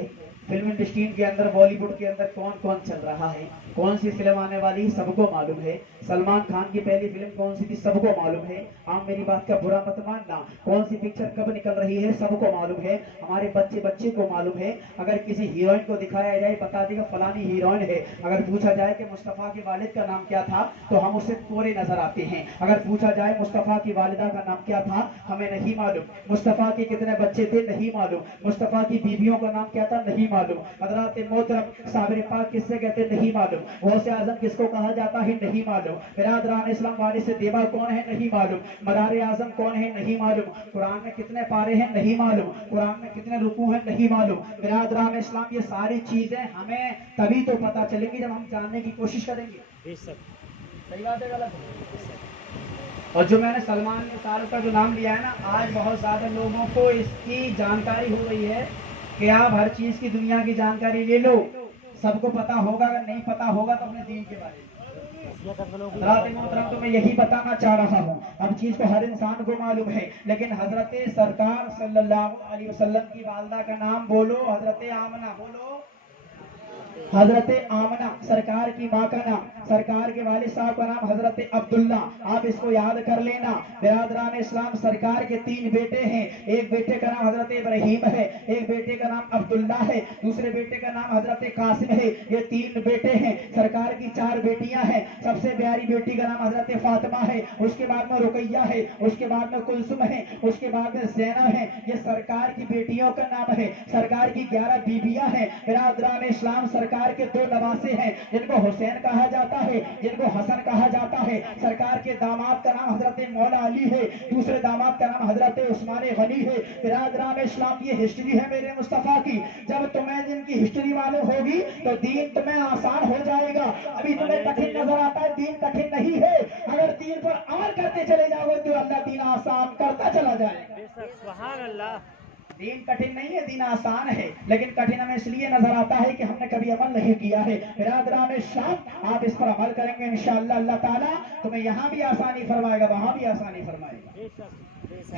फिल्म इंडस्ट्री के अंदर, बॉलीवुड के अंदर कौन कौन चल रहा है, कौन सी फिल्म आने वाली सबको मालूम है। सलमान खान की पहली फिल्म कौन सी थी सबको मालूम है। आप मेरी बात का बुरा मत मानना, कौन सी पिक्चर कब निकल रही है सबको मालूम है। हमारे बच्चे बच्चे को मालूम है। अगर किसी हीरोइन को दिखाया जाए, बता देगा फलानी हीरोइन है। अगर पूछा जाए कि मुस्तफ़ा के वालिद का नाम क्या था तो हम उससे कोरे नजर आते हैं। अगर पूछा जाए मुस्तफ़ा की वालिदा का नाम क्या था, हमें नहीं मालूम। मुस्तफ़ा के कितने बच्चे थे, नहीं मालूम। मुस्तफ़ा की बीवियों का नाम क्या था, नहीं मालूम। हज़रात मोहतरम साबिर पाक किससे कहते, नहीं मालूम। गौसे आज़म किसको कहा जाता है, नहीं मालूम। बिरादरान इस्लाम वाले से देवा कौन है, नहीं मालूम। मदार आज़म कौन है, नहीं मालूम। कुरान में कितने पारे हैं, नहीं मालूम। कुरान में कितने रुकू हैं, नहीं मालूम। बिरादरान इस्लाम ये सारी चीजें हमें तभी तो पता चलेंगी जब हम जानने की कोशिश करेंगे। सही बात है, गलत है? और जो मैंने सलमान साल का जो नाम लिया है ना, आज बहुत ज्यादा लोगों को इसकी जानकारी हो गई है कि आप हर चीज की दुनिया की जानकारी ले लो, सबको पता होगा। अगर नहीं पता होगा तो अपने दीन के बारे में حضرات محترم تو میں یہی بتانا چاہ رہا ہوں، اب چیز تو ہر انسان کو معلوم ہے، لیکن حضرت سرکار صلی اللہ علیہ وسلم کی والدہ کا نام بولو، حضرت آمنہ بولو، حضرت آمنہ سرکار کی ماں کا نام، سرکار کے والد صاحب کا نام حضرت عبداللہ، آپ اس کو یاد کر لینا۔ برادران اسلام، سرکار کے 3 بیٹے ہیں، ایک بیٹے کا نام حضرت ابراہیم ہے، ایک بیٹے کا نام عبداللہ ہے، دوسرے بیٹے کا نام حضرت قاسم ہے، یہ 3 بیٹے ہیں۔ سرکار کی 4 بیٹیاں ہیں، سب سے پیاری بیٹی کا نام حضرت فاطمہ ہے، اس کے بعد میں رقیہ ہے، اس کے بعد میں کلثوم ہے، اس کے بعد میں زینب ہے، یہ سرکار کی بیٹیوں کا نام ہے۔ سرکار کی 11 بیویاں ہیں۔ برادران اسلام، سرکار کے 2 نواسے ہیں، جن کو حسین کہا جاتا ہے، جن کو حسن کہا جاتا ہے۔ سرکار کے داماد کا نام حضرت مولا علی ہے، دوسرے داماد کا نام حضرت عثمان غنی ہے۔ برادران اسلام، یہ ہسٹری ہے میرے مصطفیٰ کی، جب تمہیں جن کی ہسٹری معلوم ہوگی تو دین تمہیں آسان ہو جائے گا۔ ابھی تمہیں کٹھن نظر آتا ہے، دین کٹھن نہیں ہے، اگر دین پر عمل کرتے چلے جاؤ گے تو اللہ دین آسان کرتا چلا جائے گا۔ سبحان اللہ۔ دین کٹھن نہیں ہے، دین آسان ہے، لیکن کٹھن ہمیں اس لیے نظر آتا ہے کہ ہم نے کبھی عمل نہیں کیا ہے۔ برادران اسلام، آپ اس پر عمل کریں گے انشاءاللہ، اللہ تعالیٰ تمہیں یہاں بھی آسانی فرمائے گا، وہاں بھی آسانی فرمائے گا۔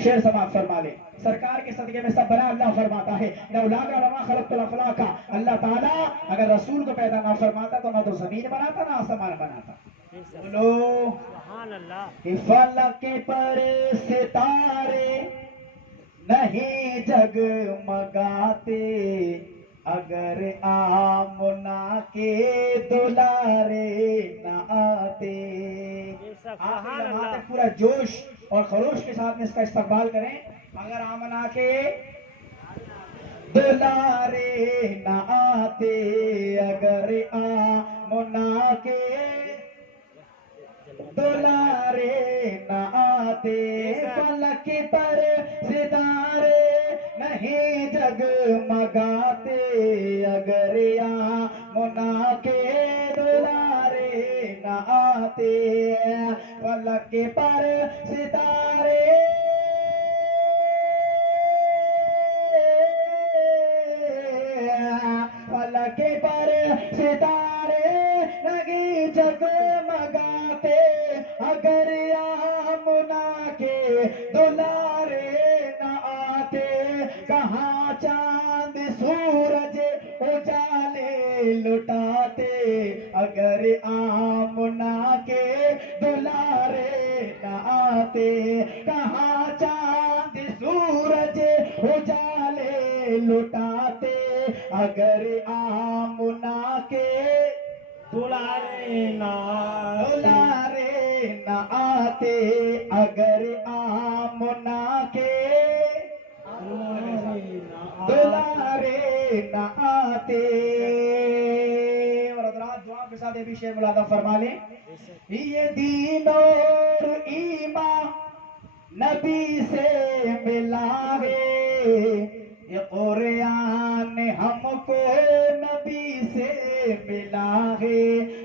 شعر سماعت فرما لے، سرکار کے صدقے میں سب بنا اللہ فرماتا ہے، لولا لما خلقت الافلاک، اللہ تعالیٰ اگر رسول کو پیدا نہ فرماتا تو نہ تو زمین بناتا نہ آسمان بناتا۔ بولو سبحان اللہ۔ کہ فلک پر ستارے نہیں جگمگاتے، اگر آمنہ کے دلارے نہ آتے۔ آپ لمحات پورا جوش اور خروش کے ساتھ میں اس کا استقبال کریں۔ اگر آمنہ کے دلارے نہ آتے، اگر آمنہ کے دلارے نہ آتے، فلک پر ستارے نہیں جگمگاتے، اگر آمنہ کے دلارے نہ آتے، فلک پر ستارے فلک پر ستارے نہیں جگمگاتے، اگر آمنہ کے دلارے نہ آتے، کہاں چاند سورج اجالے لٹاتے، اگر آمنہ کے دلارے نہ آتے، کہاں چاند سورج اجالے لٹاتے، اگر آمنہ کے دلارے نہ آتے، اگر آمنہ کے دلارے نہ آتے۔ اور حضرات دعا کے ساتھ یہ بھی شعر ملادہ فرما لیں۔ یہ دین اور ایمان نبی سے ملا ہے، یہ قرآن ہم کو نبی سے ملا ہے،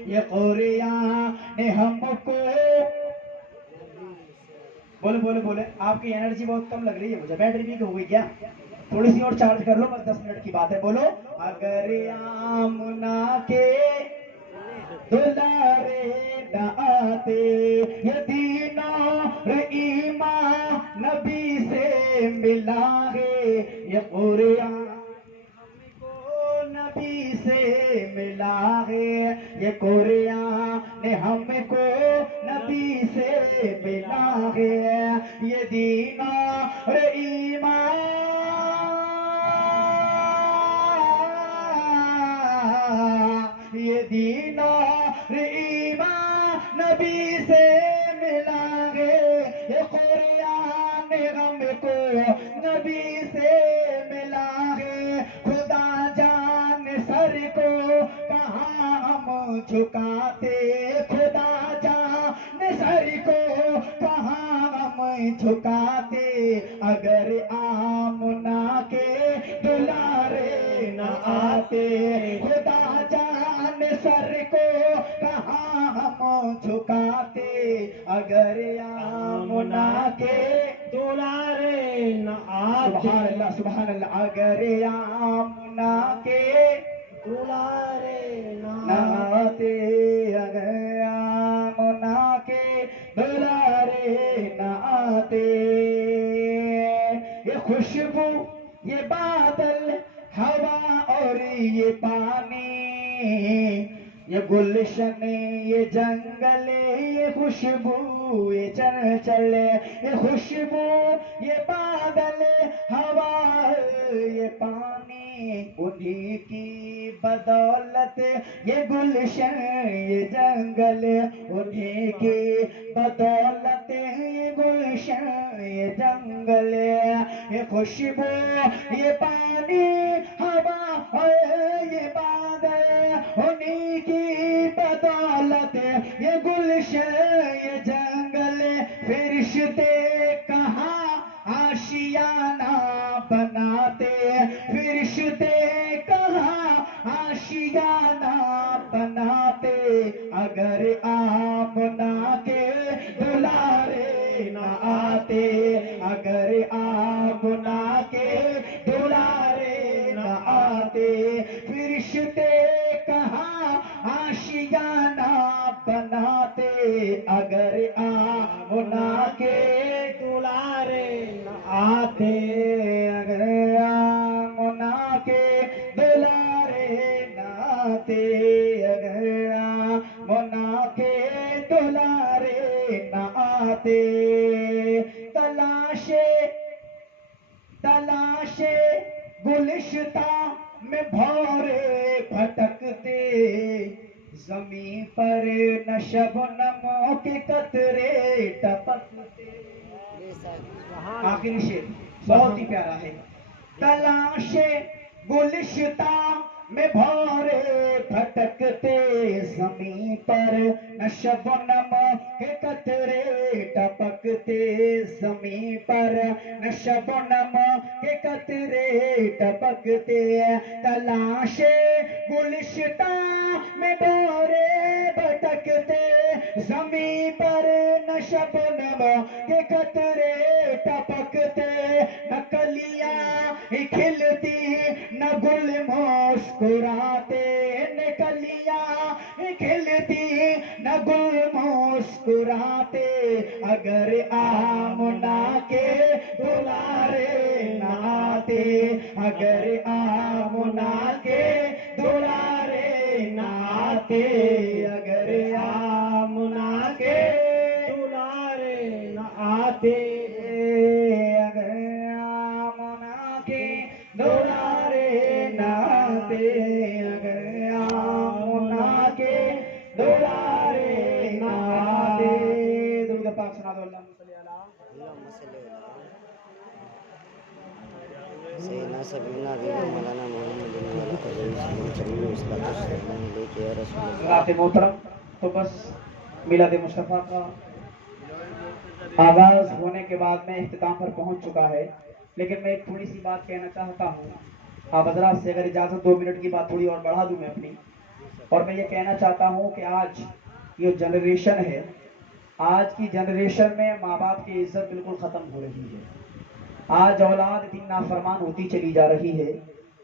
یہ قرآن ہم کو بولے بولے بولے، آپ کی انرجی بہت کم لگ رہی ہے مجھے، بیٹری بھی ہو گئی کیا؟ تھوڑی سی اور چارج کر لو، بس 10 منٹ کی بات ہے۔ بولو اگر آمنہ کے دلارے نہ آتے، یہ دین اور ایمان نبی سے ملا ہے، یہ قرآن ہم کو نبی سے ملا ہے، یہ قرآن ہم کو نبی سے ملا ہے، یہ دین اور ایمان یہ دین اور ایمان نبی سے ملا ہے، یہ قرآن ہم کو نبی سے ملا ہے، خدا جان سر کو کہاں ہم جھکاتے، خدا جان سر کو کہاں ہم جھکاتے، اگر آمنہ کے دلارے نہ آتے، خدا جان سر کو کہاں ہم جھکاتے، اگر آمنہ کے دلارے نہ آتے۔ سبحان اللہ سبحان اللہ، اگر آمنہ کے دلارے نہ آتے، اگر ये गुलशन ये जंगल ये खुशबू ये चंचल ये खुशबू ये बादल हवा ये पानी उन्हीं की बदौलत ये गुलशन ये जंगल उन्हीं की बदौलत ये गुलशन ये जंगल ये खुशबू ये पानी हवा ये बादल उन्हीं की बदौलत ये गुलशन ये जंगल फरिश्ते कहाँ आशियाना बनाते फरिश्ते कहाँ आशियाना बनाते अगर आमना के दुलारे न आते अगर आमना के दुलारे न आते फरिश्ते कहाँ आशियाना बनाते अगर आमना के दुलारे न आते अगर आमना के दुलारे न आते अगर आमना के दुलारे न आते तलाशे तलाशे गुलिश्ता में भौरे भटकते जमीन पर न शबनमों के कतरे टपकते आखिरी शेर बहुत ही प्यारा है तलाशे गुलिश्ता में भौरे भटकते जमीन पर न शबनमों के कतरे टपकते जमीन पर न शबनमों के कतरे टपकते तलाशे गुलिश्ता में भौरे भटकते जमीन पर न शबनमों के कतरे टपकते न कलियां खिलती न गुल मुस्कुराते न कलियां खिलती न गुल मुस्कुराते अगर आमना के दुलारे न आते अगर आमना के दुलारे न आते अगर आमना के दुलारे न आते अगर आमना के दुलारे न आते अगर आमना के दुलारे न आते दुरूद पाक सुना दो अल्लाह सैयदना सबीना हबीबना मौलाना मोहम्मद वाला सल्लल्लाहु अलैहि वसल्लम जनाब मोहतरम तो बस मिलाद मुस्तफ़ा का आगाज होने के बाद में इख्तिताम पर पहुंच चुका है लेकिन मैं एक थोड़ी सी बात कहना चाहता हूँ आप हजरात से अगर इजाज़त 2 मिनट की बात थोड़ी और बढ़ा दूं मैं अपनी और मैं ये कहना चाहता हूँ कि आज ये जनरेशन है आज की जनरेशन में माँ बाप की इज्जत बिल्कुल ख़त्म हो रही है आज औलाद इतनी नाफरमान होती चली जा रही है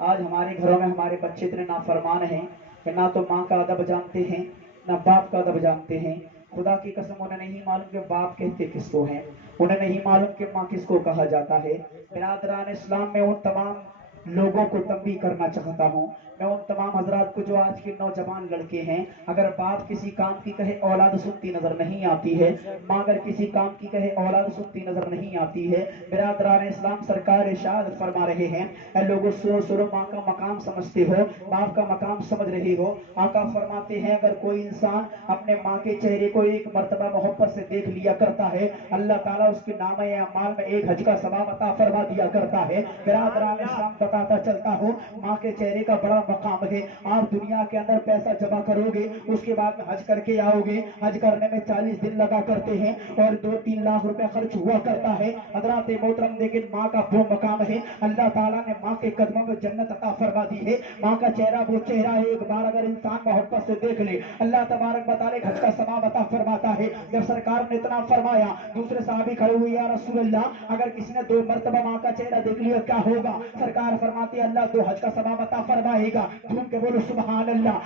आज हमारे घरों में हमारे बच्चे इतने नाफरमान हैं कि ना तो माँ का अदब जानते हैं ना बाप का अदब जानते हैं खुदा की कसम उन्हें नहीं मालूम कि बाप कहते किसको हैं उन्हें नहीं मालूम कि माँ किसको कहा जाता है बिरादरान इस्लाम में उन तमाम लोगों को तंबीह करना चाहता हूँ मैं उन तमाम हजरात को जो आज के नौजवान लड़के हैं अगर बाप किसी काम की कहे औलाद सुनती नजर नहीं आती है माँ अगर किसी काम की कहे औलाद सुनती नजर नहीं आती है बिरादरान इस्लाम सरकार इरशाद फरमा रहे हैं ऐ लोगों सुनो माँ का मकाम समझते हो बाप का मकाम समझ रहे हो आका फरमाते हैं अगर कोई इंसान अपने माँ के चेहरे को एक मर्तबा मोहब्बत से देख लिया करता है अल्लाह ताला उसके नाम अमाल में एक हज का सवाब अता फरमा दिया करता है बिरादरान इस्लाम बताता चलता हूँ माँ के चेहरे का बड़ा मकाम है आप दुनिया के अंदर पैसा जमा करोगे उसके बाद में हज करके आओगे हज करने में 40 दिन लगा करते हैं और 2-3 लाख रुपए खर्च हुआ करता है हजरात मोहतरम लेकिन माँ का वो मकाम है अल्लाह ताला ने माँ के कदमों में जन्नत अता फरमा दी है माँ का चेहरा वो चेहरा है एक बार अगर इंसान मोहब्बत से देख ले अल्लाह तबारक बताले हज का सवाब अता फरमाता है जब सरकार ने इतना फरमाया दूसरे साहबी खड़े हुए या रसूल अल्लाह अगर किसी ने 2 मरतबा माँ का चेहरा देख लिया क्या होगा सरकार فرماتے ہیں اللہ تو حج کا ثواب عطا فرمائے گا. جھوم کے بولو سبحان اللہ.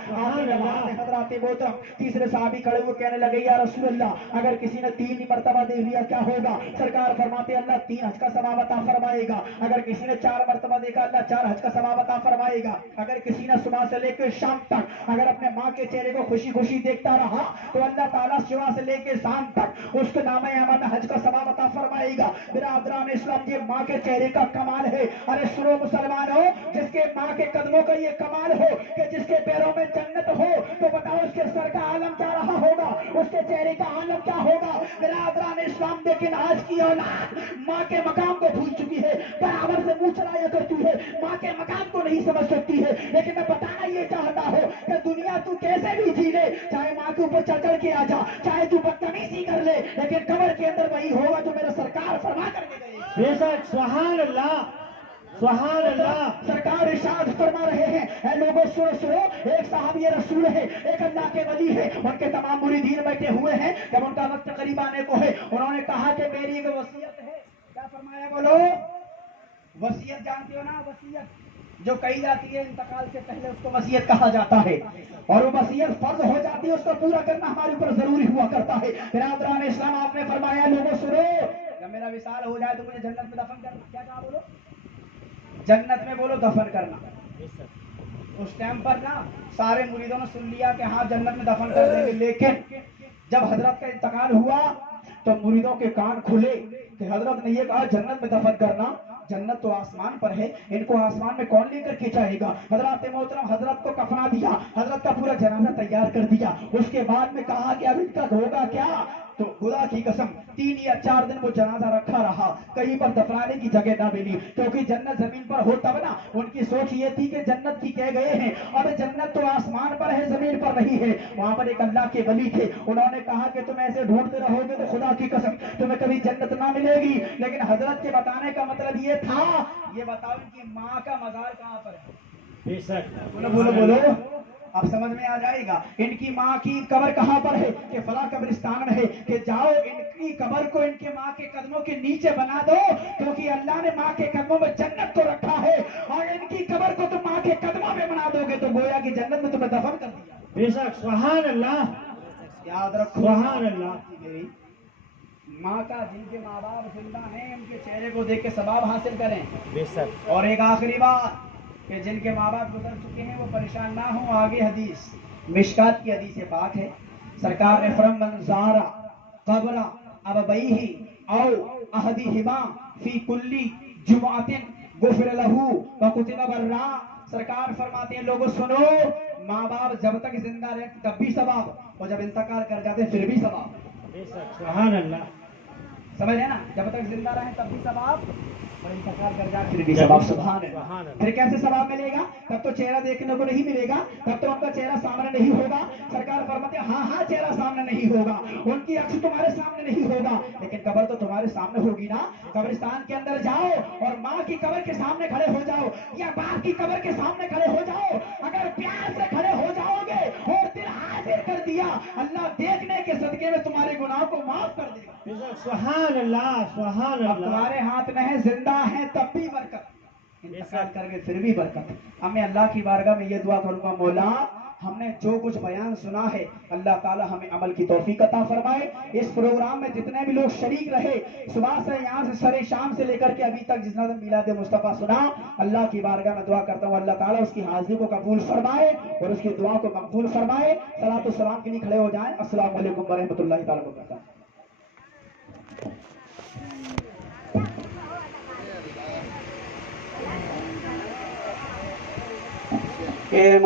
حضرات محترم تیسرے صحابی کھڑے ہوئے کہنے لگے یا رسول اللہ اگر کسی نے 3 مرتبہ دیکھ لیا کیا ہوگا؟ سرکار فرماتے ہیں اللہ 3 حج کا ثواب عطا فرمائے گا. اگر کسی نے 4 مرتبہ دیکھا اللہ 4 حج کا ثواب عطا فرمائے گا. اگر کسی نے صبح سے لے کے شام تک اگر اپنے ماں کے چہرے کو خوشی خوشی دیکھتا رہا تو اللہ تعالیٰ صبح سے لے کے شام تک اس کے نام اعمال میں حج کا ثواب عطا فرمائے گا. برادران اسلام یہ ماں کے چہرے کا کمال ہے. ارے سنو مسلمانوں, جس کے ماں کے قدموں کا یہ کمال ہو کہ جس کے پیروں میں جنت ہو تو بتاؤ اس کے سر کا عالم کیا رہا ہوگا, اس کے چہرے کا عالم کیا ہوگا؟ برادران اسلام لیکن آج کی اولاد ماں کے مقام کو بھول چکی ہے, برابر سے منہ چلایا کرتی ہے, ماں کے مقام کو نہیں سمجھ سکتی ہے. لیکن میں بتانا یہ چاہتا ہوں کہ دنیا تو کیسے بھی جی لے, چاہے ماں کے اوپر چڑھ چڑھ کے آ جا, چاہے تو بدتمیزی کر لے, لیکن قبر کے اندر وہی ہوگا جو میرا سرکار فرما کر کے گئے. بے شک سبحان اللہ سبحان اللہ. سرکار ارشاد فرما رہے ہیں اے لوگوں سنو سنو, ایک صحابی رسول ہے, ایک اللہ کے ولی ہے, ان کے تمام مریدین بیٹھے ہوئے ہیں. جب ان کا وقت قریب آنے کو ہے انہوں نے کہا کہ میری ایک وصیت ہے. کیا فرمایا بولو؟ وصیت جانتے ہو نا, وصیت جو کہی جاتی ہے انتقال سے پہلے اس کو وصیت کہا جاتا ہے, اور وہ وصیت فرض ہو جاتی ہے, اس کو پورا کرنا ہمارے اوپر ضروری ہوا کرتا ہے. برادران اسلام آپ نے فرمایا لوگوں سنو, جب میرا وصال ہو جائے تو مجھے جنت میں دفن کرنا. کیا کہا بولو؟ جنت میں بولو دفن کرنا. اس ٹائم پر نا سارے مریدوں نے سن لیا کہ ہاں جنت میں دفن کر دیں گے, لیکن جب حضرت کا انتقال ہوا تو مریدوں کے کان کھلے کہ حضرت نے یہ کہا جنت میں دفن کرنا, جنت تو آسمان پر ہے, ان کو آسمان میں کون لے کر کے جائے گا؟ حضرات محترم حضرت کو کفنا دیا, حضرت کا پورا جنازہ تیار کر دیا. اس کے بعد میں کہا کہ اب ان کا ہوگا کیا؟ تو خدا کی قسم 3 یا 4 دن وہ جنازہ رکھا رہا, کہیں پر دفنانے کی جگہ نہ ملی, کیونکہ جنت زمین پر ہو تب نا. ان کی سوچ یہ تھی کہ جنت کی کہہ گئے ہیں, اب جنت تو آسمان پر ہے زمین پر نہیں ہے. وہاں پر ایک اللہ کے ولی تھے, انہوں نے کہا کہ تم ایسے ڈھونڈتے رہو گے تو خدا کی قسم تمہیں کبھی جنت نہ ملے گی. لیکن حضرت کے بتانے کا مطلب یہ تھا, یہ بتاؤ ان کی ماں کا مزار کہاں پر ہے؟ بے شک بولو بولو بولو, اب سمجھ میں آ جائے گا. ان کی ماں کی قبر کہاں پر ہے؟ کہ فلاں قبرستان میں ہے. کہ جاؤ ان کی قبر کو ان کے ماں کے قدموں کے نیچے بنا دو, کیونکہ اللہ نے ماں کے قدموں میں جنت کو رکھا ہے, اور ان کی قبر کو تم ماں کے قدموں میں بنا دو گے تو گویا کی جنت میں تمہیں دفن کر دیا. بے شک سبحان اللہ یاد رکھو سبحان اللہ. میری ماں کا جن کے ماں باپ زندہ ہیں ان کے چہرے کو دیکھ کے ثواب حاصل کریں. بے شک اور ایک آخری بات کہ جن کے ماں باپ گزر چکے ہیں وہ پریشان نہ ہوں. آگے حدیث مشکات کی حدیث پاک ہے, سرکار نے فرمایا من زارا قبر ابویہ او احدہما فی کل جمعۃ غفر لہ وکتب برا. سرکار فرماتے ہیں لوگوں سنو, ماں باپ جب تک زندہ رہتے تب بھی ثواب, اور جب انتقال کر جاتے پھر بھی ثواب. بے شک سبحان اللہ. سمجھ رہے نا, جب تک زندہ رہیں تب بھی ثواب, اور انتقال کر جائے پھر بھی ثواب. سبحان اللہ. پھر کیسے ثواب ملے گا؟ تب تو چہرہ دیکھنے کو نہیں ملے گا, تب تو ان کا چہرہ سامنے نہیں ہوگا. سرکار فرماتے ہیں ہاں ہاں چہرہ سامنے نہیں ہوگا, ان کی عکس تمہارے سامنے نہیں ہوگا, لیکن قبر تو تمہارے سامنے ہوگی نا. قبرستان کے اندر جاؤ اور ماں کی قبر کے سامنے کھڑے ہو جاؤ یا باپ کی قبر کے سامنے کھڑے ہو جاؤ, اگر پیار سے کھڑے ہو جاؤ گے اور دل حاضر کر دیا, اللہ دیکھنے کے صدقے میں تمہارے گناہ کو معاف کر دے گا. بے شک سبحان اللہ سبحان اب اللہ. تمہارے ہاتھ میں ہے, زندہ ہے تب بھی برکت, انتقال کر کے پھر بھی برکت. اب میں اللہ کی بارگاہ میں یہ دعا کروں گا مولا ہم نے جو کچھ بیان سنا ہے اللہ تعالی ہمیں عمل کی توفیق عطا فرمائے. اس پروگرام میں جتنے بھی لوگ شریک رہے صبح سے یہاں سے سر شام سے لے کر کے ابھی تک جس نے میلاد مصطفیٰ سنا, اللہ کی بارگاہ میں دعا کرتا ہوں اللہ تعالیٰ اس کی حاضری کو قبول فرمائے اور اس کی دعا کو مقبول فرمائے. صلاۃ و سلام کے لیے کھڑے ہو جائیں. السلام علیکم ورحمۃ اللہ تعالیٰ وبرکاتہ.